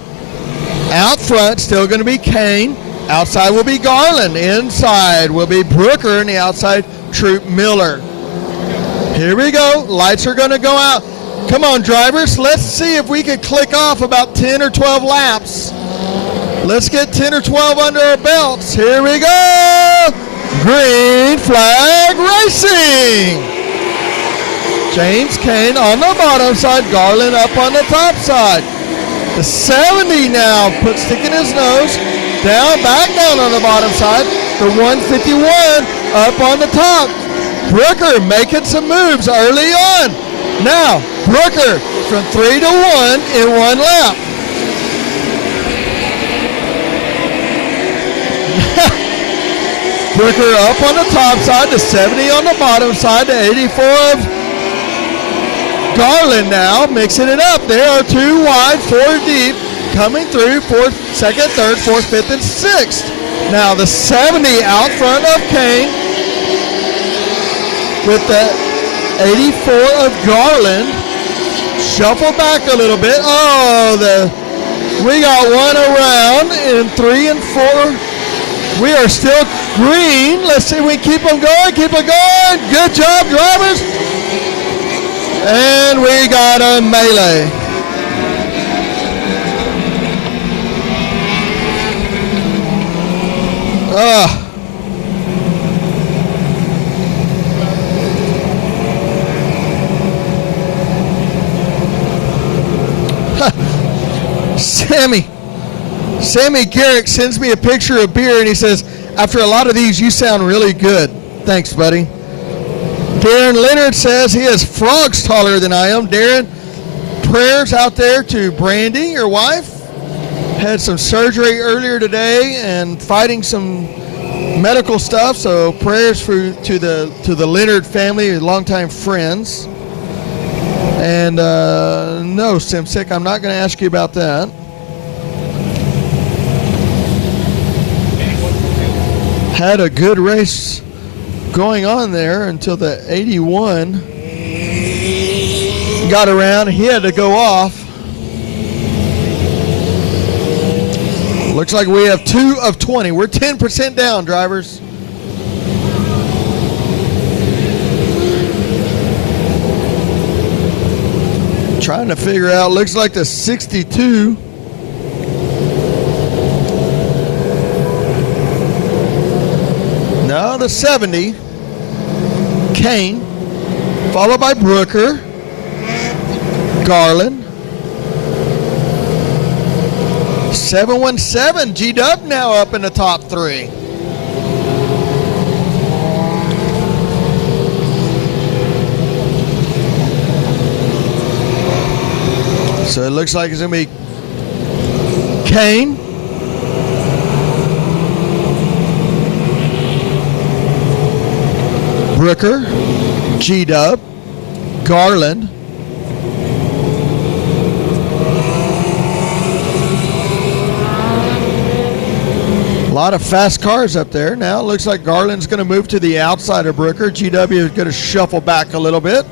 Out front, still going to be Kane. Outside will be Garland. Inside will be Brooker, and the outside, Troop Miller. Here we go. Lights are going to go out. Come on, drivers. Let's see if we can click off about 10 or 12 laps. Let's get 10 or 12 under our belts. Here we go. Green flag racing. James Kane on the bottom side. Garland up on the top side. The 70 now sticking his nose. Back down on the bottom side. The 151 up on the top. Brooker making some moves early on. Now, Brooker from 3 to 1 in 1 lap. Brooker up on the top side, the 70 on the bottom side, the 84 of Garland now mixing it up. There are 2 wide, 4 deep, coming through fourth, second, third, fourth, fifth, and sixth. Now the 70 out front of Kane with the 84 of Garland. Shuffle back a little bit. Oh, we got one around in 3 and 4. We are still green. Let's see if we keep them going. Keep it going. Good job, drivers. And we got a melee. Sammy Garrick sends me a picture of beer and he says, after a lot of these, you sound really good. Thanks, buddy. Darren Leonard says he is frogs taller than I am. Darren, prayers out there to Brandy, your wife. Had some surgery earlier today and fighting some medical stuff, so prayers to the Leonard family, longtime friends. And no, Simsick, I'm not going to ask you about that. Had a good race going on there until the 81 got around. He had to go off. Looks like we have 2 of 20. We're 10% down, drivers. Trying to figure out, looks like the 62. No, the 70. Kane, followed by Brooker, Garland. 717, G-Dub now up in the top 3. So it looks like it's going to be Kane, Brooker, G-Dub, Garland, a lot of fast cars up there. Now it looks like Garland's going to move to the outside of Brooker. GW is going to shuffle back a little bit.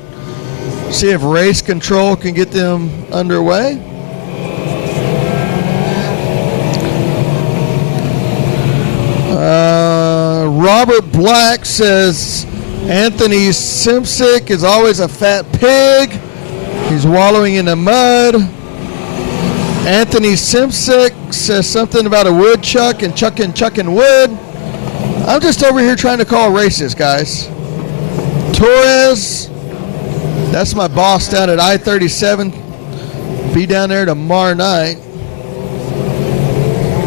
See if race control can get them underway. Robert Black says Anthony Simsick is always a fat pig. He's wallowing in the mud. Anthony Simsick says something about a woodchuck and chucking wood. I'm just over here trying to call races, guys. Torres, that's my boss down at I-37. Be down there tomorrow night.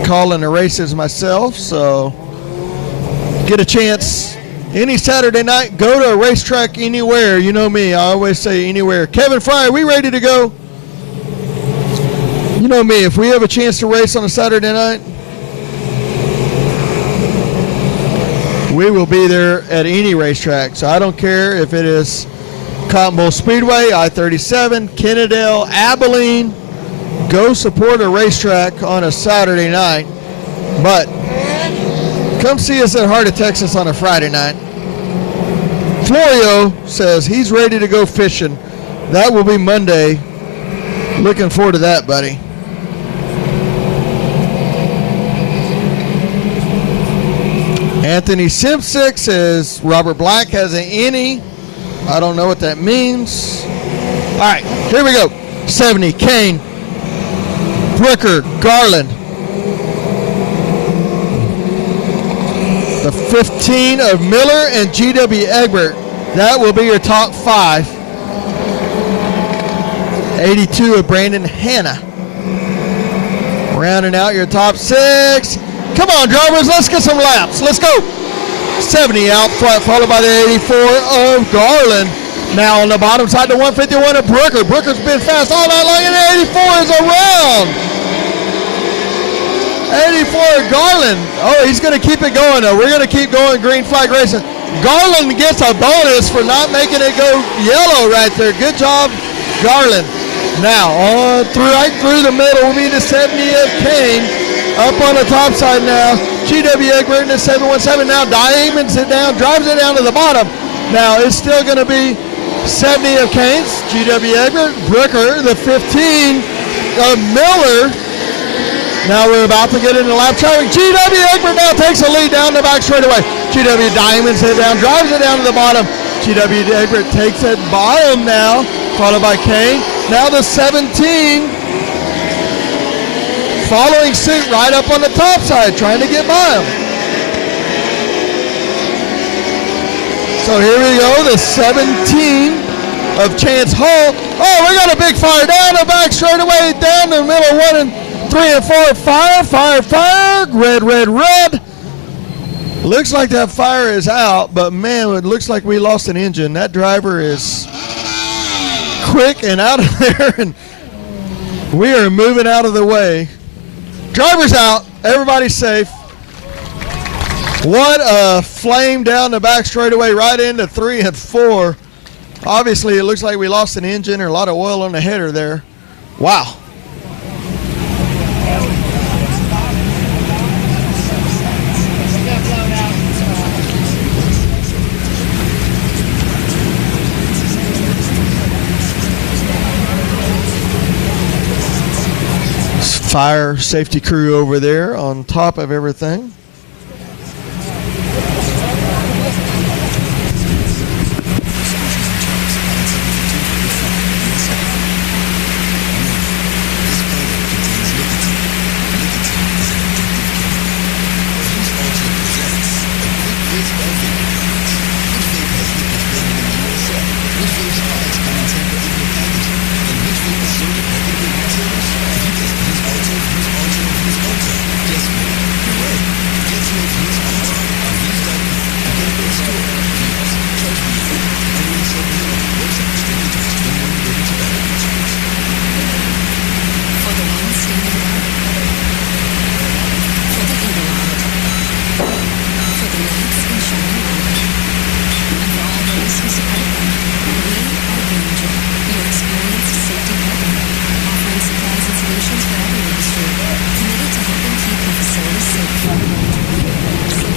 Calling the races myself, so get a chance. Any Saturday night, go to a racetrack anywhere. You know me, I always say anywhere. Kevin Fry, are we ready to go? You know me, if we have a chance to race on a Saturday night, we will be there at any racetrack. So I don't care if it is Cotton Bowl Speedway, I-37, Kennedale, Abilene. Go support a racetrack on a Saturday night. But come see us at Heart of Texas on a Friday night. Florio says he's ready to go fishing. That will be Monday. Looking forward to that, buddy. Anthony Simsick says Robert Black has an innie. I don't know what that means. All right, here we go. 70, Kane, Brooker, Garland. The 15 of Miller and G.W. Egbert. That will be your top 5. 82 of Brandon Hanna. Rounding out your top 6. Come on, drivers, let's get some laps. Let's go. 70 out front, followed by the 84 of Garland. Now on the bottom side, the 151 of Brooker. Brooker's been fast all night long, and the 84 is around. 84 of Garland. Oh, he's going to keep it going, though. We're going to keep going green flag racing. Garland gets a bonus for not making it go yellow right there. Good job Garland. Now, right through the middle will be the 70 of Kane. Up on the top side now. GW Egbert in the 717. Now diamonds it down, drives it down to the bottom. Now it's still going to be 70 of Kane's. GW Egbert, Brooker, the 15 of Miller. Now we're about to get into lap traffic. GW Egbert now takes the lead down the back straightaway. GW diamonds it down, drives it down to the bottom. GW Egbert takes it bottom now, followed by Kane. Now the 17 following suit right up on the top side, trying to get by him. So here we go, the 17 of Chance Holt. Oh, we got a big fire down the back straightaway, down the middle, 1 and 3 and 4. Fire. Red. Looks like that fire is out, but man, it looks like we lost an engine. That driver is quick and out of there, and we are moving out of the way. Driver's out, everybody's safe. What a flame down the back straightaway right into 3 and 4. Obviously, it looks like we lost an engine or a lot of oil on the header there. Wow. Fire safety crew over there on top of everything.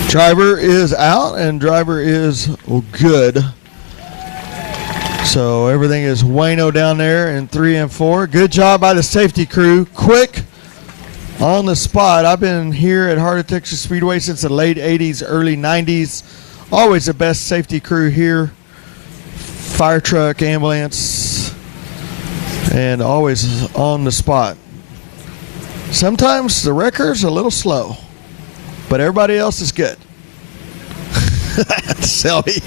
Driver is out and driver is good. So everything is bueno down there in 3 and 4. Good job by the safety crew. Quick on the spot. I've been here at Heart of Texas Speedway since the late 80s, early 90s. Always the best safety crew here. Fire truck, ambulance, and always on the spot. Sometimes the wrecker's a little slow, but everybody else is good. Selby.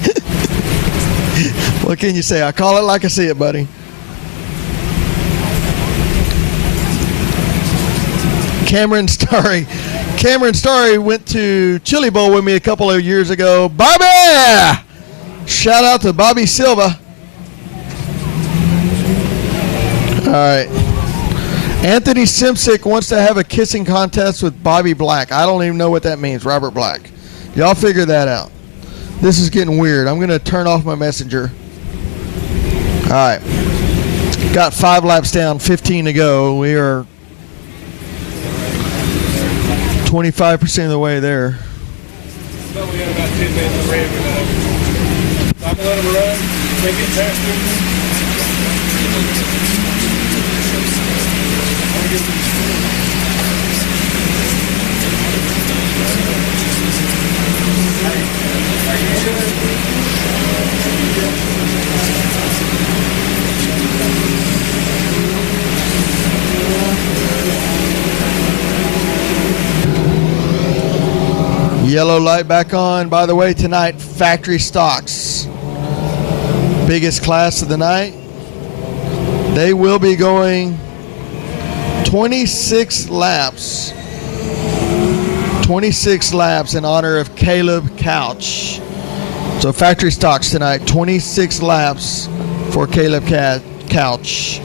What can you say? I call it like I see it, buddy. Cameron Starry went to Chili Bowl with me a couple of years ago. Bobby! Shout out to Bobby Silva. All right. Anthony Simsick wants to have a kissing contest with Bobby Black. I don't even know what that means, Robert Black. Y'all figure that out. This is getting weird. I'm going to turn off my messenger. All right. Got 5 laps down, 15 to go. We are 25% of the way there. So we got about 10 minutes to ramp it up. I'm going to let them run. They get past them. Yellow light back on. By the way, tonight, factory stocks. Biggest class of the night. They will be going 26 laps. 26 laps in honor of Caleb Couch. So factory stocks tonight, 26 laps for Caleb Couch.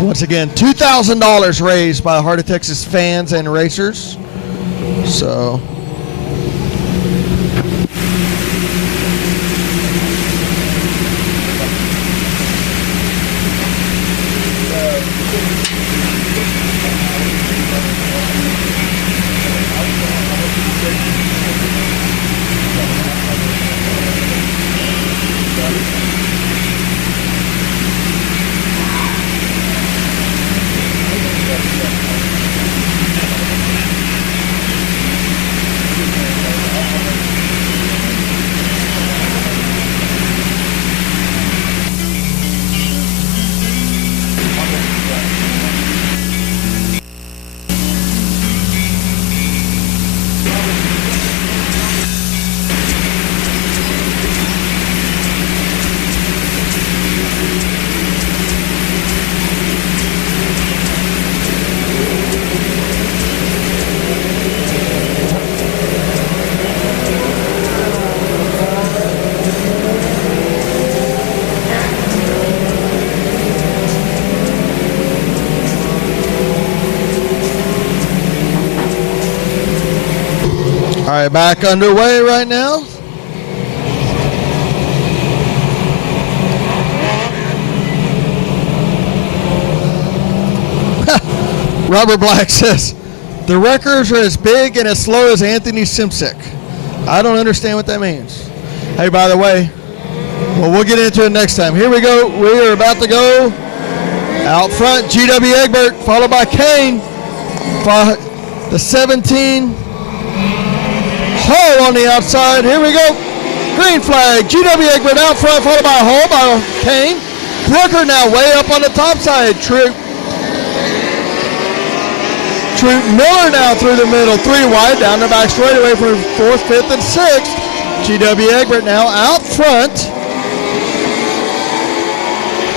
Once again, $2,000 raised by Heart of Texas fans and racers. So All right, back underway right now. Robert Black says, the wreckers are as big and as slow as Anthony Simsek. I don't understand what that means. Hey, by the way, well, we'll get into it next time. Here we go. We are about to go out front. GW Egbert, followed by Kane. The 17. Hall on the outside. Here we go. Green flag. GW Egbert out front, followed by Hall by Kane. Brooker now way up on the top side. Troop Miller now through the middle. 3 wide down the back straightaway for 4th, 5th, and 6th. GW Egbert now out front.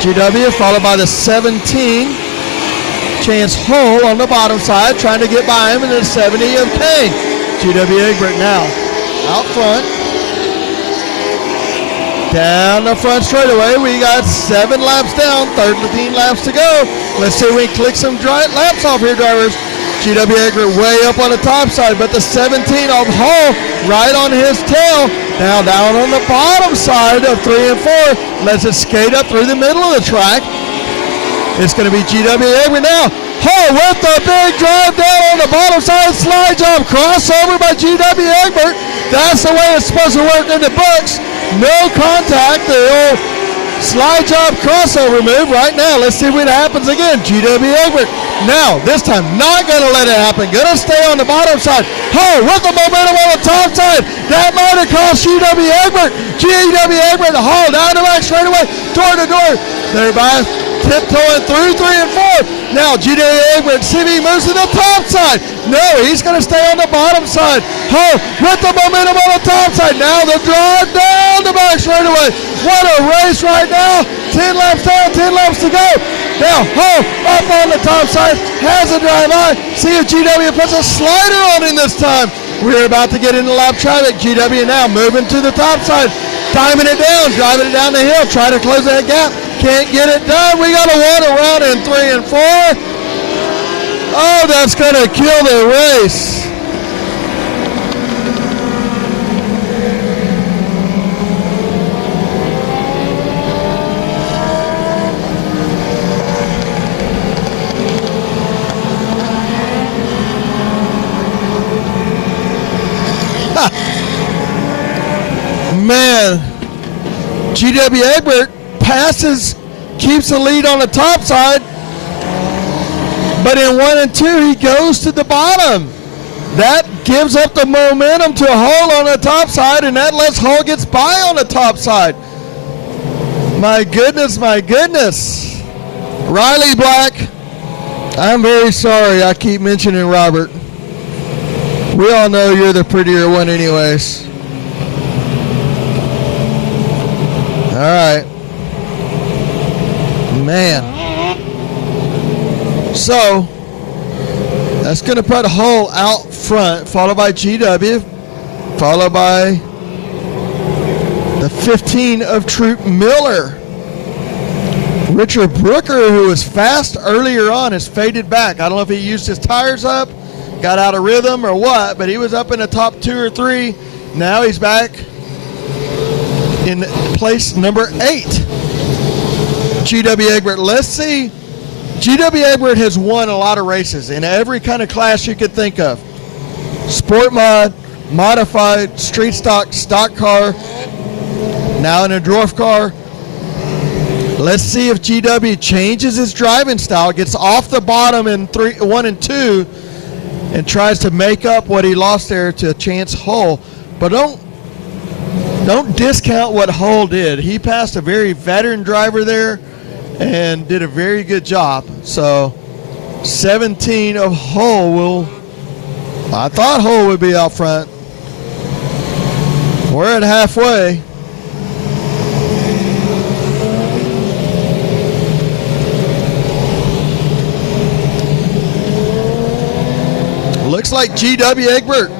GW followed by the 17. Chance Hall on the bottom side trying to get by him, and the 70 of Kane. GW Egbert now out front. Down the front straightaway, we got 7 laps down, 13 laps to go. Let's see if we can click some laps off here, drivers. GW Egbert way up on the top side, but the 17 of Hall right on his tail. Now down on the bottom side of 3 and 4. Lets it skate up through the middle of the track. It's going to be GW Egbert now. Hall with the big drive down on the bottom side, slide job, crossover by GW Egbert. That's the way it's supposed to work in the books. No contact, the old slide job crossover move right now. Let's see what happens again. GW Egbert now, this time not going to let it happen. Going to stay on the bottom side. Hall with the momentum on the top side. That might have cost GW Egbert. GW Egbert, Hall down the back straightaway, door to door. There by tiptoeing through 3 and 4. Now GW Egbert, see if he moves to the top side. No, he's going to stay on the bottom side. Hall with the momentum on the top side. Now the drive down the back straightaway. What a race right now. 10 laps down, 10 laps to go. Now Hall up on the top side, has a drive on. See if GW puts a slider on him this time. We're about to get into lap traffic. GW now moving to the top side, timing it down, driving it down the hill, trying to close that gap. Can't get it done. We got a 1 around in 3 and 4. Oh, that's going to kill the race. Man, GW Egbert passes, keeps the lead on the top side, but in 1 and 2 he goes to the bottom. That gives up the momentum to Hall on the top side, and that lets Hall gets by on the top side. My goodness, my goodness. Riley Black, I'm very sorry I keep mentioning Robert. We all know you're the prettier one anyways. All right. Man. So, that's going to put Hull out front, followed by GW, followed by the 15 of Troop Miller. Richard Brooker, who was fast earlier on, has faded back. I don't know if he used his tires up, got out of rhythm or what, but he was up in the top 2 or 3. Now he's back in place number 8. GW Egbert. Let's see GW Egbert has won a lot of races in every kind of class you could think of. Sport mod, modified, street stock, stock car, now in a dwarf car. Let's see if GW changes his driving style, gets off the bottom in 1 and 2, and tries to make up what he lost there to Chance Hull. But don't discount what Hull did. He passed a very veteran driver there and did a very good job. So 17 of Hull I thought Hull would be out front. We're at halfway. Looks like GW Egbert.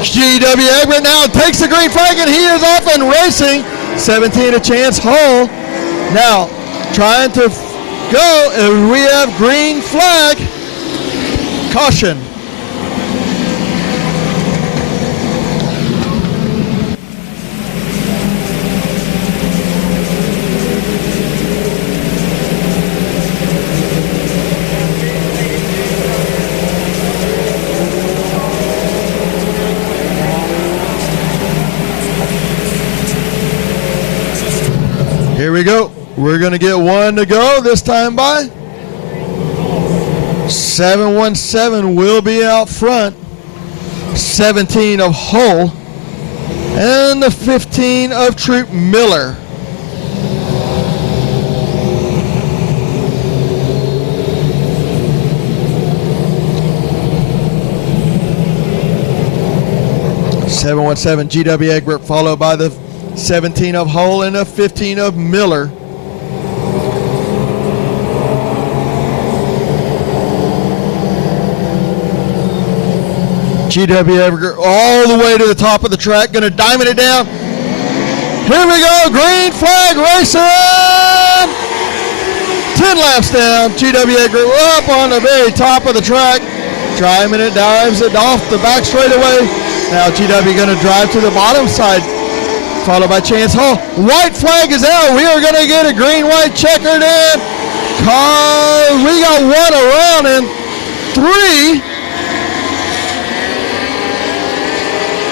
GW Egbert now takes the green flag and he is off and racing. 17 a Chance Hull. Now trying to go and we have green flag. Caution. Here we go. We're going to get 1 to go this time by. 717 will be out front. 17 of Hull. And the 15 of Troop Miller. GW Egbert followed by the 17 of Hull and a 15 of Miller. GW Egbert all the way to the top of the track, going to diamond it down. Here we go, green flag racing. 10 laps down, GW Egbert up on the very top of the track. Driving it, dives it off the back straightaway. Now GW going to drive to the bottom side, followed by Chance Hull. White flag is out. We are going to get a green-white checkered in. We got 1 around and 3.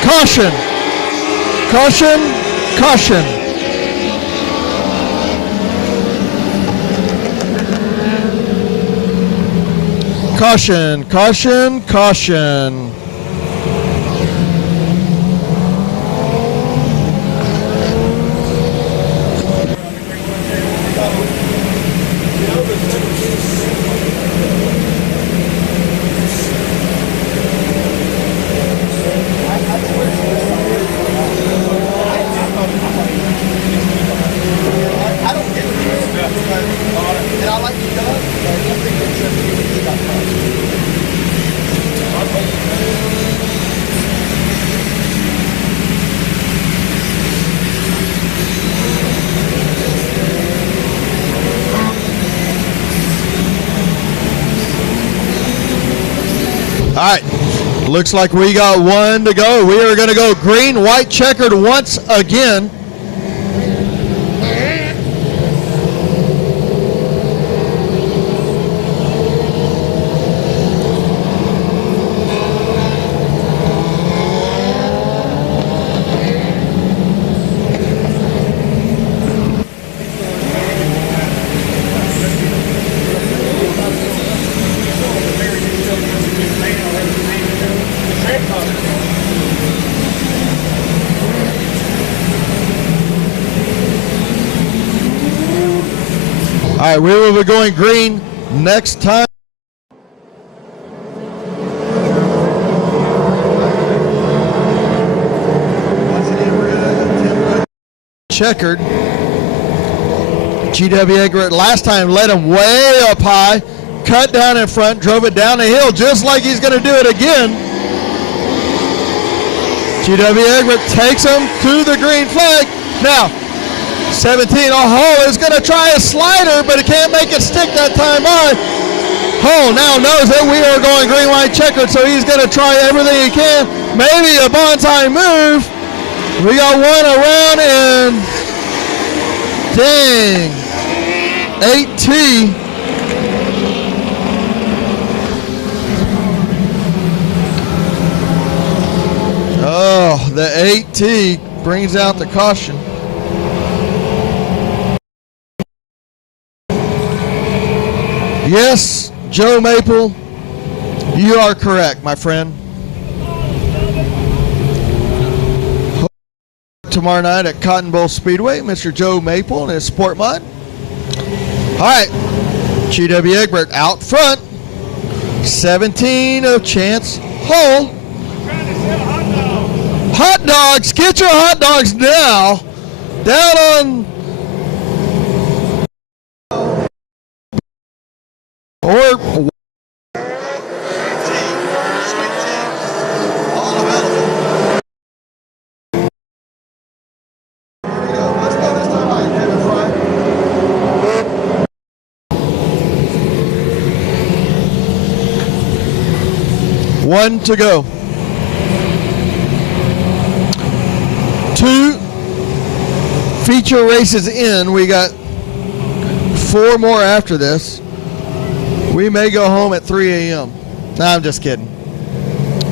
Caution. Caution. Caution. Caution. Caution. Caution. All right, looks like we got 1 to go. We are going to go green, white, checkered once again. All right, we will be going green next time. checkered. GW Egbert last time led him way up high, cut down in front, drove it down the hill just like he's going to do it again. GW Egbert takes him to the green flag. Now, 17, Hall is going to try a slider, but he can't make it stick that time by. Hall now knows that we are going green, white, checkered, so he's going to try everything he can. Maybe a bonsai move. We got one around and dang, 8T. Oh, the 8T brings out the caution. Yes, Joe Maple, you are correct, my friend. Tomorrow night at Cotton Bowl Speedway, Mr. Joe Maple and his Sport Mod. All right, GW Egbert out front. 17 of Chance Hull. Hot dogs, get your hot dogs now. Down on or one to go. 2 feature races in. We got 4 more after this. We may go home at 3 a.m. Nah, I'm just kidding.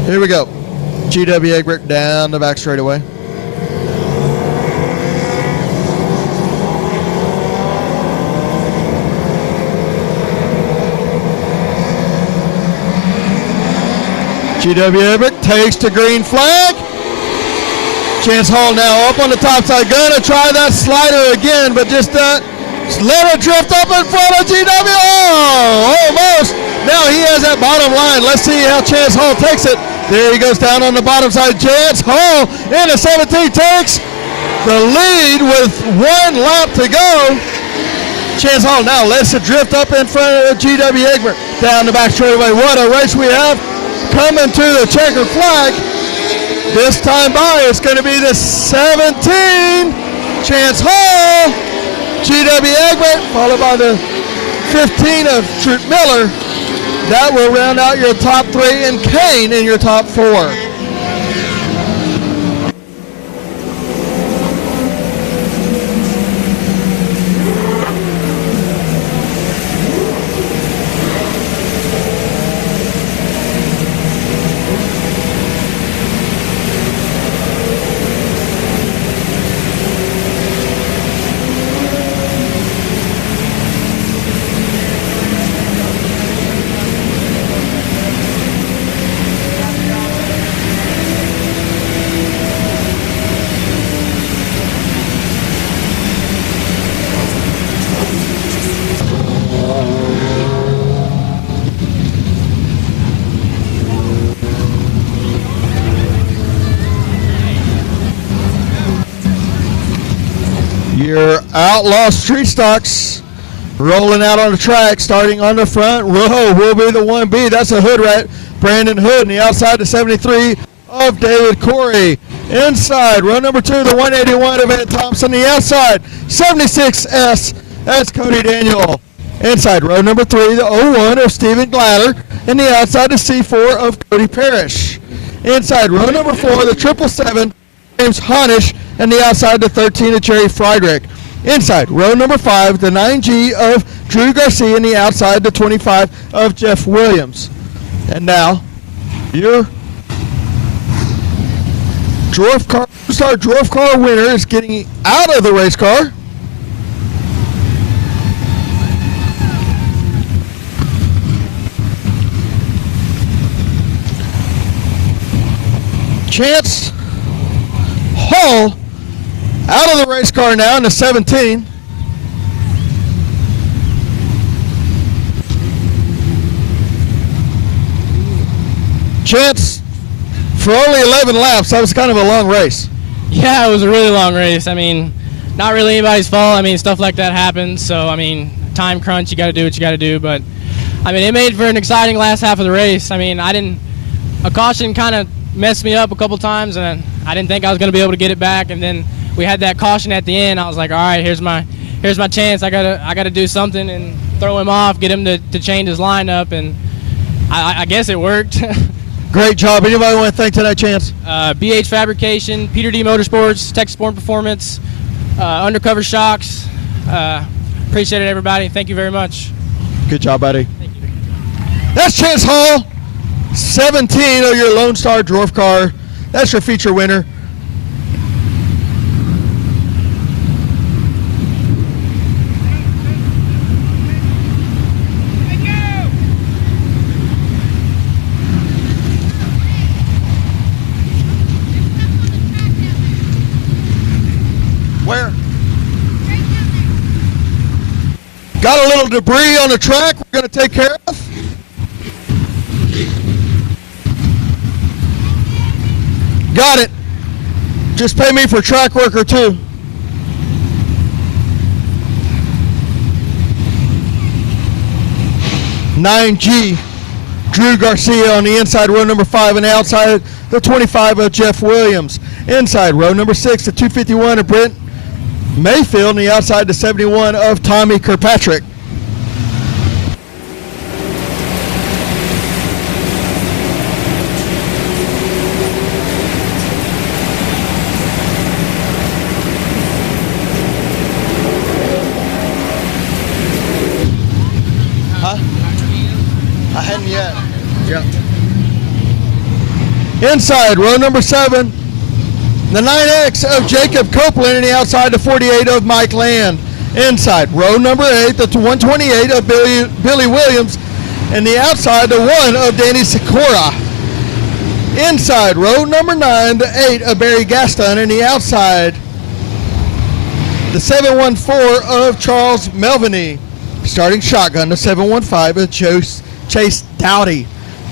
Here we go. GW Egbert down the back straightaway. GW Egbert takes the green flag. Chance Hall now up on the top side. Gonna try that slider again, but just let it drift up in front of GW. Oh, almost. Now he has that bottom line. Let's see how Chance Hall takes it. There he goes down on the bottom side. Chance Hall in the 17 takes the lead with 1 lap to go. Chance Hall now lets it drift up in front of GW Egbert. Down the back straightaway. What a race we have. Coming to the checkered flag. This time by, it's going to be the 17, Chance Hall, GW Egbert, followed by the 15 of Troop Miller. That will round out your top 3 and Kane in your top 4. Your Outlaw Street Stocks rolling out on the track, starting on the front row will be the 1B. That's a Hood Rat, Brandon Hood, and the outside the 73 of David Corey. Inside, row number 2, the 181 of Ed Thompson. The outside, 76S, that's Cody Daniel. Inside, row number 3, the 01 of Stephen Glatter, and the outside the C4 of Cody Parrish. Inside, row number 4, the 777, James Honish, and the outside the 13 of Jerry Friedrich. Inside, row number 5, the 9G of Drew Garcia, and the outside the 25 of Jeff Williams. And now, your Dwarf car winner is getting out of the race car. Chance Hall out of the race car now in the 17. Chance, for only 11 laps, that was kind of a long race. Yeah, it was a really long race. I mean, not really anybody's fault. I mean, stuff like that happens. So, I mean, time crunch, you got to do what you got to do. But, I mean, it made for an exciting last half of the race. I mean, a caution kind of messed me up a couple times, and I didn't think I was going to be able to get it back. And then we had that caution at the end. I was like, all right, here's my chance. I gotta do something and throw him off, get him to change his lineup, and I guess it worked. Great job. Anybody want to thank tonight, Chance? BH Fabrication, Peter D Motorsports, Texas Sport Performance, Undercover Shocks. Appreciate it, everybody. Thank you very much. Good job, buddy. Thank you. That's Chance Hall, 17 of your Lone Star Dwarf car. That's your feature winner. Where? Got a little debris on the track we're going to take care of. Got it. Just pay me for track work or two. (9G) Drew Garcia on the inside, row number 5, and outside the 25 of Jeff Williams. Inside row number 6, the 251 of Brent Mayfield, on the outside the 71 of Tommy Kirkpatrick. I hadn't yet. Yeah. Inside row number 7, the 9X of Jacob Copeland, and the outside the 48 of Mike Land. Inside row number 8, the 128 of Billy Williams, and the outside the 1 of Danny Sikora. Inside row number 9, the 8 of Barry Gaston, and the outside the 714 of Charles Melviny. Starting shotgun, the 715 of Chase Dowdy.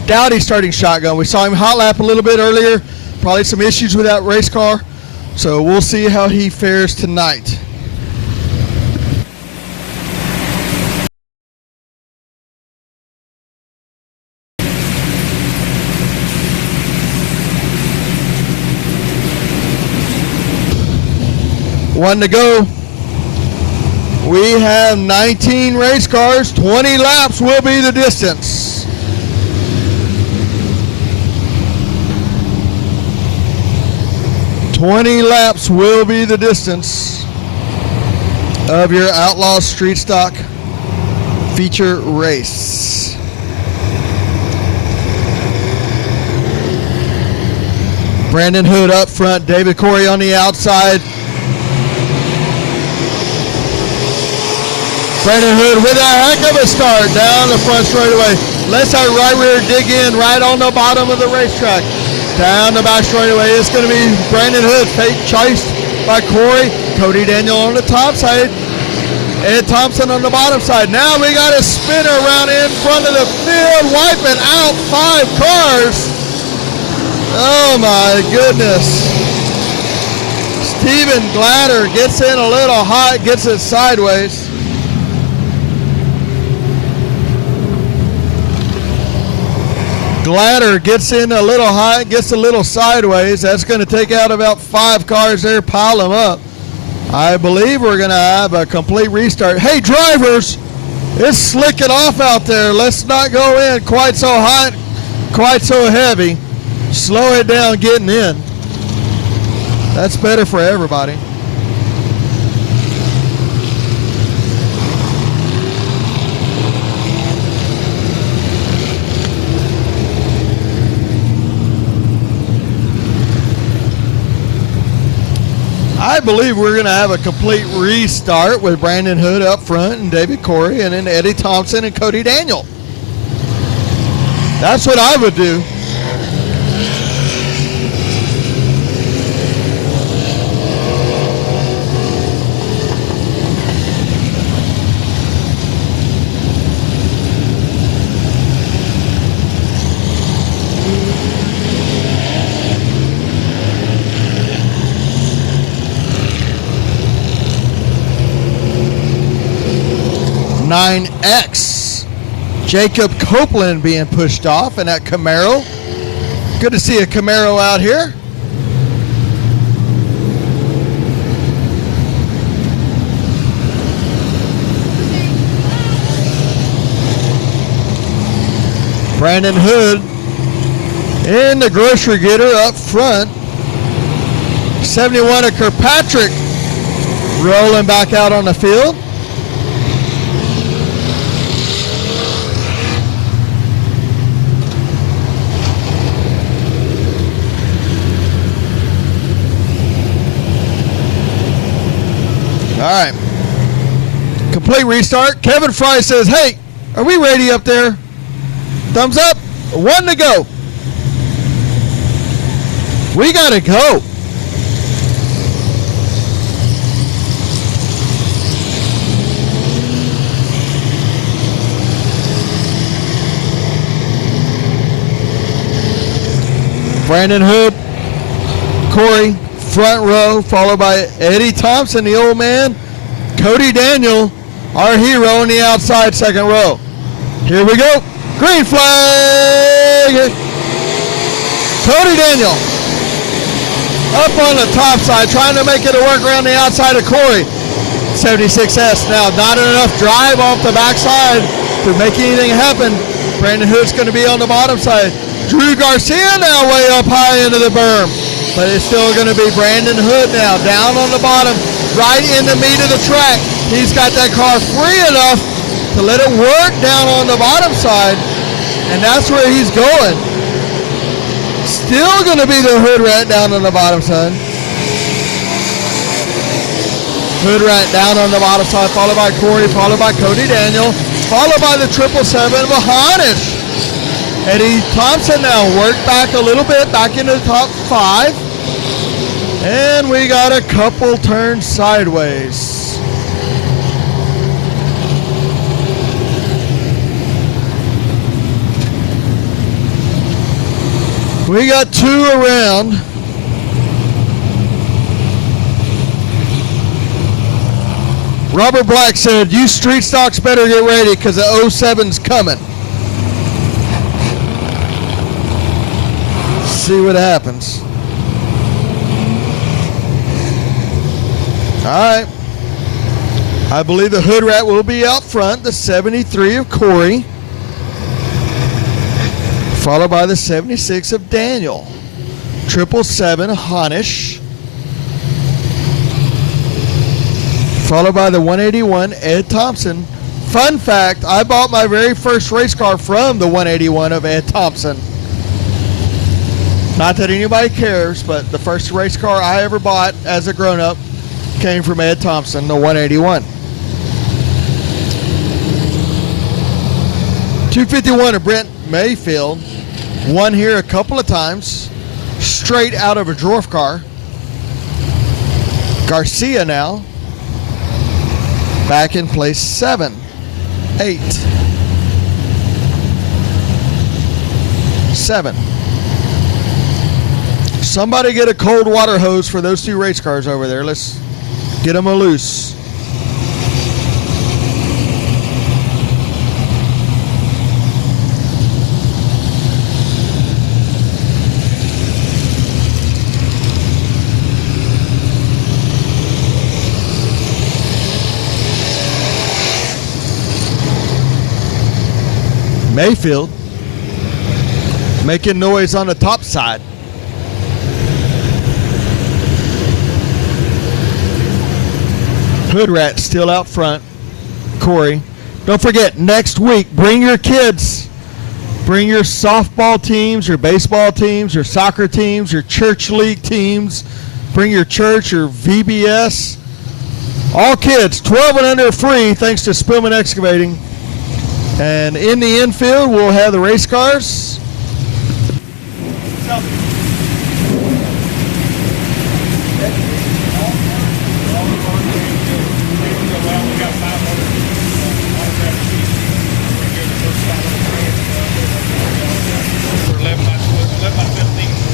Dowdy starting shotgun. We saw him hot lap a little bit earlier. Probably some issues with that race car. So we'll see how he fares tonight. One to go. We have 19 race cars. 20 laps will be the distance. Laps will be the distance of your Outlaw Street Stock feature race. Brandon Hood up front, David Corey on the outside. Brandon Hood with a heck of a start down the front straightaway. Let's our right rear dig in right on the bottom of the racetrack. Down the back straightaway, it's going to be Brandon Hood, chased by Corey. Cody Daniel on the top side. Ed Thompson on the bottom side. Now we got a spinner around in front of the field, wiping out 5 cars. Oh my goodness. Steven Gladder gets in a little hot, gets it sideways. Gladder gets in a little high, gets a little sideways. That's going to take out about 5 cars there, pile them up. I believe we're going to have a complete restart. Hey, drivers, it's slicking off out there. Let's not go in quite so hot, quite so heavy. Slow it down getting in. That's better for everybody. I believe we're going to have a complete restart with Brandon Hood up front and David Corey and then Eddie Thompson and Cody Daniel. That's what I would do. 9X. Jacob Copeland being pushed off in that Camaro. Good to see a Camaro out here. Brandon Hood in the grocery getter up front. 71 of Kirkpatrick rolling back out on the field. All right. Complete restart. Kevin Fry says, hey, are we ready up there? Thumbs up. 1 to go. We got to go. Brandon Hood, Corey, front row, followed by Eddie Thompson, the old man. Cody Daniel, our hero on the outside second row. Here we go. Green flag. Cody Daniel up on the top side, trying to make it a work around the outside of Corey. 76S now, not enough drive off the backside to make anything happen. Brandon Hood's going to be on the bottom side. Drew Garcia now way up high into the berm. But it's still going to be Brandon Hood now, down on the bottom, right in the meat of the track. He's got that car free enough to let it work down on the bottom side, and that's where he's going. Still going to be the Hood Rat down on the bottom side. Hood Rat down on the bottom side, followed by Corey, followed by Cody Daniel, followed by the 777 Mahanish. Eddie Thompson now worked back a little bit, back into the top 5. And we got a couple turns sideways. We got 2 around. Robert Black said, you street stocks better get ready because the 07's coming. See what happens. All right. I believe the Hood Rat will be out front. The 73 of Corey, followed by the 76 of Daniel. 777 Honish, followed by the 181 Ed Thompson. Fun fact, I bought my very first race car from the 181 of Ed Thompson. Not that anybody cares, but the first race car I ever bought as a grown-up came from Ed Thompson, the 181. 251 of Brent Mayfield. Won here a couple of times, straight out of a Dwarf car. Garcia now back in place 7, 8, 7. Somebody get a cold water hose for those 2 race cars over there. Let's get them a loose. Mayfield making noise on the top side. Hood Rat still out front. Corey. Don't forget, next week, bring your kids. Bring your softball teams, your baseball teams, your soccer teams, your church league teams. Bring your church, your VBS. All kids, 12 and under free, thanks to Spillman Excavating. And in the infield, we'll have the race cars.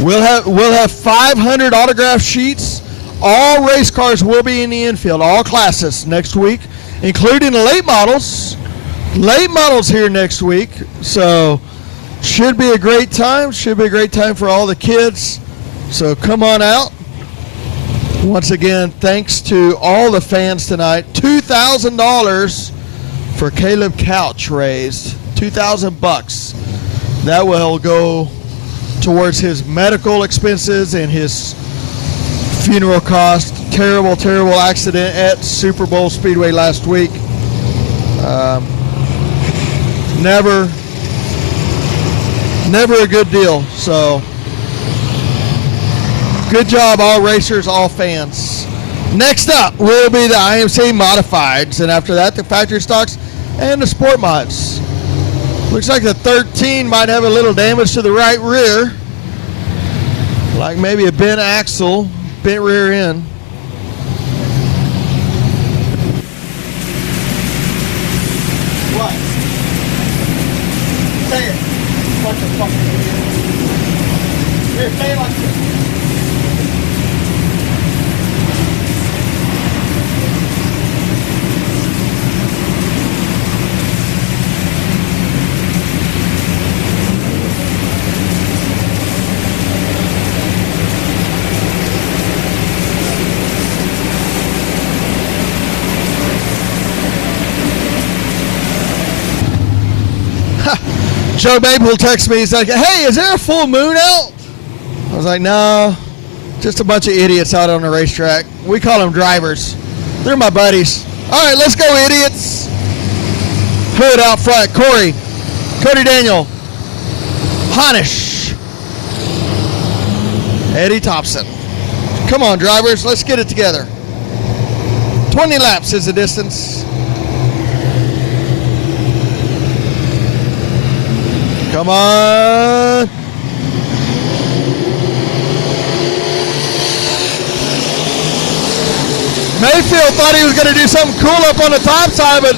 We'll have 500 autograph sheets. All race cars will be in the infield, all classes next week, including the late models. late models here next week, so should be a great time. Should be a great time for all the kids. So come on out. Once again, thanks to all the fans tonight. $2,000 for Caleb Couch raised. $2,000. That will go towards his medical expenses and his funeral cost. Terrible, terrible accident at Super Bowl Speedway last week. Never a good deal. So good job, all racers, all fans. Next up will be the IMC Modifieds, and after that, the factory stocks and the sport mods. Looks like the 13 might have a little damage to the right rear, like maybe a bent axle, bent rear end. What? Say it. What the fuck? Here, say it like this. Joe Maple texts me, he's like, hey, is there a full moon out? I was like, no, just a bunch of idiots out on the racetrack. We call them drivers. They're my buddies. All right, let's go, idiots. Hood out front, Corey, Cody Daniel, Honish, Eddie Thompson. Come on, drivers, let's get it together. 20 laps is the distance. Come on. Mayfield thought he was going to do something cool up on the top side, but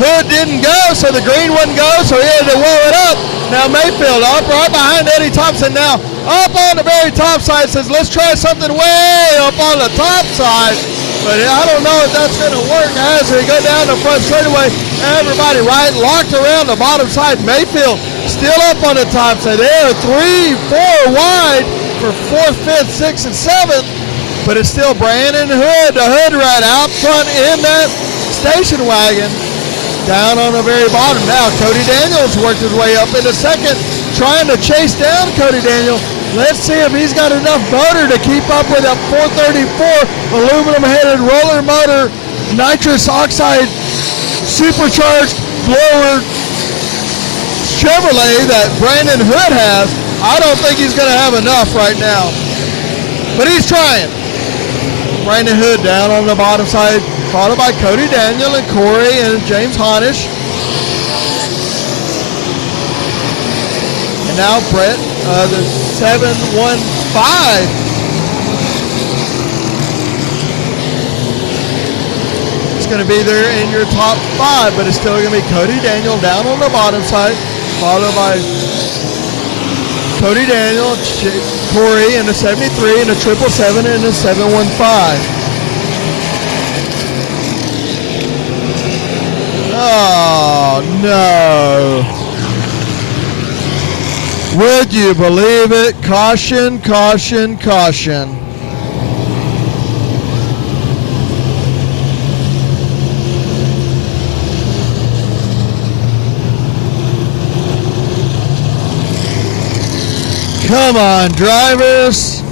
Hood didn't go, so the green wouldn't go, so he had to wall it up. Now Mayfield up right behind Eddie Thompson now. Up on the very top side, says, let's try something way up on the top side. But I don't know if that's going to work as we go down the front straightaway. Everybody right locked around the bottom side. Mayfield still up on the top side. They are 3, 4 wide for 4th, 5th, 6th, and 7th. But it's still Brandon Hood, the Hood right out front in that station wagon. Down on the very bottom now. Cody Daniels worked his way up into second, trying to chase down Cody Daniel. Let's see if he's got enough motor to keep up with that 434 aluminum-headed roller motor, nitrous oxide, supercharged blower Chevrolet that Brandon Hood has. I don't think he's going to have enough right now, but he's trying. Brandon Hood down on the bottom side, followed by Cody Daniel and Corey and James Honish. And now Brett, the 715. It's going to be there in your top 5, but it's still going to be Cody Daniel down on the bottom side, followed by Cody Daniel, Corey in the 73, and the 777, and the 715. Oh, no. Would you believe it? Caution, caution, caution. Come on, drivers.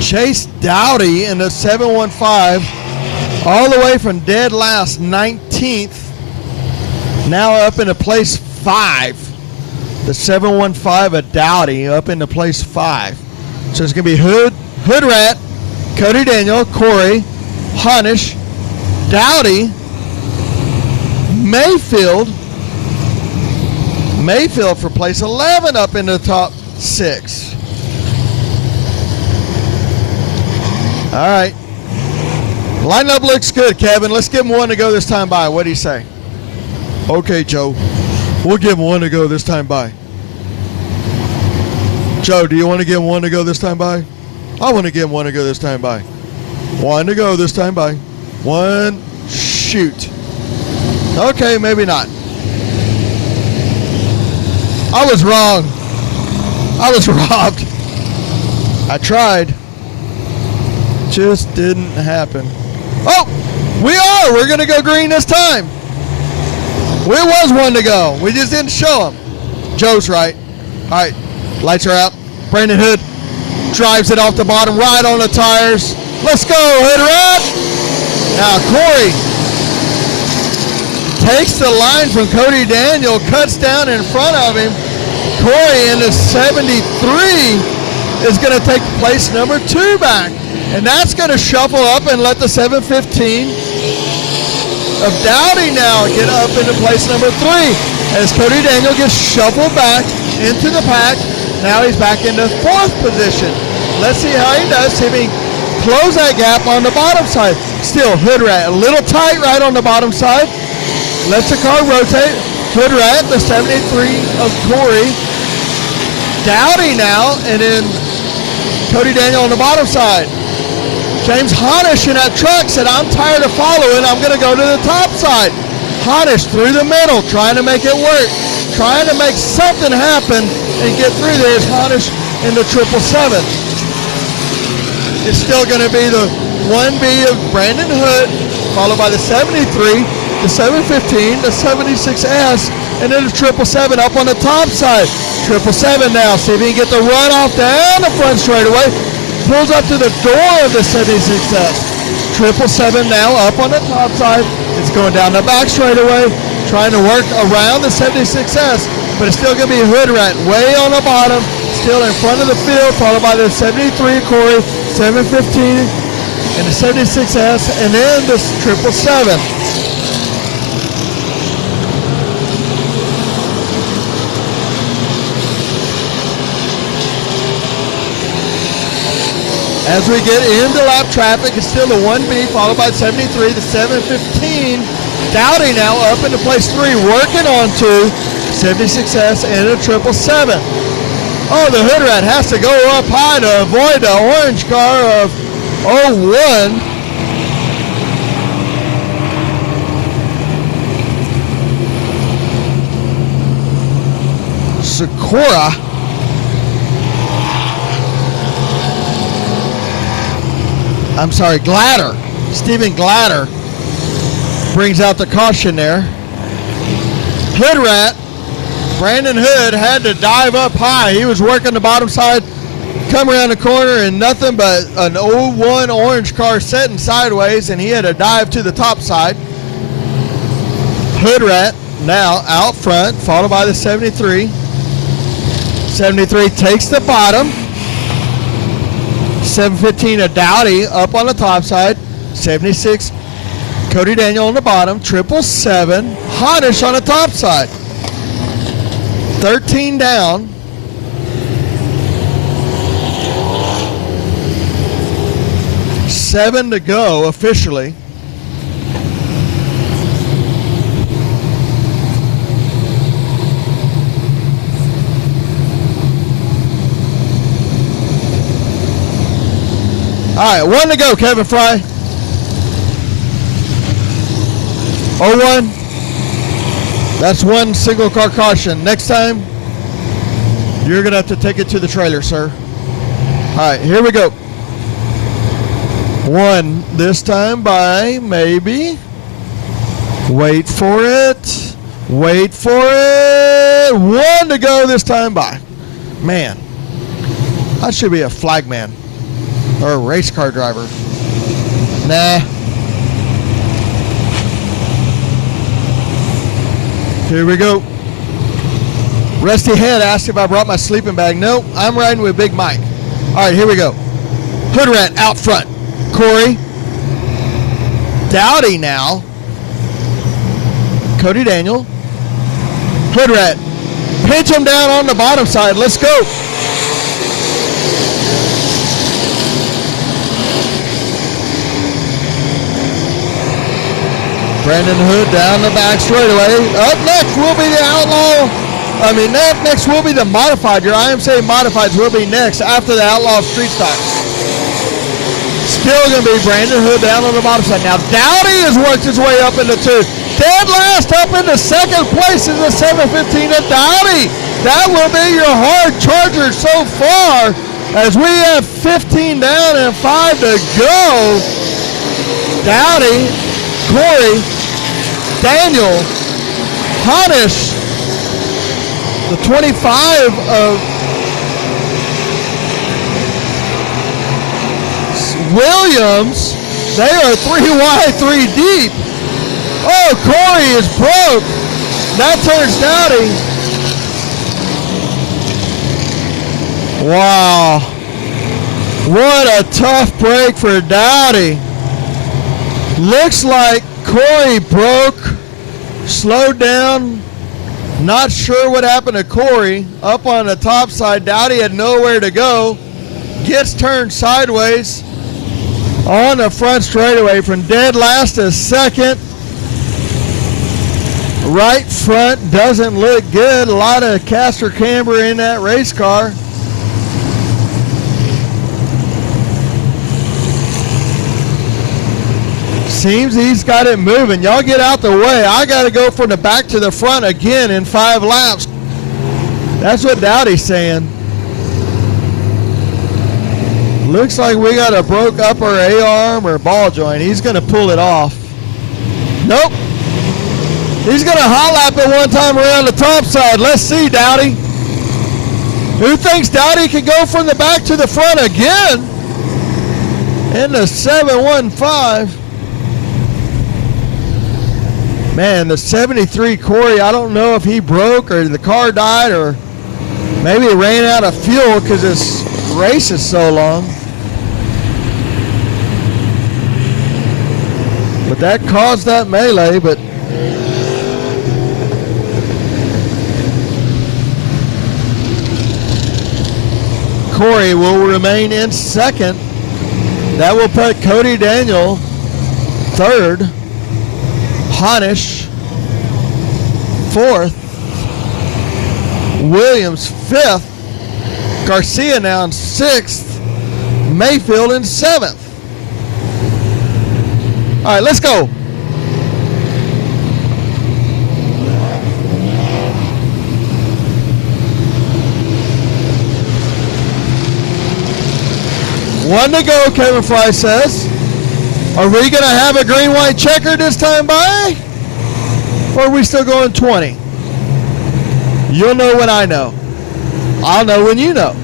Chase Dowdy in the 715, all the way from dead last 19th, now up into place 5. The 715 of Dowdy up into place 5. So it's going to be Hood Rat, Cody Daniel, Corey, Honish, Dowdy, Mayfield for place 11 up in the top 6. All right. Lineup looks good, Kevin. Let's give him one to go this time by. What do you say? Okay, Joe. We'll give him one to go this time by. Joe, do you want to give him one to go this time by? I want to give him one to go this time by. One to go this time by. One, shoot. Okay, maybe not. I was wrong. I was robbed. I tried. Just didn't happen. Oh, we're going to go green this time. It was one to go. We just didn't show him. Joe's right. All right, lights are out. Brandon Hood drives it off the bottom, right on the tires. Let's go, Hood Rat. Now Corey takes the line from Cody Daniel, cuts down in front of him. Corey in the 73 is going to take place number 2 back. And that's going to shuffle up and let the 715 of Dowdy now get up into place number 3 as Cody Daniel gets shuffled back into the pack. Now he's back into 4th position. Let's see how he does. See if he can close that gap on the bottom side. Still, Hood Rat a little tight right on the bottom side. Lets the car rotate. Hood Rat, the 73 of Corey. Dowdy now, and then Cody Daniel on the bottom side. James Honish in that truck said, I'm tired of following. I'm going to go to the top side. Honish through the middle, trying to make it work. Trying to make something happen and get through there is Honish in the 777. It's still going to be the 1B of Brandon Hood, followed by the 73, the 715, the 76S, and then the 777 up on the top side. 777 now, see if he can get the run off down the front straightaway. Pulls up to the door of the 76S. 777 now up on the top side. It's going down the back straightaway, trying to work around the 76S, but it's still going to be Hood Rat way on the bottom, still in front of the field, followed by the 73 Corey, 715, and the 76S, and then the 777. As we get into lap traffic, it's still the 1B, followed by 73, the 715. Dowdy now up into place 3, working on 2, 76S and a 777. Oh, the Hood Rat has to go up high to avoid the orange car of 01. Sakura. I'm sorry, Gladder. Stephen Gladder brings out the caution there. Hood Rat, Brandon Hood had to dive up high. He was working the bottom side, come around the corner, and nothing but an 01 orange car setting sideways, and he had to dive to the top side. Hood Rat now out front, followed by the 73. 73 takes the bottom. 715 of Dowdy up on the top side. 76 Cody Daniel on the bottom. 777 Honish on the top side. 13 down. Seven to go officially. All right, 1 to go, Kevin Fry. 01. That's 1 single car caution. Next time, you're going to have to take it to the trailer, sir. All right, here we go. 1 this time by maybe. Wait for it. Wait for it. 1 to go this time by. Man, I should be a flagman. Or a race car driver. Nah. Here we go. Rusty Head asked if I brought my sleeping bag. No, I'm riding with Big Mike. All right, here we go. Hood Rat out front. Corey. Dowdy now. Cody Daniel. Hood Rat. Pinch him down on the bottom side. Let's go. Brandon Hood down the back straightaway. Up next will be the Outlaw I mean, next will be the modified. Your IMCA modifieds will be next after the Outlaw Street Stock. Still going to be Brandon Hood down on the bottom side. Now, Dowdy has worked his way up into 2. Dead last up into second place is a 7:15 of Dowdy. That will be your hard charger so far as we have 15 down and 5 to go. Dowdy, Corey, Daniel, Honish, the 25 of Williams. They are 3 wide, 3 deep. Oh, Corey is broke. That turns Dowdy. Wow. What a tough break for Dowdy. Looks like Corey broke, slowed down. Not sure what happened to Corey. Up on the top side, Dowdy had nowhere to go. Gets turned sideways on the front straightaway from dead last to second. Right front doesn't look good. A lot of caster camber in that race car. Seems he's got it moving. Y'all get out the way. I got to go from the back to the front again in 5 laps. That's what Dowdy's saying. Looks like we got a broke upper A-arm or ball joint. He's going to pull it off. Nope. He's going to hot lap it one time around the top side. Let's see, Dowdy. Who thinks Dowdy can go from the back to the front again? In the 715. Man, the 73 Corey, I don't know if he broke or the car died or maybe it ran out of fuel because this race is so long. But that caused that melee, but Corey will remain in second. That will put Cody Daniel third. Honish fourth. Williams fifth. Garcia now in sixth. Mayfield in seventh. All right, let's go. One to go, Kevin Fry says. Are we going to have a green-white checker this time by? Or are we still going 20? You'll know when I know. I'll know when you know.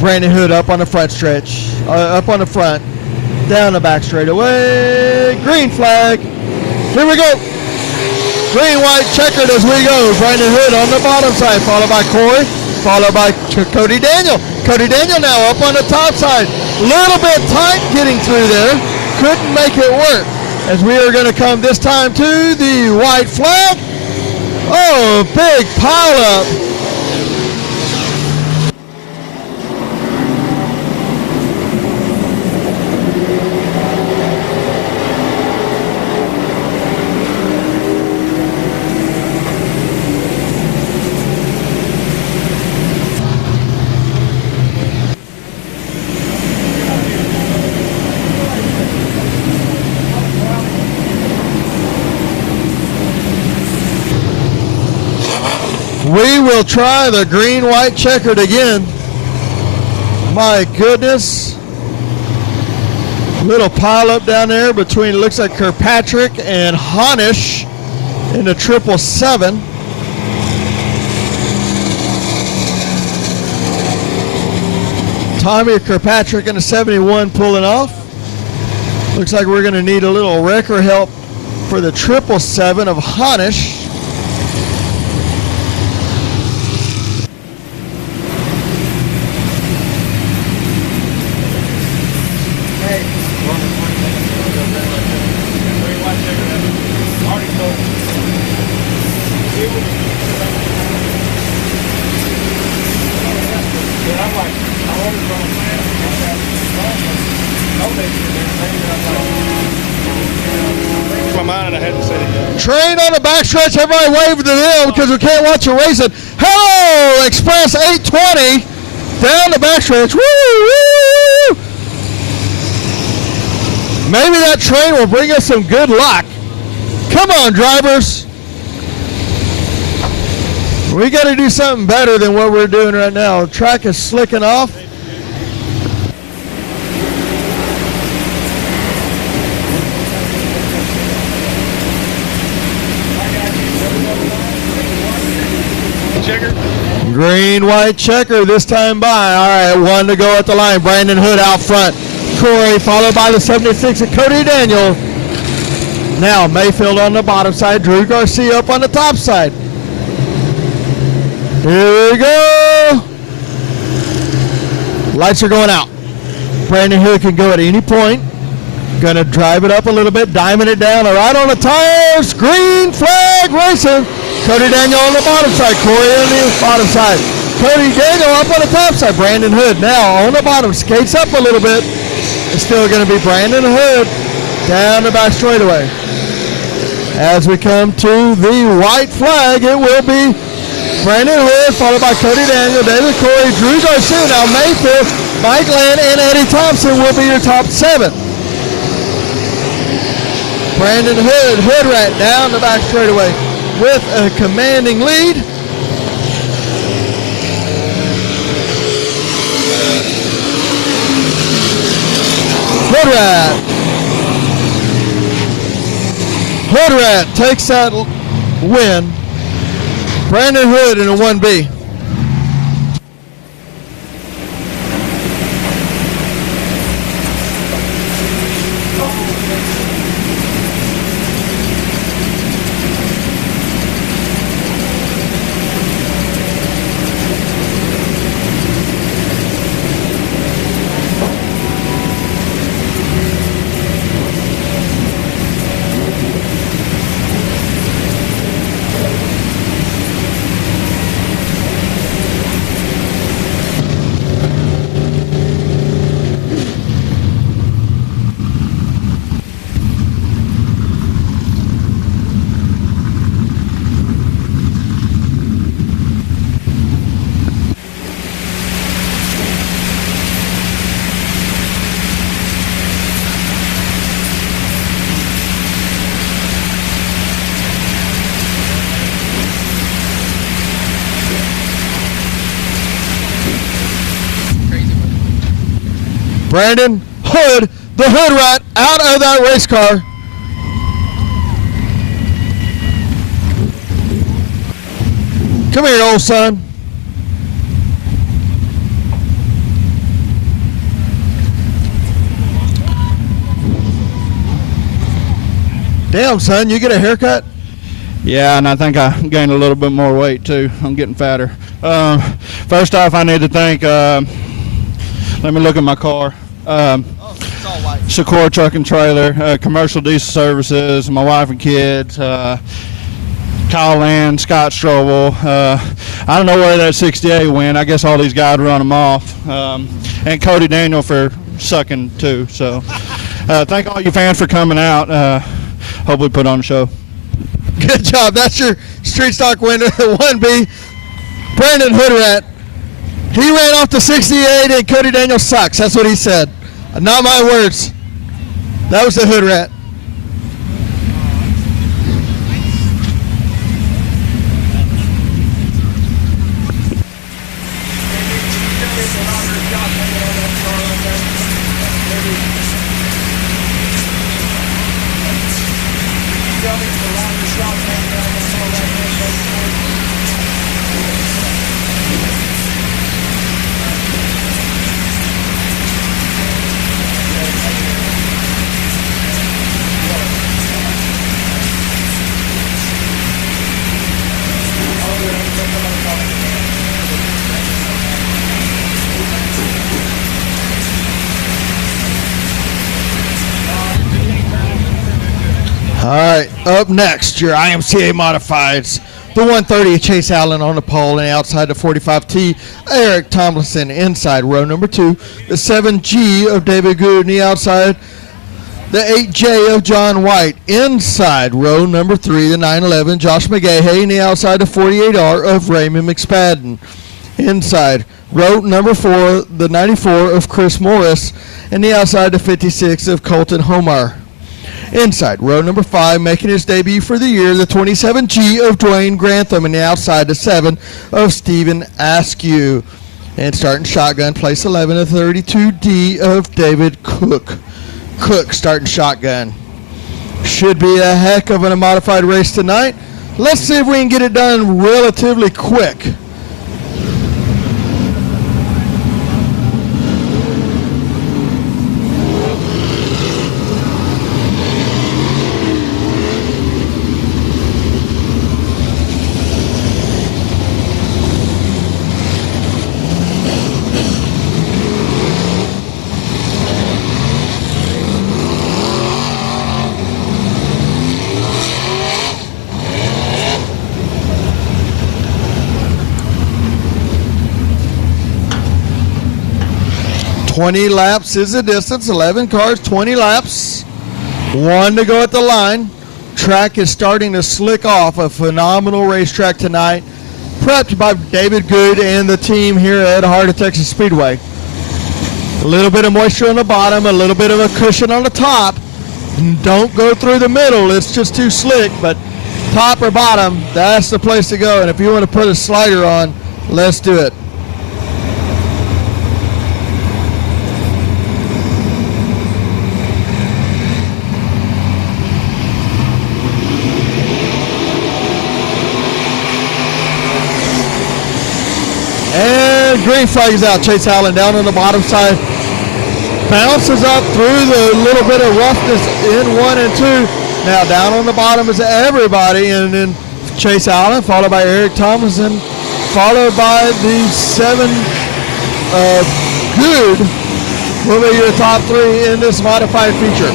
Brandon Hood up on the front stretch. Up on the front. Down the back straightaway. Green flag. Here we go. Green-white checkered as we go. Brandon Hood on the bottom side. Followed by Corey. Followed by Cody Daniel. Cody Daniel now up on the top side. Little bit tight getting through there. Couldn't make it work. As we are going to come this time to the white flag. Oh, big pile up. We will try the green-white checkered again. My goodness. Little pile up down there between, it looks like Kirkpatrick and Honish in the 777. Tommy Kirkpatrick in the 71 pulling off. Looks like we're going to need a little wrecker help for the 777 of Honish. mind and I hadn't said it yet. Train on the backstretch. Everybody wave to them because we can't watch you racing. Hello, Express 820 down the backstretch. Woo, woo, woo. Maybe that train will bring us some good luck. Come on, drivers. We got to do something better than what we're doing right now. The track is slicking off. Green, white checker this time by. All right, one to go at the line. Brandon Hood out front. Corey followed by the 76 of Cody Daniel. Now Mayfield on the bottom side. Drew Garcia up on the top side. Here we go. Lights are going out. Brandon Hood can go at any point. Gonna drive it up a little bit, diamond it down, right on the tires. Green flag racing. Cody Daniel on the bottom side. Corey on the bottom side. Cody Daniel up on the top side. Brandon Hood now on the bottom. Skates up a little bit. It's still going to be Brandon Hood down the back straightaway. As we come to the white flag, it will be Brandon Hood followed by Cody Daniel, David Corey, Drew Garcia. Now Mayfield, Mike Land, and Eddie Thompson will be your top 7. Brandon Hood, Hood Rat down the back straightaway with a commanding lead. Hood Rat. Hood Rat takes that win. Brandon Hood in a 1B. Brandon Hood, the Hood Rat, out of that race car. Come here, old son. Damn, son, you get a haircut? Yeah, and I think I gained a little bit more weight too. I'm getting fatter. First off, I need to thank, let me look at my car. It's all white. Secor Truck and Trailer, Commercial Diesel Services, my wife and kids, Kyle Land, Scott Strobel. I don't know where that 68 went. I guess all these guys run them off. And Cody Daniel for sucking too. So thank all you fans for coming out. Hope we put on a show. Good job. That's your street stock winner, 1B. Brandon Hood Rat. He ran off the 68 and Cody Daniel sucks. That's what he said. Not my words. That was the Hood Rat. All right, up next, your IMCA Modifieds. The 130 of Chase Allen on the pole, and outside the 45T, Eric Tomlinson inside row number 2. The 7G of David Good on the outside. the 8J of John White. Inside row number 3, the 911, Josh McGahey, and the outside, the 48R of Raymond McSpadden. Inside row number 4, the 94 of Chris Morris, and the outside, the 56 of Colton Homar. Inside row number 5, making his debut for the year, the 27G of Dwayne Grantham, and the outside, the 7 of Stephen Askew. And starting shotgun, place 11, the 32D of David Cook. Cook starting shotgun. Should be a heck of a modified race tonight. Let's see if we can get it done relatively quick. $20 laps is the distance. 11 cars, 20 laps. 1 to go at the line. Track is starting to slick off. A phenomenal racetrack tonight. Prepped by David Good and the team here at Heart of Texas Speedway. A little bit of moisture on the bottom, a little bit of a cushion on the top. Don't go through the middle. It's just too slick, but top or bottom, that's the place to go. And if you want to put a slider on, let's do it. And green flag is out. Chase Allen down on the bottom side. Bounces up through the little bit of roughness in 1 and 2. Now down on the bottom is everybody. And then Chase Allen, followed by Eric Thomason, followed by the 7 Good. Will be your top 3 in this modified feature.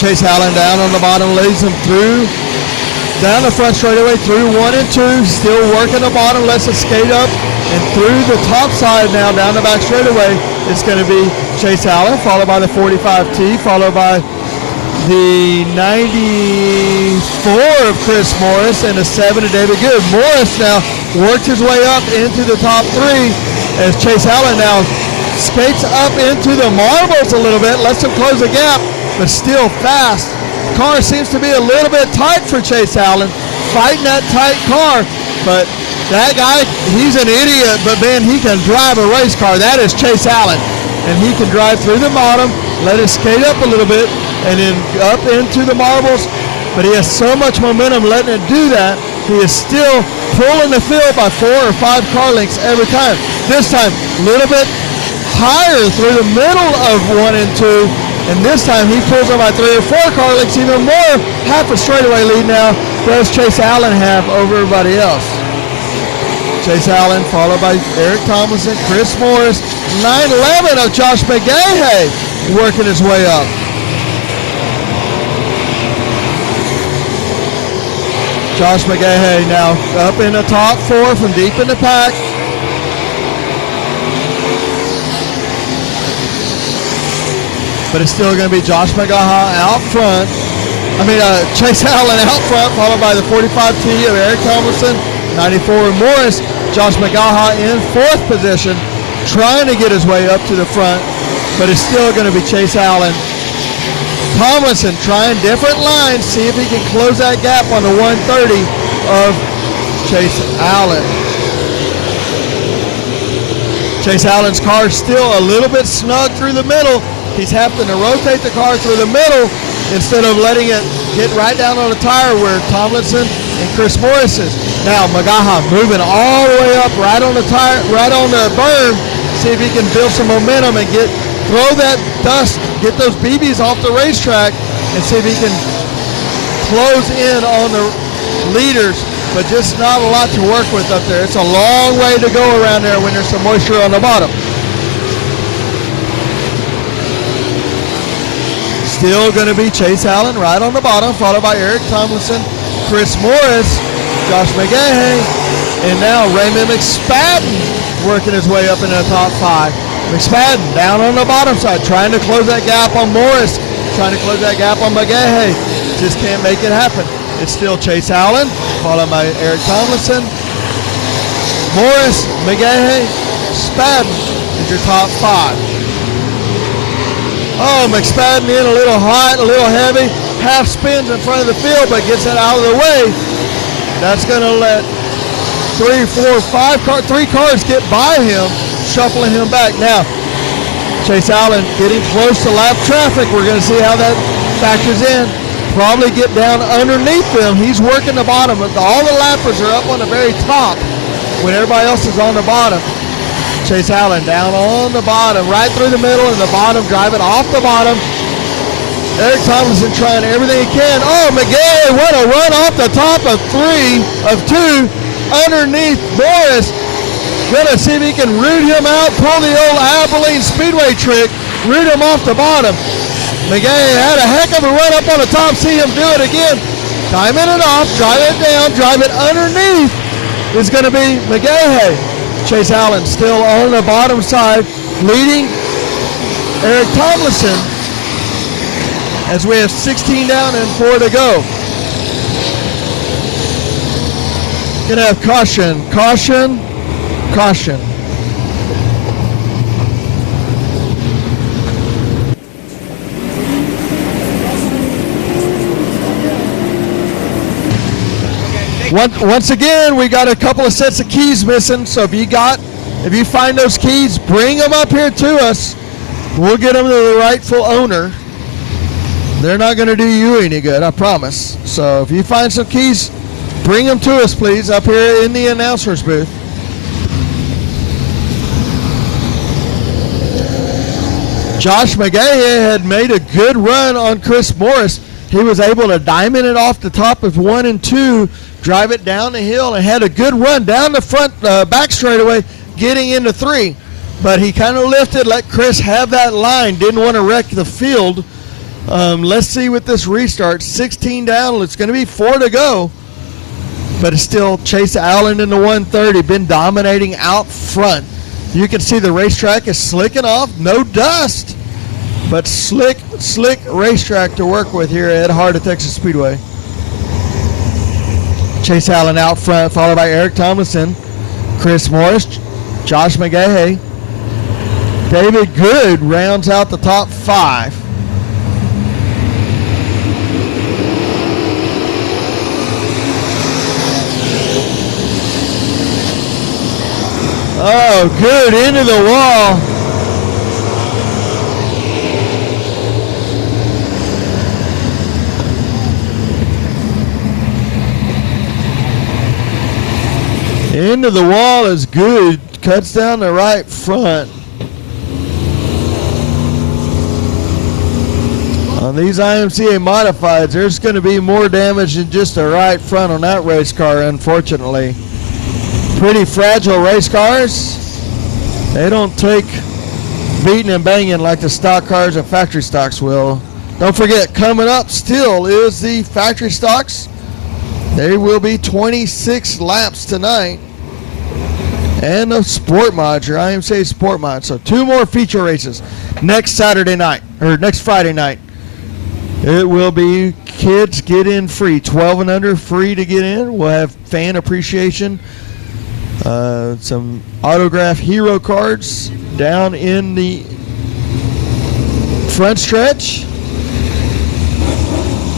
Chase Allen down on the bottom, leads him through, down the front straightaway, through 1 and 2, still working the bottom, lets it skate up, and through the top side now, down the back straightaway, it's going to be Chase Allen, followed by the 45T, followed by the 94 of Chris Morris, and the 7 of David Good. Morris now worked his way up into the top 3, as Chase Allen now skates up into the marbles a little bit, lets him close the gap, but still fast. Car seems to be a little bit tight for Chase Allen, fighting that tight car, but that guy, he's an idiot, but man, he can drive a race car. That is Chase Allen, and he can drive through the bottom, let it skate up a little bit, and then up into the marbles, but he has so much momentum letting it do that, he is still pulling the field by 4 or 5 car lengths every time. This time, a little bit higher through the middle of 1 and 2, and this time he pulls on by 3 or 4 car lengths, even more. Half a straightaway lead now does Chase Allen have over everybody else. Chase Allen followed by Eric Thomason, Chris Morris, 911 of Josh McGahey working his way up. Josh McGahey now up in the top 4 from deep in the pack. But it's still going to be Josh McGaha out front. Chase Allen out front, followed by the 45T of Eric Thomason, 94 of Morris. Josh McGaha in 4th position, trying to get his way up to the front, but it's still going to be Chase Allen. Thomason trying different lines, see if he can close that gap on the 130 of Chase Allen. Chase Allen's car is still a little bit snug through the middle. He's having to rotate the car through the middle instead of letting it get right down on the tire where Tomlinson and Chris Morris is. Now McGaha moving all the way up right on the tire, right on the berm. See if he can build some momentum and throw that dust, get those BBs off the racetrack, and see if he can close in on the leaders, but just not a lot to work with up there. It's a long way to go around there when there's some moisture on the bottom. Still going to be Chase Allen right on the bottom, followed by Eric Tomlinson, Chris Morris, Josh McGahey, and now Raymond McSpadden working his way up into the top 5. McSpadden down on the bottom side, trying to close that gap on Morris, trying to close that gap on McGahey. Just can't make it happen. It's still Chase Allen, followed by Eric Tomlinson. Morris, McGahey, Spadden is your top 5. Oh, McSpadden in a little hot, a little heavy, half spins in front of the field, but gets it out of the way. That's going to let 3 cars get by him, shuffling him back. Now, Chase Allen getting close to lap traffic. We're going to see how that factors in. Probably get down underneath them. He's working the bottom. All the lappers are up on the very top when everybody else is on the bottom. Chase Allen down on the bottom, right through the middle, and the bottom, driving off the bottom. Eric Tomlinson trying everything he can. Oh, McGahey, what a run off the top of 2 underneath Morris. Gonna see if he can root him out, pull the old Abilene Speedway trick, root him off the bottom. McGahey had a heck of a run up on the top. See him do it again. Timing it off, drive it down, drive it underneath is going to be McGahey. Chase Allen still on the bottom side, leading Eric Tomlinson as we have 16 down and 4 to go. Gonna have caution, caution, caution. Once again, we got a couple of sets of keys missing, so if you find those keys, bring them up here to us. We'll get them to the rightful owner. They're not going to do you any good, I promise. So if you find some keys, bring them to us, please, up here in the announcer's booth. Josh McGahey had made a good run on Chris Morris. He was able to diamond it off the top of 1 and 2, drive it down the hill, and had a good run down the front back straightaway, getting into 3. But he kind of lifted, let Chris have that line, didn't want to wreck the field. Let's see with this restart. 16 down, it's going to be 4 to go. But it's still Chase Allen in the 130, been dominating out front. You can see the racetrack is slicking off, no dust, but slick racetrack to work with here at Heart of Texas Speedway. Chase Allen out front, followed by Eric Tomlinson, Chris Morris, Josh McGahey. David Good rounds out the top 5. Oh, Good into the wall. Into the wall is Good, cuts down the right front. On these IMCA modifieds, there's going to be more damage than just the right front on that race car, unfortunately. Pretty fragile race cars. They don't take beating and banging like the stock cars and factory stocks will. Don't forget, coming up still is the factory stocks. They will be 26 laps tonight. And the sport mod, your IMCA sport mod. So 2 more feature races next Saturday night, or next Friday night. It will be kids get in free, 12 and under, free to get in. We'll have fan appreciation, some autograph hero cards down in the front stretch.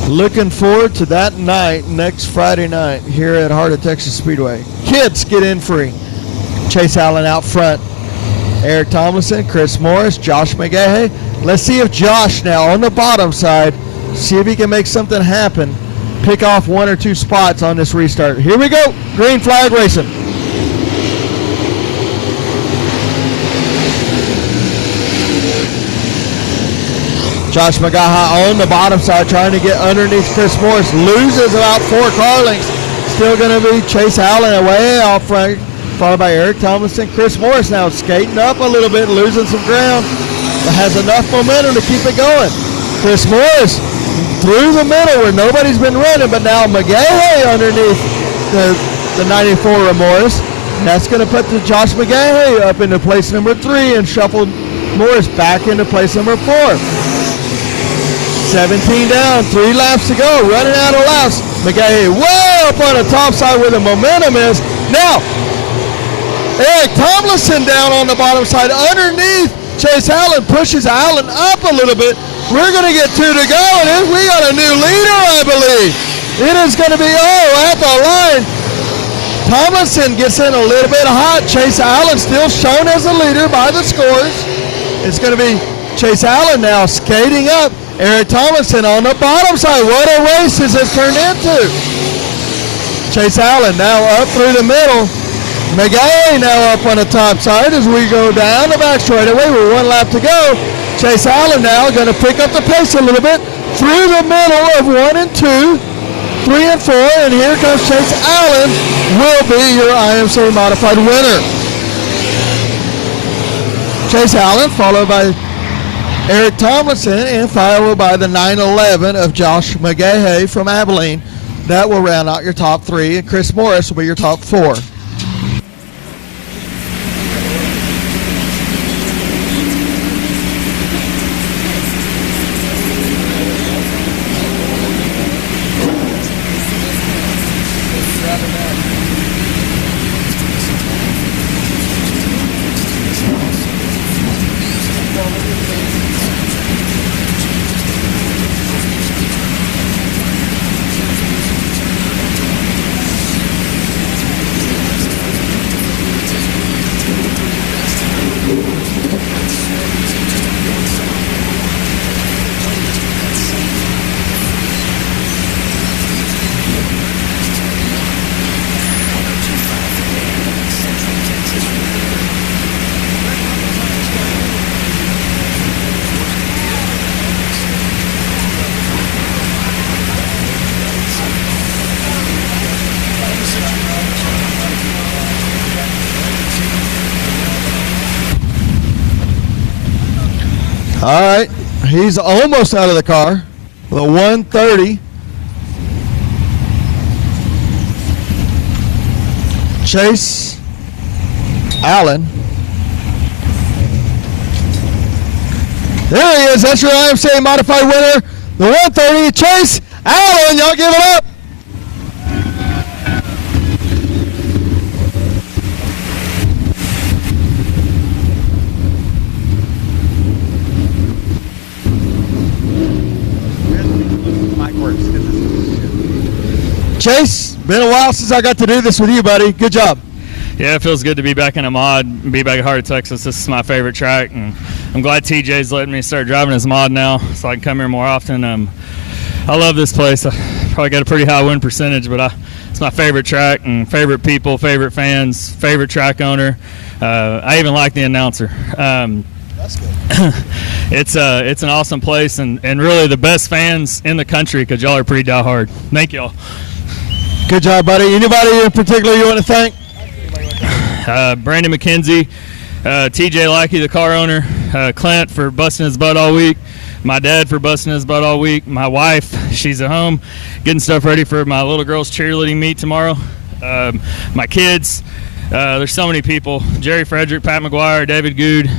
Looking forward to that night, next Friday night here at Heart of Texas Speedway. Kids get in free. Chase Allen out front. Eric Tomlinson, Chris Morris, Josh McGahey. Let's see if Josh now on the bottom side, see if he can make something happen. Pick off 1 or 2 spots on this restart. Here we go. Green flag racing. Josh McGahey on the bottom side trying to get underneath Chris Morris. Loses about 4 car lengths. Still going to be Chase Allen away out front, followed by Eric Tomlinson. Chris Morris now skating up a little bit, losing some ground, but has enough momentum to keep it going. Chris Morris through the middle where nobody's been running, but now McGahey underneath the 94 Morris. That's going to put the Josh McGahey up into place number 3 and shuffle Morris back into place number 4. 17 down, 3 laps to go, running out of laps. McGahey way up on the top side where the momentum is. Now, Eric Tomlinson down on the bottom side underneath Chase Allen, pushes Allen up a little bit. We're going to get 2 to go, and we got a new leader, I believe. It is going to be, at the line. Tomlinson gets in a little bit hot. Chase Allen still shown as the leader by the scores. It's going to be Chase Allen now skating up. Eric Tomlinson on the bottom side. What a race has this turned into. Chase Allen now up through the middle. McGahey now up on the top side as we go down the back straightaway with 1 lap to go. Chase Allen now going to pick up the pace a little bit through the middle of 1 and 2, 3 and 4, and here comes Chase Allen, will be your IMCA modified winner. Chase Allen followed by Eric Tomlinson and followed by the 911 of Josh McGahey from Abilene. That will round out your top 3, and Chris Morris will be your top 4. All right, he's almost out of the car. The 130. Chase Allen. There he is. That's your IMCA modified winner. The 130, Chase Allen. Y'all give it up. Chase, been a while since I got to do this with you, buddy. Good job. Yeah, it feels good to be back in a mod and be back at Heart of Texas. This is my favorite track, and I'm glad TJ's letting me start driving his mod now so I can come here more often. I love this place. I probably got a pretty high win percentage, but it's my favorite track and favorite people, favorite fans, favorite track owner. I even like the announcer. That's good. It's an awesome place and really the best fans in the country because y'all are pretty diehard. Thank y'all. Good job, buddy. Anybody in particular you want to thank? Brandon McKenzie, TJ Lackey, the car owner, Clint for busting his butt all week, my dad for busting his butt all week, my wife, she's at home getting stuff ready for my little girl's cheerleading meet tomorrow, my kids, there's so many people, Jerry Frederick, Pat McGuire, David Good,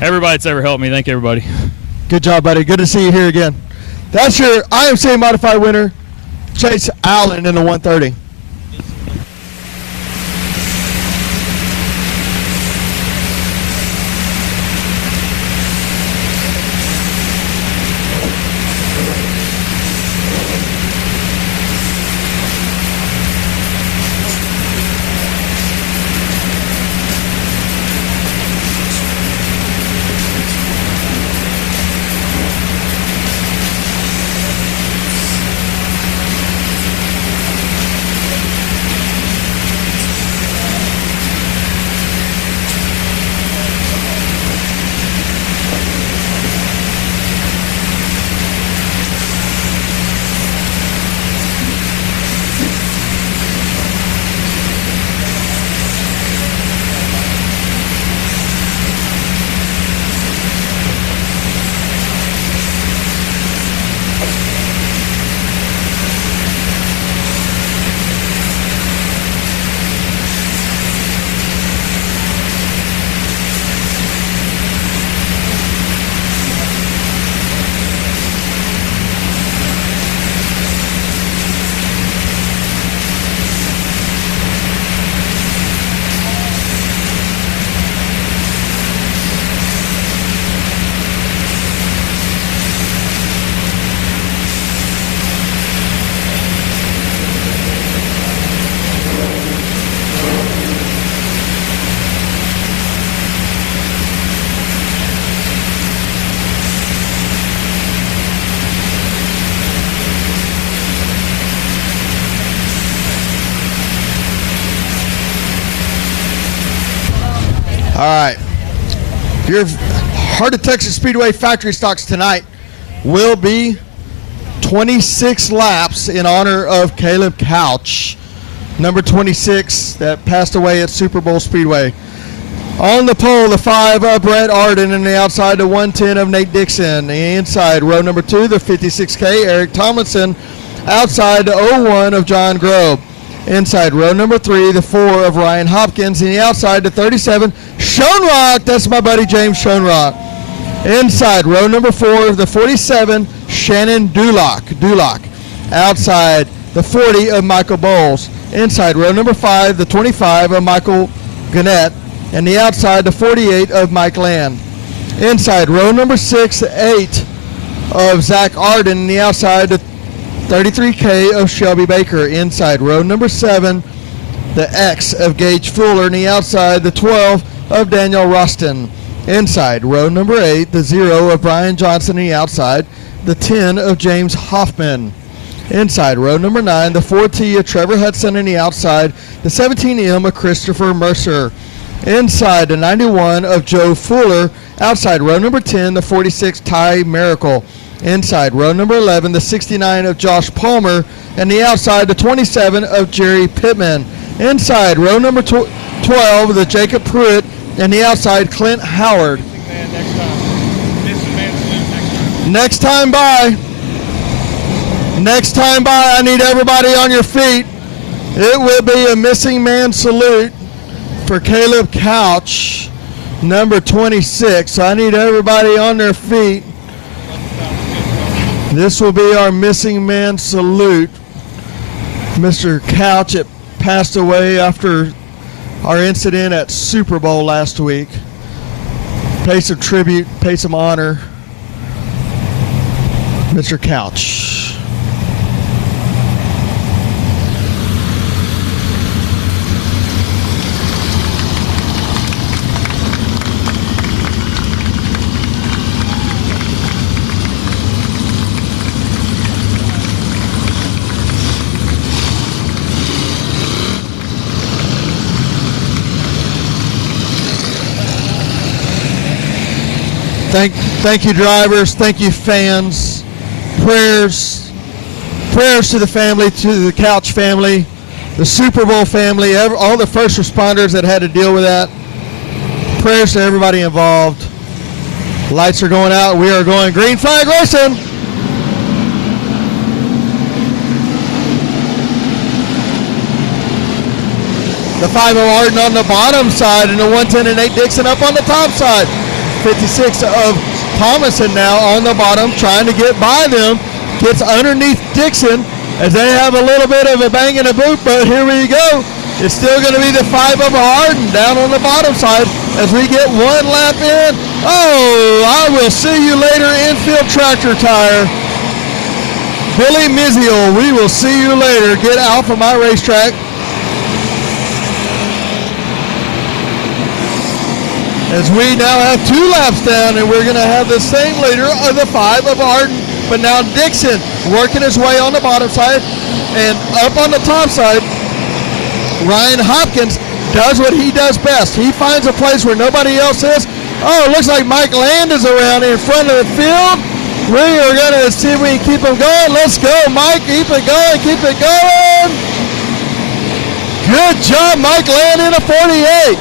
everybody that's ever helped me. Thank you, everybody. Good job, buddy. Good to see you here again. That's your IMCA modified winner, Chase Allen in the 130. All right. Your Heart of Texas Speedway factory stocks tonight will be 26 laps in honor of Caleb Couch, number 26, that passed away at Super Bowl Speedway. On the pole, the 5 of Brett Arden, and the outside, the 110 of Nate Dixon. The inside, row number 2, the 56K, Eric Tomlinson. Outside, the 01 of John Grove. Inside, row number 3, the 4 of Ryan Hopkins. And the outside, the 37, Schoenrock. That's my buddy James Schoenrock. Inside, row number 4, the 47, Shannon Dulock. Outside, the 40 of Michael Bowles. Inside, row number 5, the 25 of Michael Gannett. And the outside, the 48 of Mike Land. Inside, row number 6, the 8 of Zach Arden. And the outside, the 33K of Shelby Baker. Inside, row number 7, the X of Gage Fuller. And the outside, the 12 of Daniel Rustin. Inside, row number 8, the 0 of Brian Johnson. And the outside, the 10 of James Hoffman. Inside, row number 9, the 4T of Trevor Hudson. And the outside, the 17M of Christopher Mercer. Inside, the 91 of Joe Fuller. Outside, row number 10, the 46 Ty Miracle. Inside, row number 11, the 69 of Josh Palmer. And the outside, the 27 of Jerry Pittman. Inside, row number 12, the Jacob Pruitt. And the outside, Clint Howard. Next time by, I need everybody on your feet. It will be a missing man salute for Caleb Couch, number 26. So I need everybody on their feet. This will be our missing man salute. Mr. Couch passed away after our incident at Super Bowl last week. Pay some tribute, pay some honor. Mr. Couch. Thank you, drivers. Thank you, fans. Prayers to the family, to the Couch family, the Super Bowl family, all the first responders that had to deal with that. Prayers to everybody involved. Lights are going out. We are going green flag racing. The 5 of Arden on the bottom side, and the 110 and 8 Dixon up on the top side. 56 of Thomason now on the bottom, trying to get by them. Gets underneath Dixon as they have a little bit of a bang in the boot, but here we go. It's still going to be the 5 of Arden down on the bottom side as we get one lap in. Oh, I will see you later, infield tractor tire. Billy Miziel, we will see you later. Get out from my racetrack. As we now have 2 laps down, and we're going to have the same leader of the 5 of Arden, but now Dixon working his way on the bottom side, and up on the top side, Ryan Hopkins does what he does best. He finds a place where nobody else is. Oh, it looks like Mike Land is around in front of the field. We are going to see if we can keep him going. Let's go, Mike. Keep it going. Keep it going. Good job, Mike Land in a 48.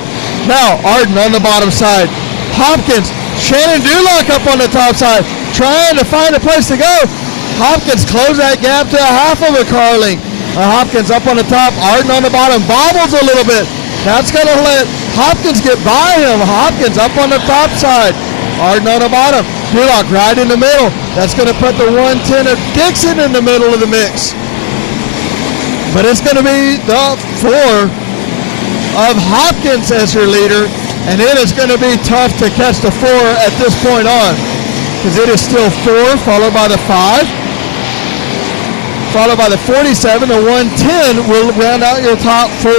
Now, Arden on the bottom side. Hopkins, Shannon Dulock up on the top side, trying to find a place to go. Hopkins close that gap to a half of a car length. Hopkins up on the top, Arden on the bottom, bobbles a little bit. That's going to let Hopkins get by him. Hopkins up on the top side, Arden on the bottom. Dulock right in the middle. That's going to put the 110 of Dixon in the middle of the mix. But it's going to be the 4 of Hopkins as your leader, and it is going to be tough to catch the 4 at this point on, because it is still 4, followed by the 5, followed by the 47. The 110 will round out your top 4.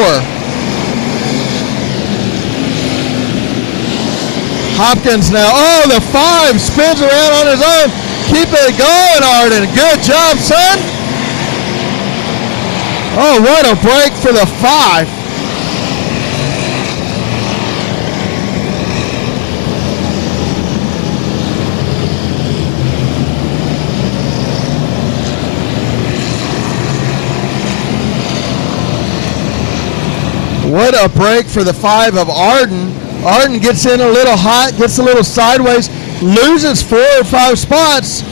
Hopkins now, oh, the 5 spins around on his own. Keep it going, Arden. Good job, son. Oh, what a break for the 5. What a break for the 5 of Arden. Arden gets in a little hot, gets a little sideways, loses 4 or 5 spots,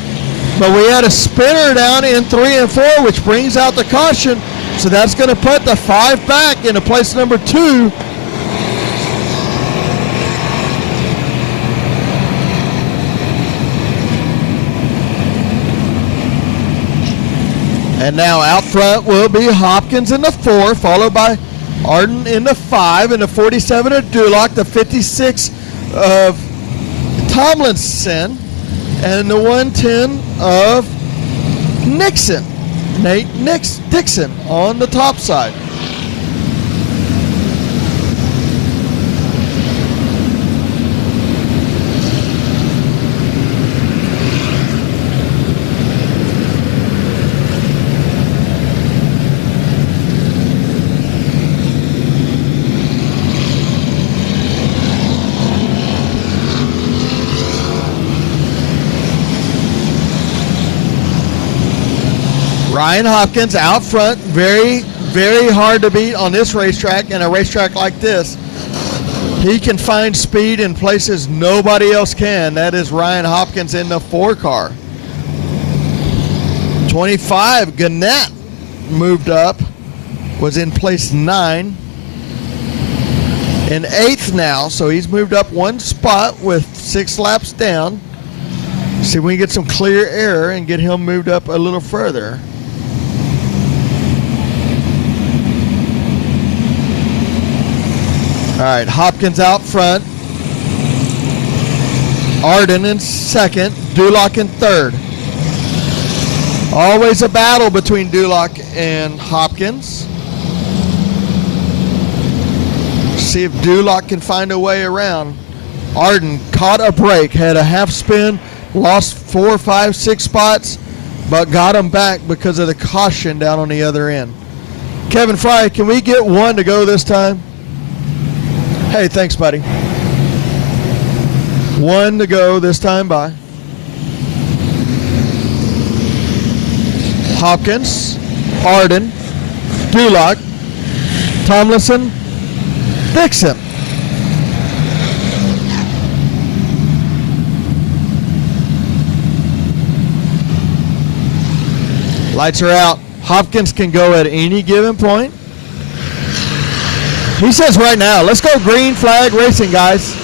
but we had a spinner down in 3 and 4, which brings out the caution. So that's going to put the 5 back into place number 2. And now out front will be Hopkins in the 4, followed by Arden in the 5, and the 47 of Duloc, the 56 of Tomlinson, and the 110 of Nixon, Nate Dixon on the top side. Ryan Hopkins out front, very, very hard to beat on this racetrack, and a racetrack like this. He can find speed in places nobody else can. That is Ryan Hopkins in the 4 car. 25, Gannett moved up, was in place 9. In 8th now, so he's moved up 1 spot with 6 laps down. See if we can get some clear air and get him moved up a little further. All right, Hopkins out front. Arden in 2nd. Duloc in 3rd. Always a battle between Duloc and Hopkins. See if Duloc can find a way around. Arden caught a break, had a half spin, lost 4, 5, 6 spots, but got him back because of the caution down on the other end. Kevin Fry, can we get 1 to go this time? Hey, thanks, buddy. 1 to go this time by. Hopkins, Arden, Duloc, Tomlinson, Dixon. Lights are out. Hopkins can go at any given point. He says right now, let's go green flag racing, guys.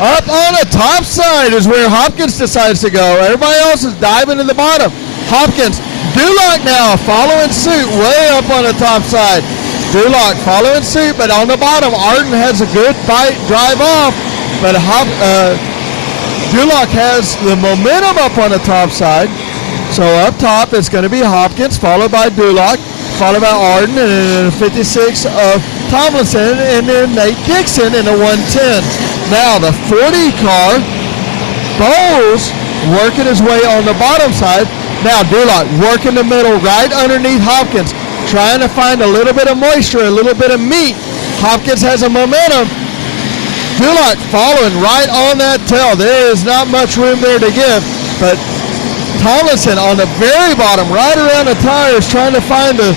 Up on the top side is where Hopkins decides to go. Everybody else is diving to the bottom. Hopkins, Duloc now following suit way up on the top side. Duloc following suit, but on the bottom, Arden has a good bite, drive off, but Duloc has the momentum up on the top side. So up top, it's going to be Hopkins, followed by Duloc, followed by Arden, and then 56 of Tomlinson, and then Nate Dixon in the 110. Now the 40 car, Bowles working his way on the bottom side. Now Duloc working the middle right underneath Hopkins, trying to find a little bit of moisture, a little bit of meat. Hopkins has a momentum. Duloc following right on that tail. There is not much room there to give, but Tomlinson on the very bottom, right around the tires, trying to find a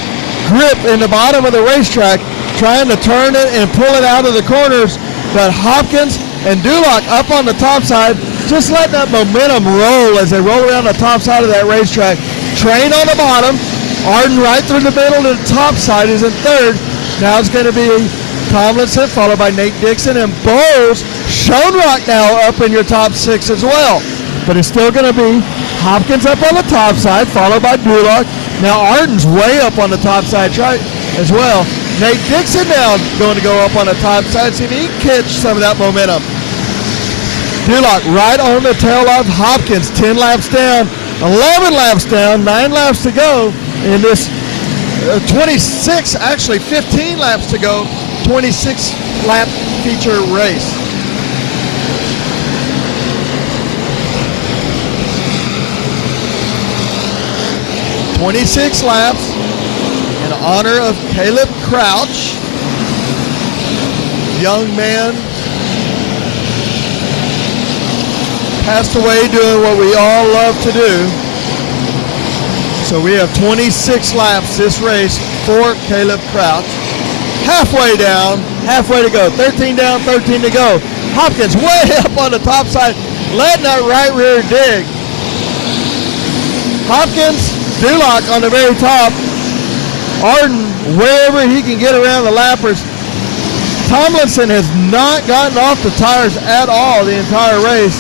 grip in the bottom of the racetrack, trying to turn it and pull it out of the corners. But Hopkins and Duloc up on the top side, just letting that momentum roll as they roll around the top side of that racetrack. Train on the bottom, Arden right through the middle to the top side is in 3rd. Now it's going to be Tomlinson, followed by Nate Dixon, and Bowles. Schoenrock now up in your top 6 as well. But it's still going to be Hopkins up on the top side, followed by Duloc. Now Arden's way up on the top side as well. Nate Dixon now going to go up on the top side, see if he can catch some of that momentum. Duloc right on the tail of Hopkins, 10 laps down, 11 laps down, 9 laps to go in this 26, actually 15 laps to go, 26 lap feature race. "26 laps in honor of Caleb Crouch, young man passed away doing what we all love to do. So we have 26 laps this race for Caleb Crouch. halfway down, halfway to go. 13 down, 13 to go. Hopkins way up on the top side, letting that right rear dig. Hopkins, Duloc on the very top. Arden, wherever he can get around the lappers. Tomlinson has not gotten off the tires at all the entire race.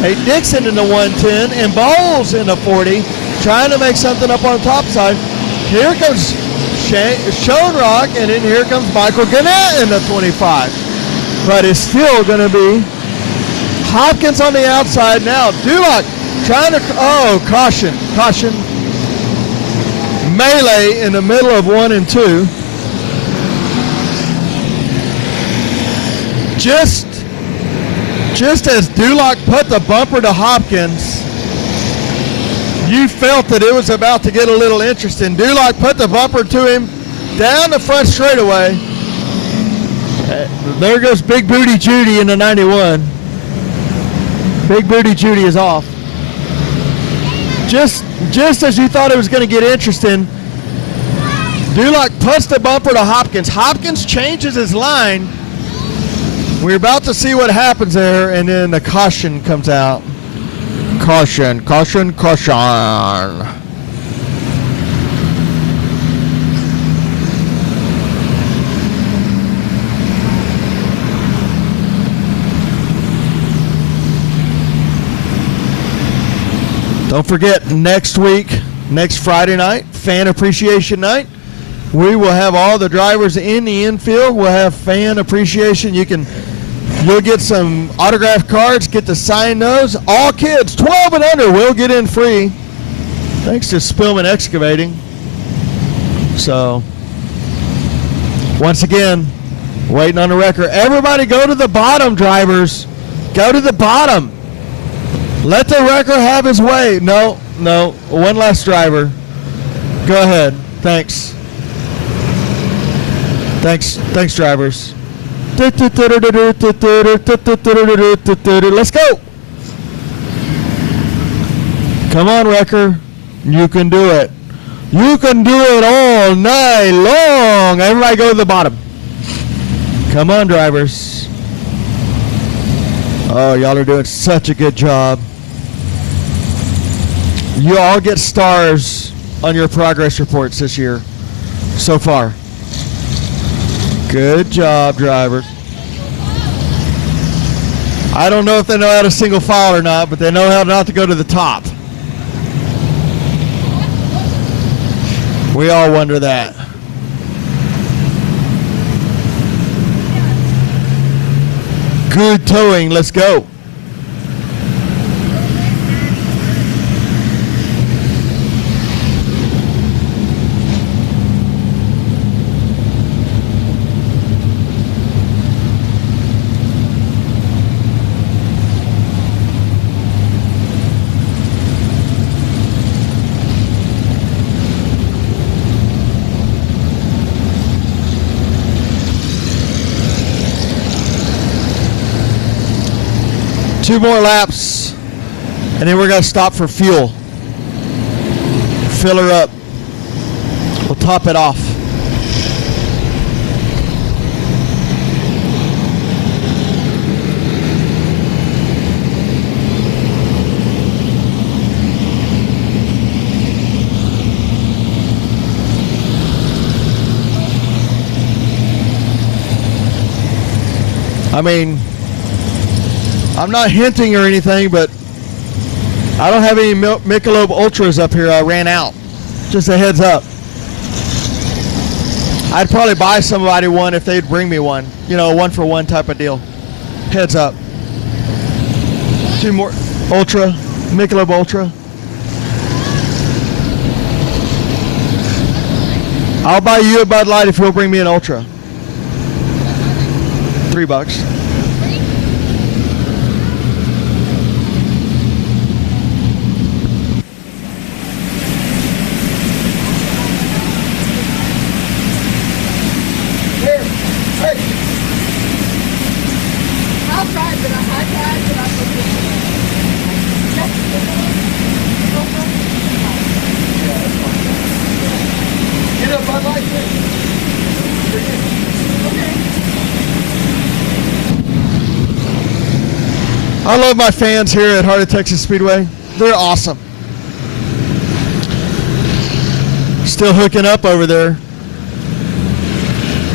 Nate Dixon in the 110 and Bowles in the 40, trying to make something up on the top side. Here comes Schoenrock, and then here comes Michael Gannett in the 25. But it's still going to be Hopkins on the outside now. Duloc trying to, caution. Melee in the middle of 1 and 2. Just as Duloc put the bumper to Hopkins, you felt that it was about to get a little interesting. Duloc put the bumper to him down the front straightaway. There goes Big Booty Judy in the 91. Big Booty Judy is off. Just as you thought it was going to get interesting, Duloc puts the bumper to Hopkins. Hopkins changes his line. We're about to see what happens there, and then the caution comes out. Caution. Don't forget, next week, next Friday night, Fan Appreciation Night, we will have all the drivers in the infield. We'll have fan appreciation. You'll get some autographed cards, get to sign those. All kids, 12 and under, will get in free, thanks to Spillman Excavating. So, once again, waiting on the record. Everybody go to the bottom, drivers. Go to the bottom. Let the wrecker have his way. No. One last driver. Go ahead. Thanks, drivers. Let's go. Come on, wrecker. You can do it. You can do it all night long. Everybody go to the bottom. Come on, drivers. Oh, y'all are doing such a good job. You all get stars on your progress reports this year so far. Good job, drivers. I don't know if they know how to single file or not, but they know how not to go to the top. We all wonder that. Good towing. Let's go. Two more laps, and then we're going to stop for fuel. Fill her up. We'll top it off. I mean, I'm not hinting or anything, but I don't have any Michelob Ultras up here. I ran out. Just a heads up. I'd probably buy somebody one if they'd bring me one. You know, 1-for-1 type of deal. Heads up. Two more. Ultra. Michelob Ultra. I'll buy you a Bud Light if you'll bring me an Ultra. $3. Get a Bud Light, please. I love my fans here at Heart of Texas Speedway. They're awesome. Still hooking up over there.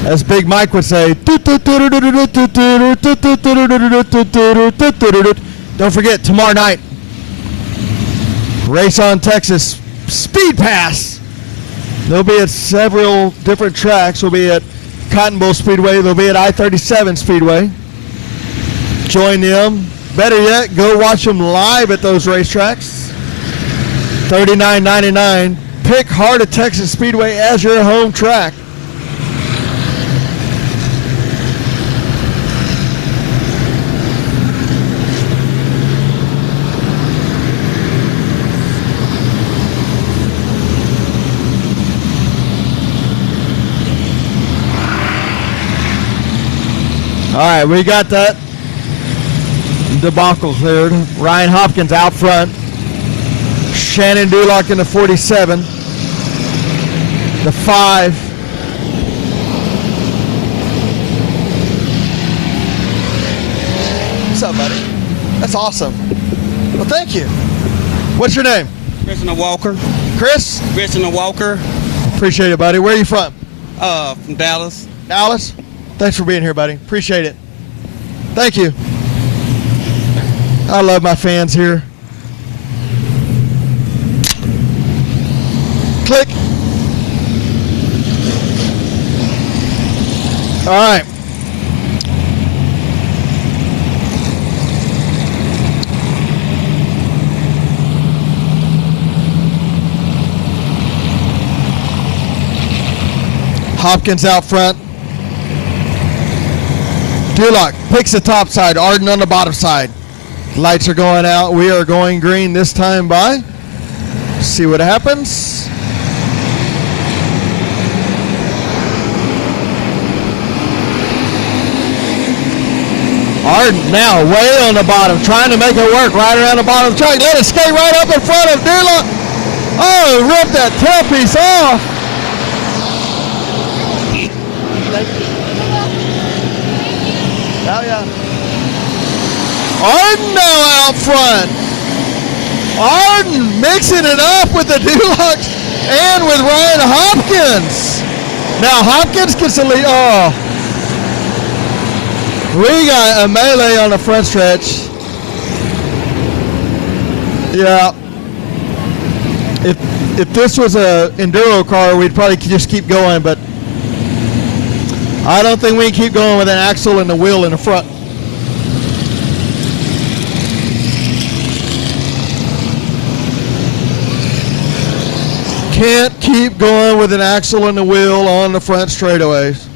As Big Mike would say. Don't forget, tomorrow night, Race on Texas Speed Pass. They'll be at several different tracks. We'll be at Cotton Bowl Speedway. They'll be at I-37 Speedway. Join them. Better yet, go watch them live at those racetracks. $39.99. Pick Heart of Texas Speedway as your home track. All right, we got that debacle cleared. Ryan Hopkins out front. Shannon Dulock in the 47. The 5. What's up, buddy? That's awesome. Well, thank you. What's your name? Christian Walker. Chris? Christian Walker. Appreciate it, buddy. Where are you from? From Dallas. Dallas? Thanks for being here, buddy. Appreciate it. Thank you. I love my fans here. Click. All right. Hopkins out front. Dulock picks the top side. Arden on the bottom side. Lights are going out. We are going green this time by. See what happens. Arden now way on the bottom, trying to make it work right around the bottom of the track. Let it skate right up in front of Dulock. Oh, ripped that tailpiece off. Oh, yeah. Arden now out front. Arden mixing it up with the Dulux and with Ryan Hopkins. Now Hopkins gets the lead. Oh. We got a melee on the front stretch. Yeah. If this was a enduro car, we'd probably just keep going, but I don't think we can keep going with an axle and a wheel in the front. Can't keep going with an axle and a wheel on the front straightaways.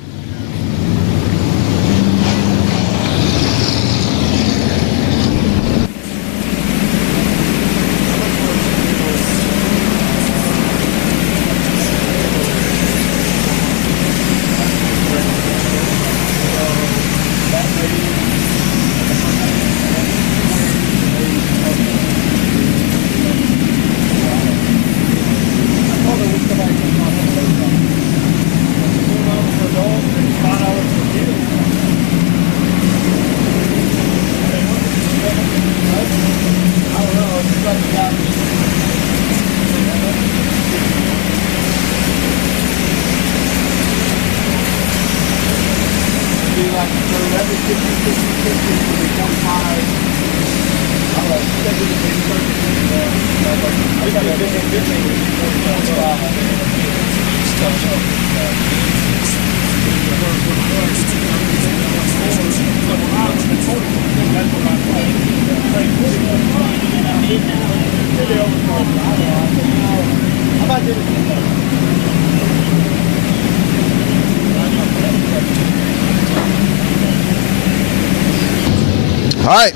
All right,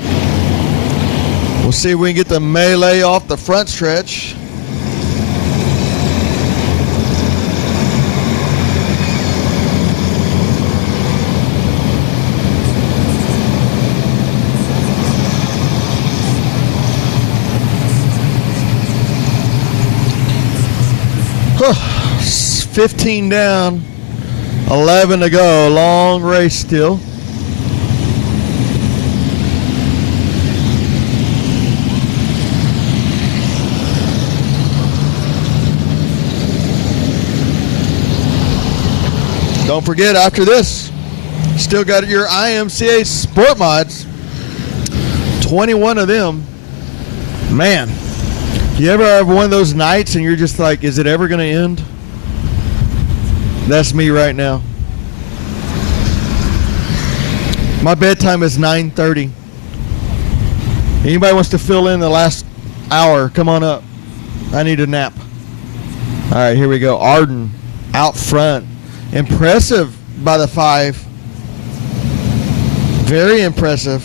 we'll see if we can get the melee off the front stretch. Huh. 15 down, 11 to go, long race still. Don't forget, after this, still got your IMCA Sport Mods. 21 of them. Man, you ever have one of those nights and you're just like, is it ever going to end? That's me right now. My bedtime is 9:30. Anybody wants to fill in the last hour, come on up. I need a nap. All right, here we go. Arden out front. Impressive by the 5. Very impressive.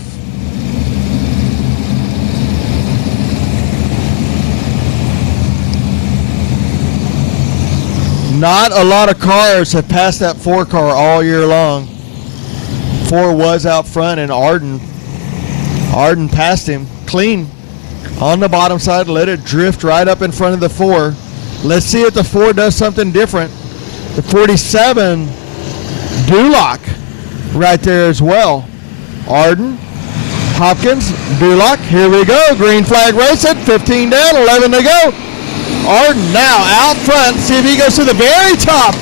Not a lot of cars have passed that 4 car all year long. 4 was out front, and Arden passed him clean on the bottom side, let it drift right up in front of the 4. Let's see if the 4 does something different. The 47, Duloc right there as well. Arden, Hopkins, Duloc, here we go. Green flag racing, 15 down, 11 to go. Arden now out front, see if he goes to the very top.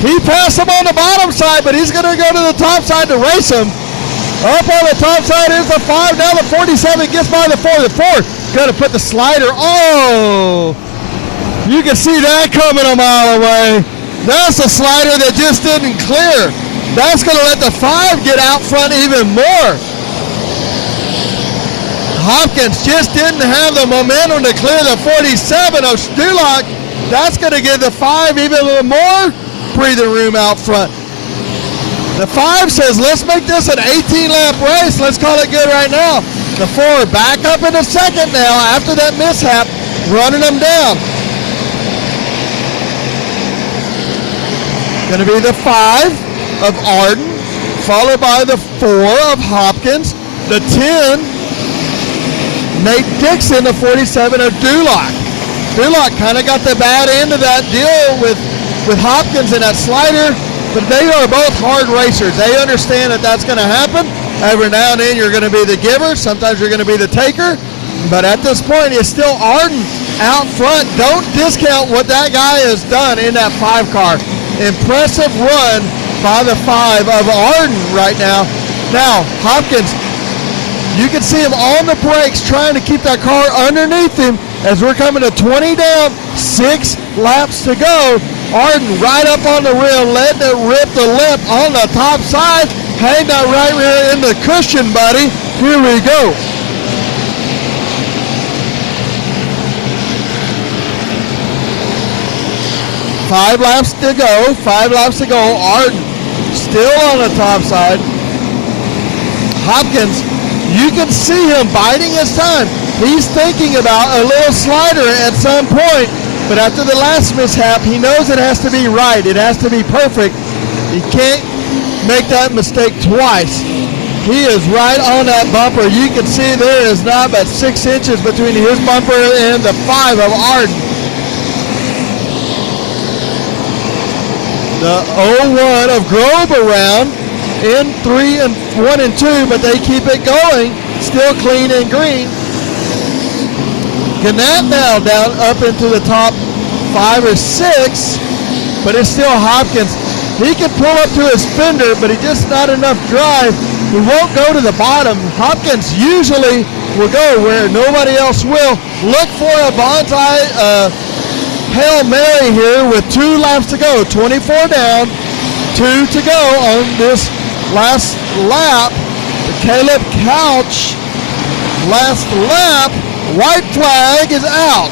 He passed him on the bottom side, but he's going to go to the top side to race him. Up on the top side is the 5, now the 47 gets by the 4. The 4 going to put the slider, oh! You can see that coming a mile away. That's a slider that just didn't clear. That's going to let the 5 get out front even more. Hopkins just didn't have the momentum to clear the 47 of Duloc. That's going to give the 5 even a little more breathing room out front. The 5 says, let's make this an 18-lap race. Let's call it good right now. The 4 back up in the second now after that mishap, running them down. Going to be the 5 of Arden, followed by the 4 of Hopkins, the 10, Nate Dixon, the 47 of Duloc. Duloc kind of got the bad end of that deal with Hopkins and that slider, but they are both hard racers. They understand that that's going to happen. Every now and then you're going to be the giver, sometimes you're going to be the taker, but at this point it's still Arden out front. Don't discount what that guy has done in that 5 car. Impressive run by the 5 of Arden right now. Now, Hopkins, you can see him on the brakes trying to keep that car underneath him as we're coming to 20 down, 6 laps to go. Arden right up on the rim, letting it rip the lip on the top side. Hang that right rear in the cushion, buddy. Here we go. Five laps to go. 5 laps to go. Arden still on the top side. Hopkins, you can see him biding his time. He's thinking about a little slider at some point, but after the last mishap, he knows it has to be right. It has to be perfect. He can't make that mistake twice. He is right on that bumper. You can see there is not but 6 inches between his bumper and the 5 of Arden. The 01 of Grove around in 3 and 1 and 2, but they keep it going. Still clean and green. Gannett now down up into the top 5 or 6, but it's still Hopkins. He can pull up to his fender, but he just not enough drive. He won't go to the bottom. Hopkins usually will go where nobody else will. Look for a bonsai Hail Mary here with 2 laps to go. 24 down, 2 to go on this last lap. Caleb Couch, last lap. White flag is out.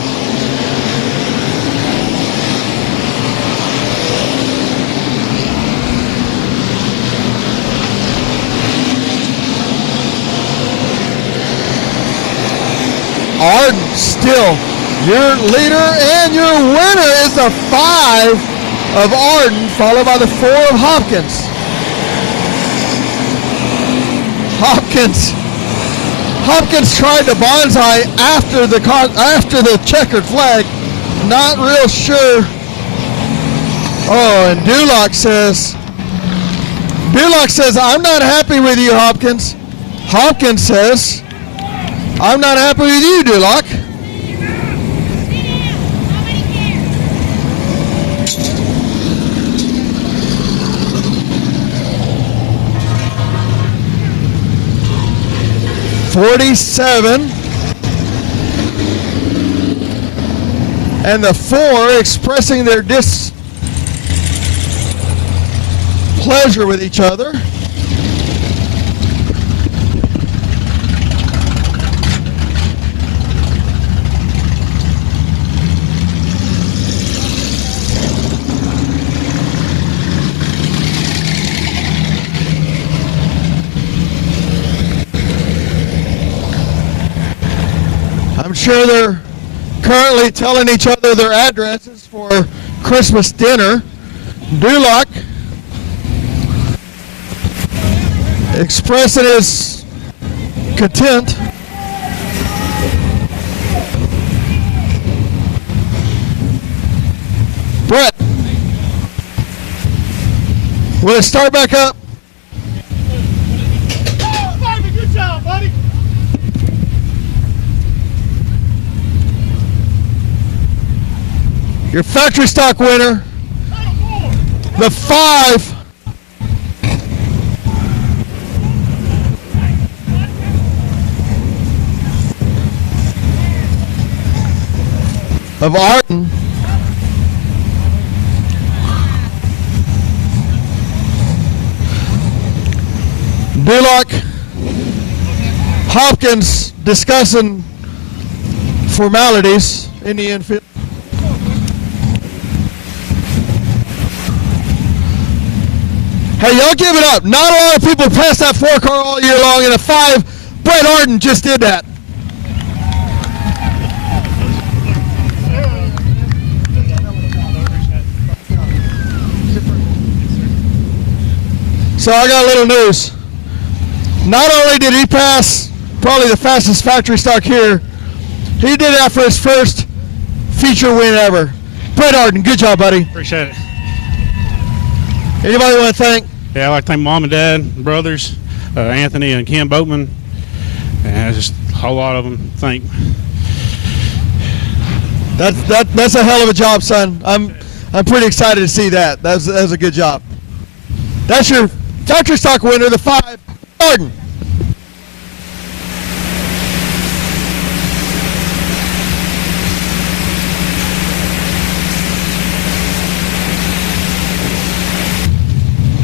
Arden still your leader, and your winner is the 5 of Arden, followed by the 4 of Hopkins. Hopkins tried to bonsai after the checkered flag. Not real sure. Oh, and Duloc says, I'm not happy with you, Hopkins. Hopkins says, I'm not happy with you, Duloc. 47. And the 4 expressing their displeasure with each other. I'm sure they're currently telling each other their addresses for Christmas dinner. Duloc expressing his content. Brett, will it start back up? Oh, baby, good job, buddy. Your factory stock winner, the 5 of Arden. Duloc, Hopkins discussing formalities in the infield. Hey, y'all give it up. Not a lot of people pass that 4 car all year long, and a 5, Brett Arden just did that. So I got a little news. Not only did he pass probably the fastest factory stock here, he did that for his first feature win ever. Brett Arden, good job, buddy. Appreciate it. Anybody want to thank? Yeah, I'd like to thank Mom and Dad, brothers, Anthony and Ken Boatman, and just a whole lot of them. Thank. That's a hell of a job, son. I'm pretty excited to see that. That was a good job. That's your factory stock winner, the 5, Arden.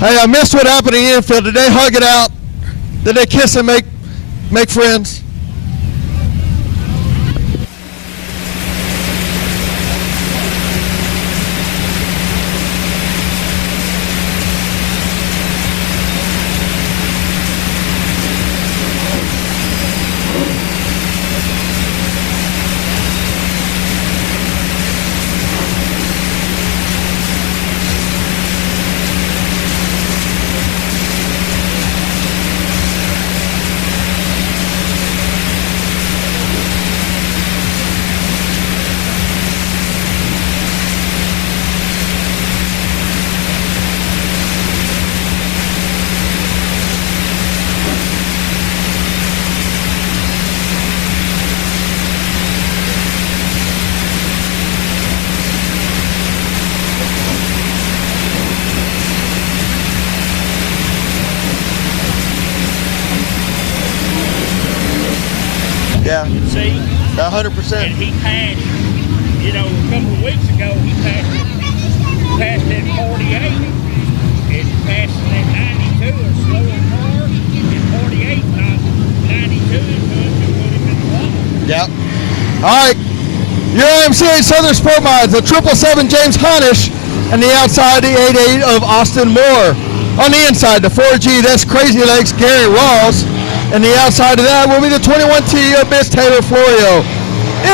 Hey, I missed what happened in the infield. Did they hug it out? Did they kiss and make friends? Yeah. See? 100%. And he passed, a couple of weeks ago, he passed at 48. And passing at 92, a slower car, and 48, not 92, and put him in the wall. Yep. All right. Your IMCA Southern Sport Mods, the 777 James Honish, and the outside, the 88 of Austin Moore. On the inside, the 4G, that's Crazy Legs, Gary Rawls. And the outside of that will be the 21T of Miss Taylor Florio.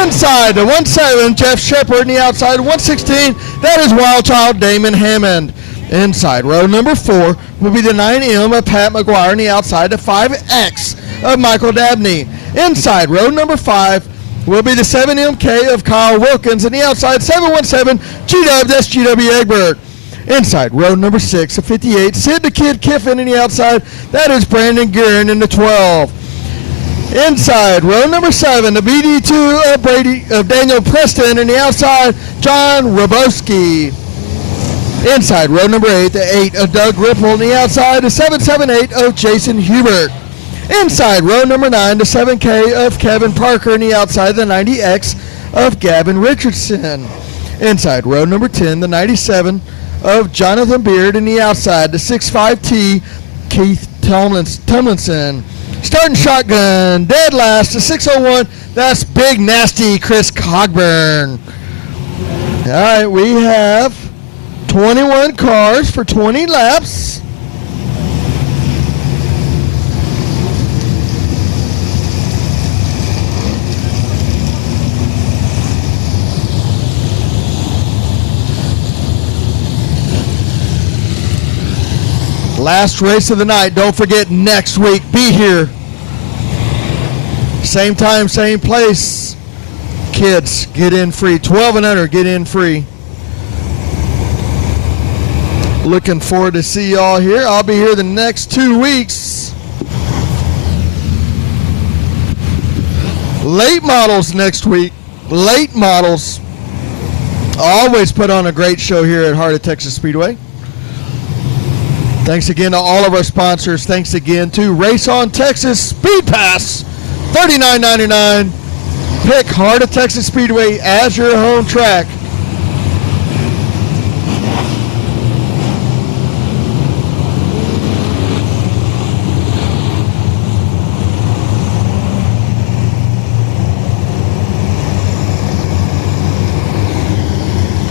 Inside, the 17, Jeff Shepard. And the outside, 116, that is Wild Child Damon Hammond. Inside, row number 4 will be the 9M of Pat McGuire. And the outside, the 5X of Michael Dabney. Inside, row number 5 will be the 7MK of Kyle Wilkins. And the outside, 717, G-Dub, that's GW Egbert. Inside, row number 6 of 58, Sid the Kid Kiffin. In the outside, that is Brandon Guerin in the 12. Inside, row number 7, the BD2 of Daniel Preston. In the outside, John Robowski. Inside, row number 8, the 8 of Doug Ripple. In the outside, the 778 of Jason Hubert. Inside row number 9, the 7K of Kevin Parker, and the outside the 90X of Gavin Richardson. Inside row number 10, the 97 of Jonathan Beard, and the outside the 6.5T Keith Tomlinson. Starting shotgun, dead last, the 601, that's big nasty Chris Cogburn. All right, we have 21 cars for 20 laps. Last race of the night. Don't forget, next week, be here. Same time, same place. Kids, get in free. 12 and under, get in free. Looking forward to see y'all here. I'll be here the next 2 weeks. Late models next week. Late models. Always put on a great show here at Heart of Texas Speedway. Thanks again to all of our sponsors. Thanks again to Race on Texas Speed Pass, $39.99. Pick Heart of Texas Speedway as your home track.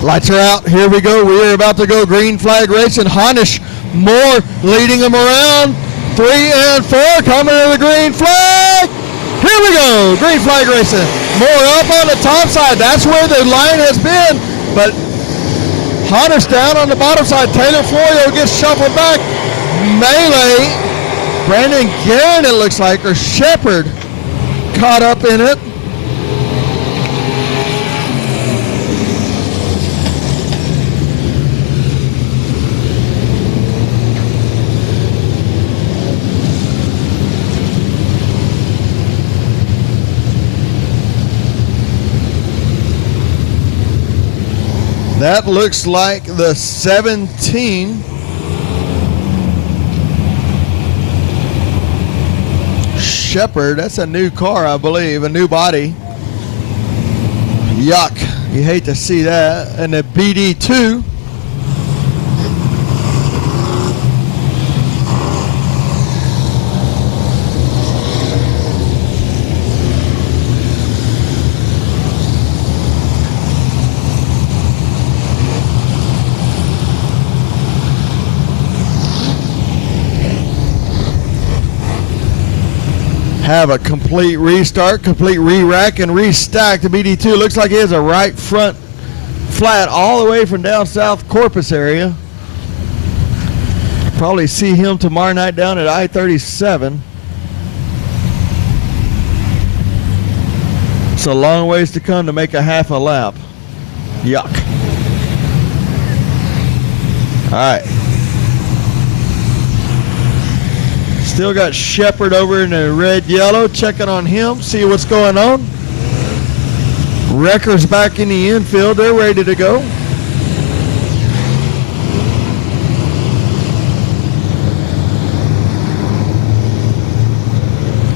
Lights are out. Here we go. We are about to go green flag racing. Honish Moore leading them around. 3 and 4 coming to the green flag. Here we go. Green flag racing. Moore up on the top side. That's where the line has been. But Honish down on the bottom side. Taylor Florio gets shuffled back. Melee. Brandon Guerin, it looks like, or Shepard caught up in it. That looks like the 17. Shepard, that's a new car, I believe, a new body. Yuck, you hate to see that. And the BD2. Have a complete restart, complete re-rack and restack. The BD2 looks like he has a right front flat all the way from down south Corpus area. Probably see him tomorrow night down at I-37. It's a long ways to come to make a half a lap. Yuck. All right. Still got Shepard over in the red-yellow, checking on him, see what's going on. Wrecker's back in the infield. They're ready to go.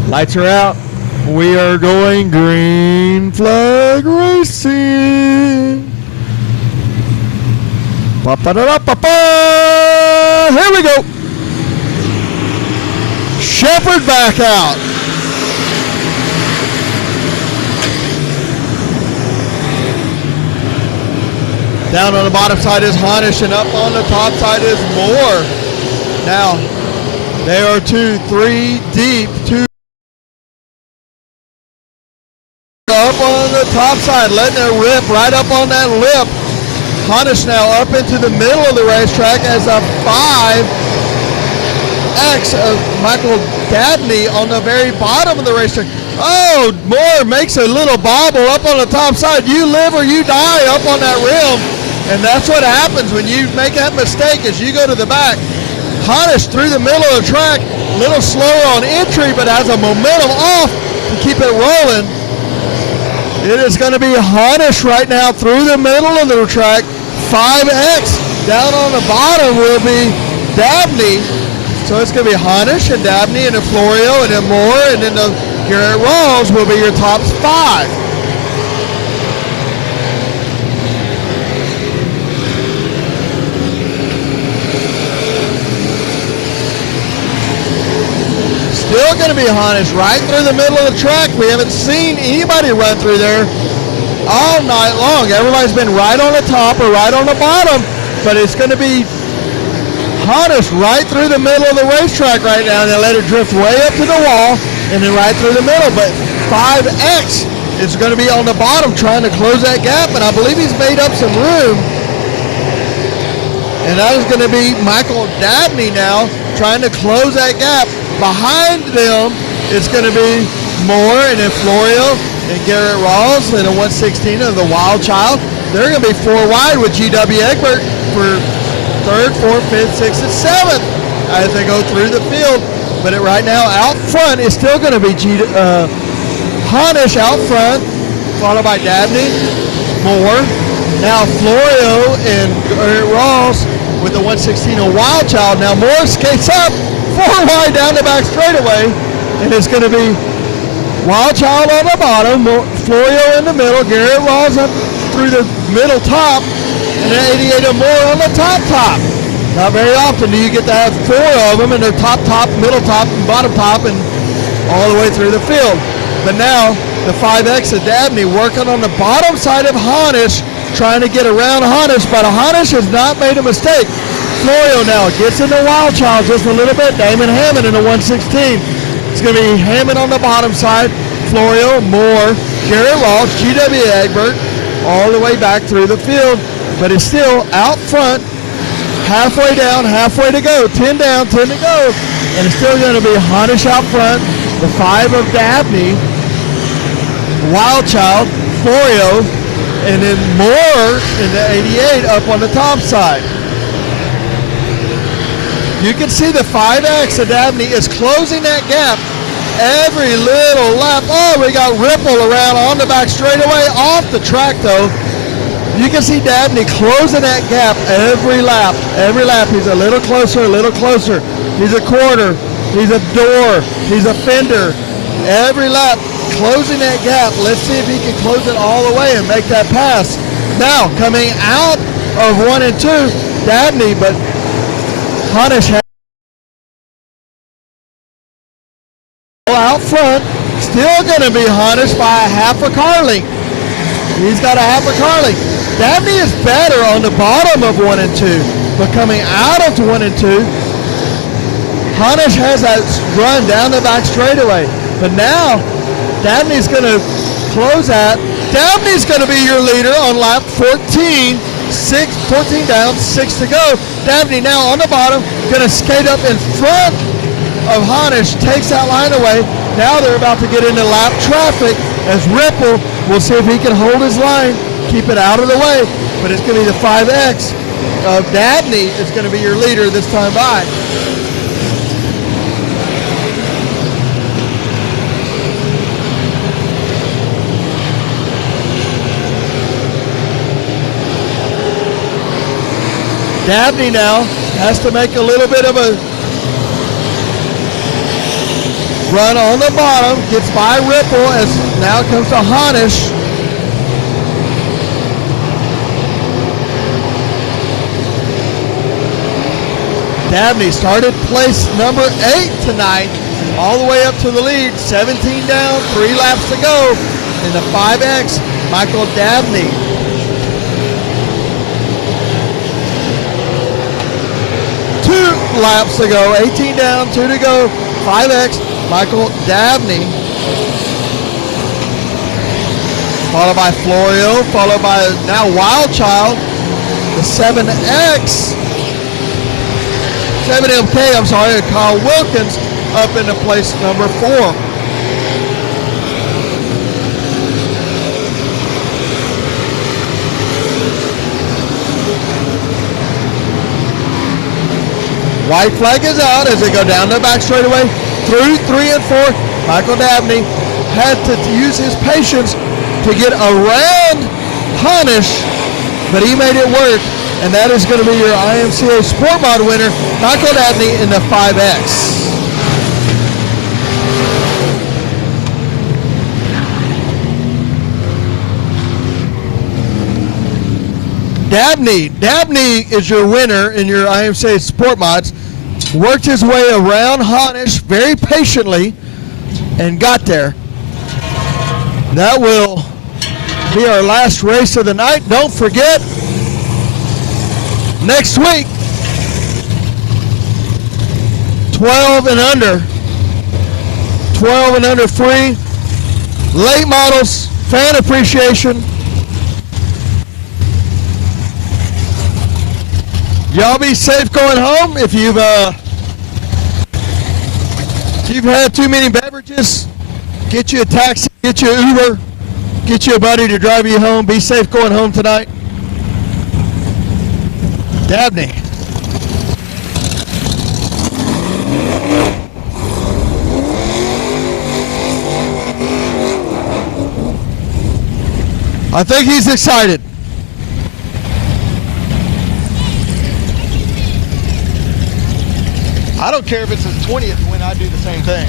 Lights are out. We are going green flag racing. Pa-pa-da-da-pa-pa. Here we go. Shepard back out. Down on the bottom side is Honish, and up on the top side is Moore. Now, they are 2-3 deep. Two up on the top side, letting it rip right up on that lip. Honish now up into the middle of the racetrack as a 5X of Michael Dabney on the very bottom of the racetrack. Oh, Moore makes a little bobble up on the top side. You live or you die up on that rim. And that's what happens when you make that mistake as you go to the back. Honish through the middle of the track, a little slower on entry, but has a momentum off to keep it rolling. It is going to be Honish right now through the middle of the track. 5X down on the bottom will be Dabney. So it's going to be Honish and Dabney and then Florio and then Moore and then the Garrett Rawls will be your top 5. Still going to be Honish right through the middle of the track. We haven't seen anybody run through there all night long. Everybody's been right on the top or right on the bottom, but it's going to be Honish right through the middle of the racetrack right now, and they let it drift way up to the wall and then right through the middle. But 5X is going to be on the bottom trying to close that gap, and I believe he's made up some room. And that is going to be Michael Dabney now trying to close that gap. Behind them, it's going to be Moore and then Florio and Garrett Rawls and a 116 of the Wild Child. They're going to be 4 wide with G.W. Egbert for 3rd, 4th, 5th, 6th, and 7th as they go through the field. But right now, out front is still going to be Honish out front, followed by Dabney, Moore. Now Florio and Garrett Rawls with the 116 of Wild Child. Now Moore skates up 4 wide down the back straightaway, and it's going to be Wild Child on the bottom, Florio in the middle, Garrett Rawls up through the middle top, and then 88 or more on the top. Not very often do you get to have 4 of them in their top, middle top, and bottom top, and all the way through the field. But now the 5X of Dabney working on the bottom side of Honish, trying to get around Honish, but Honish has not made a mistake. Florio now gets in the Wild Child just a little bit. Damon Hammond in the 116. It's going to be Hammond on the bottom side. Florio, Moore, Garrett Rawls, G.W. Egbert, all the way back through the field. But it's still out front, halfway down, halfway to go. 10 down, 10 to go. And it's still going to be Honish out front, the 5 of Dabney, Wild Child, Florio, and then Moore in the 88 up on the top side. You can see the 5X of Dabney is closing that gap every little lap. Oh, we got Ripple around on the back straightaway, off the track though. You can see Dabney closing that gap every lap. Every lap he's a little closer, a little closer. He's a quarter, he's a door, he's a fender. Every lap closing that gap. Let's see if he can close it all the way and make that pass. Now coming out of 1 and 2, Dabney, but Honish out front, still going to be Honish by a half a car length. He's got a half a car length. Dabney is better on the bottom of 1 and 2, but coming out of 1 and 2, Honish has that run down the back straightaway. But now, Dabney's going to close that. Dabney's going to be your leader on lap 14. 14 down, 6 to go. Dabney now on the bottom, going to skate up in front of Honish, takes that line away. Now they're about to get into lap traffic as Ripple will see if he can hold his line, keep it out of the way. But it's going to be the 5X of Dabney is going to be your leader this time by. Dabney now has to make a little bit of a run on the bottom, gets by Ripple as now comes to Honish. Dabney started place number 8 tonight, all the way up to the lead, 17 down, 3 laps to go in the 5X, Michael Dabney. Laps to go, 18 down, 2 to go, 5X, Michael Dabney. Followed by Florio, followed by now Wild Child, the 7X, 7MK, I'm sorry, Kyle Wilkins up into place number 4. White flag is out as they go down the back straightaway through 3 and 4. Michael Dabney had to use his patience to get around Honish, but he made it work. and that is going to be your IMCA Sport Mod winner, Michael Dabney in the 5X. Dabney is your winner in your IMCA Sport Mods. Worked his way around Honish very patiently and got there. That will be our last race of the night. Don't forget, next week, 12 and under. 12 and under free. Late models, fan appreciation. Y'all be safe going home. If you've had too many beverages, get you a taxi, get you an Uber, get you a buddy to drive you home. Be safe going home tonight. Dabney. I think he's excited. I don't care if it's his 20th when I do the same thing.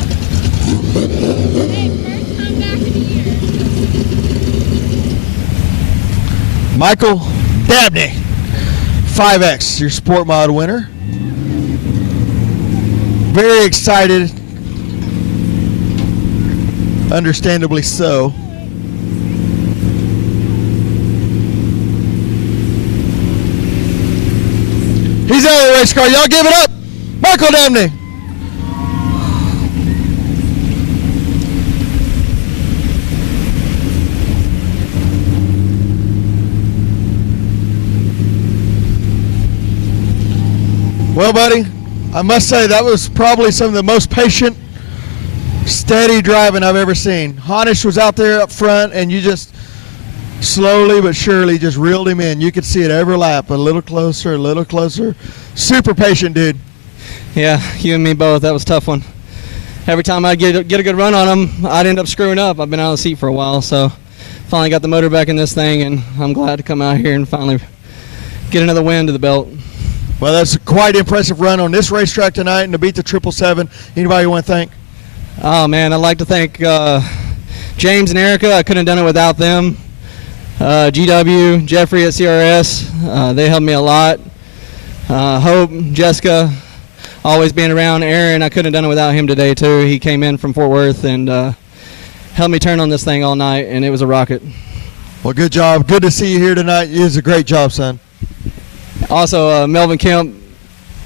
Michael Dabney, 5X, your Sport Mod winner. Very excited, understandably so. He's out of the race car. Y'all give it up. Michael Dabney. Well, buddy, I must say that was probably some of the most patient, steady driving I've ever seen. Honish was out there up front, and you just slowly but surely just reeled him in. You could see it every lap, a little closer, a little closer. Super patient, dude. Yeah, you and me both. That was a tough one. Every time I'd get a good run on him, I'd end up screwing up. I've been out of the seat for a while, so finally got the motor back in this thing, and I'm glad to come out here and finally get another win to the belt. Well, that's a quite impressive run on this racetrack tonight, and to beat the 777. Anybody you want to thank? Oh, man, I'd like to thank James and Erica. I couldn't have done it without them. GW, Jeffrey at CRS, they helped me a lot. Hope, Jessica, always being around. Aaron, I couldn't have done it without him today, too. He came in from Fort Worth and helped me turn on this thing all night, and it was a rocket. Well, good job. Good to see you here tonight. It was a great job, son. Also, Melvin Kemp,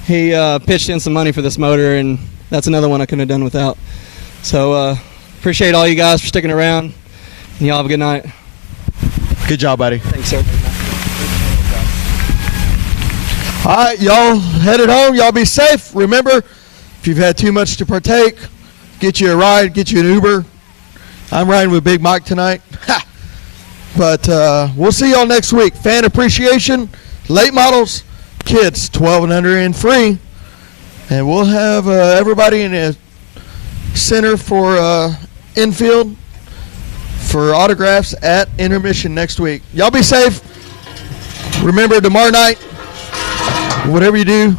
he pitched in some money for this motor, and that's another one I couldn't have done without. So appreciate all you guys for sticking around, and y'all have a good night. Good job, buddy. Thanks, sir. All right, y'all headed home. Y'all be safe. Remember, if you've had too much to partake, get you a ride, get you an Uber. I'm riding with Big Mike tonight. Ha! But we'll see y'all next week. Fan appreciation, late models, kids, 12 and under and free. And we'll have everybody in a center for infield for autographs at intermission next week. Y'all be safe. Remember, tomorrow night, whatever you do,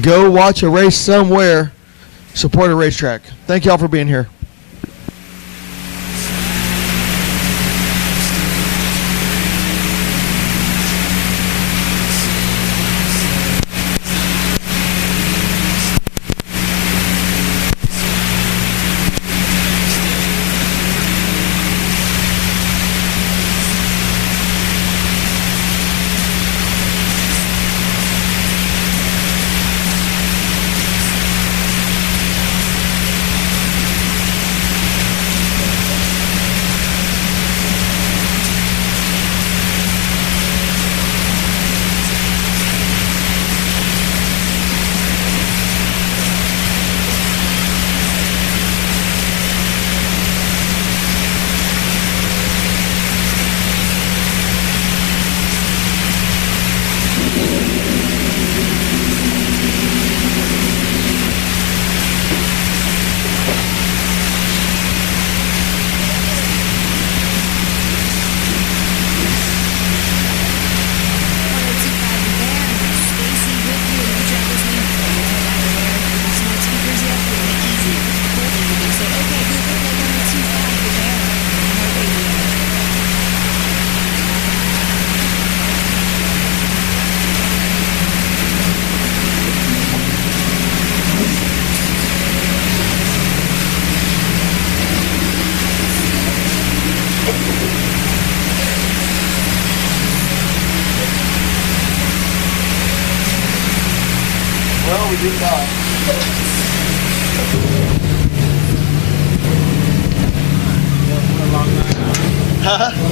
go watch a race somewhere. Support a racetrack. Thank y'all for being here.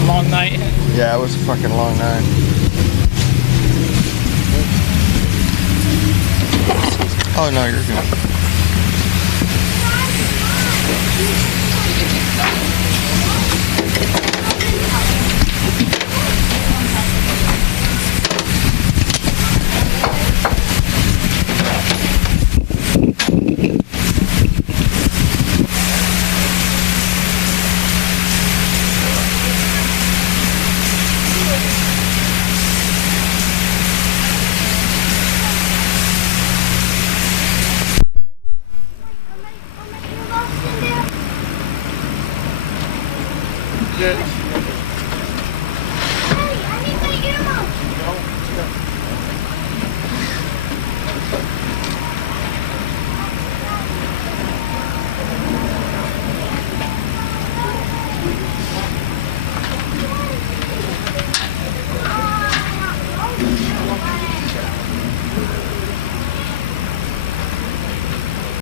Long night. Yeah, it was a fucking long night. Oh no, you're good. Good.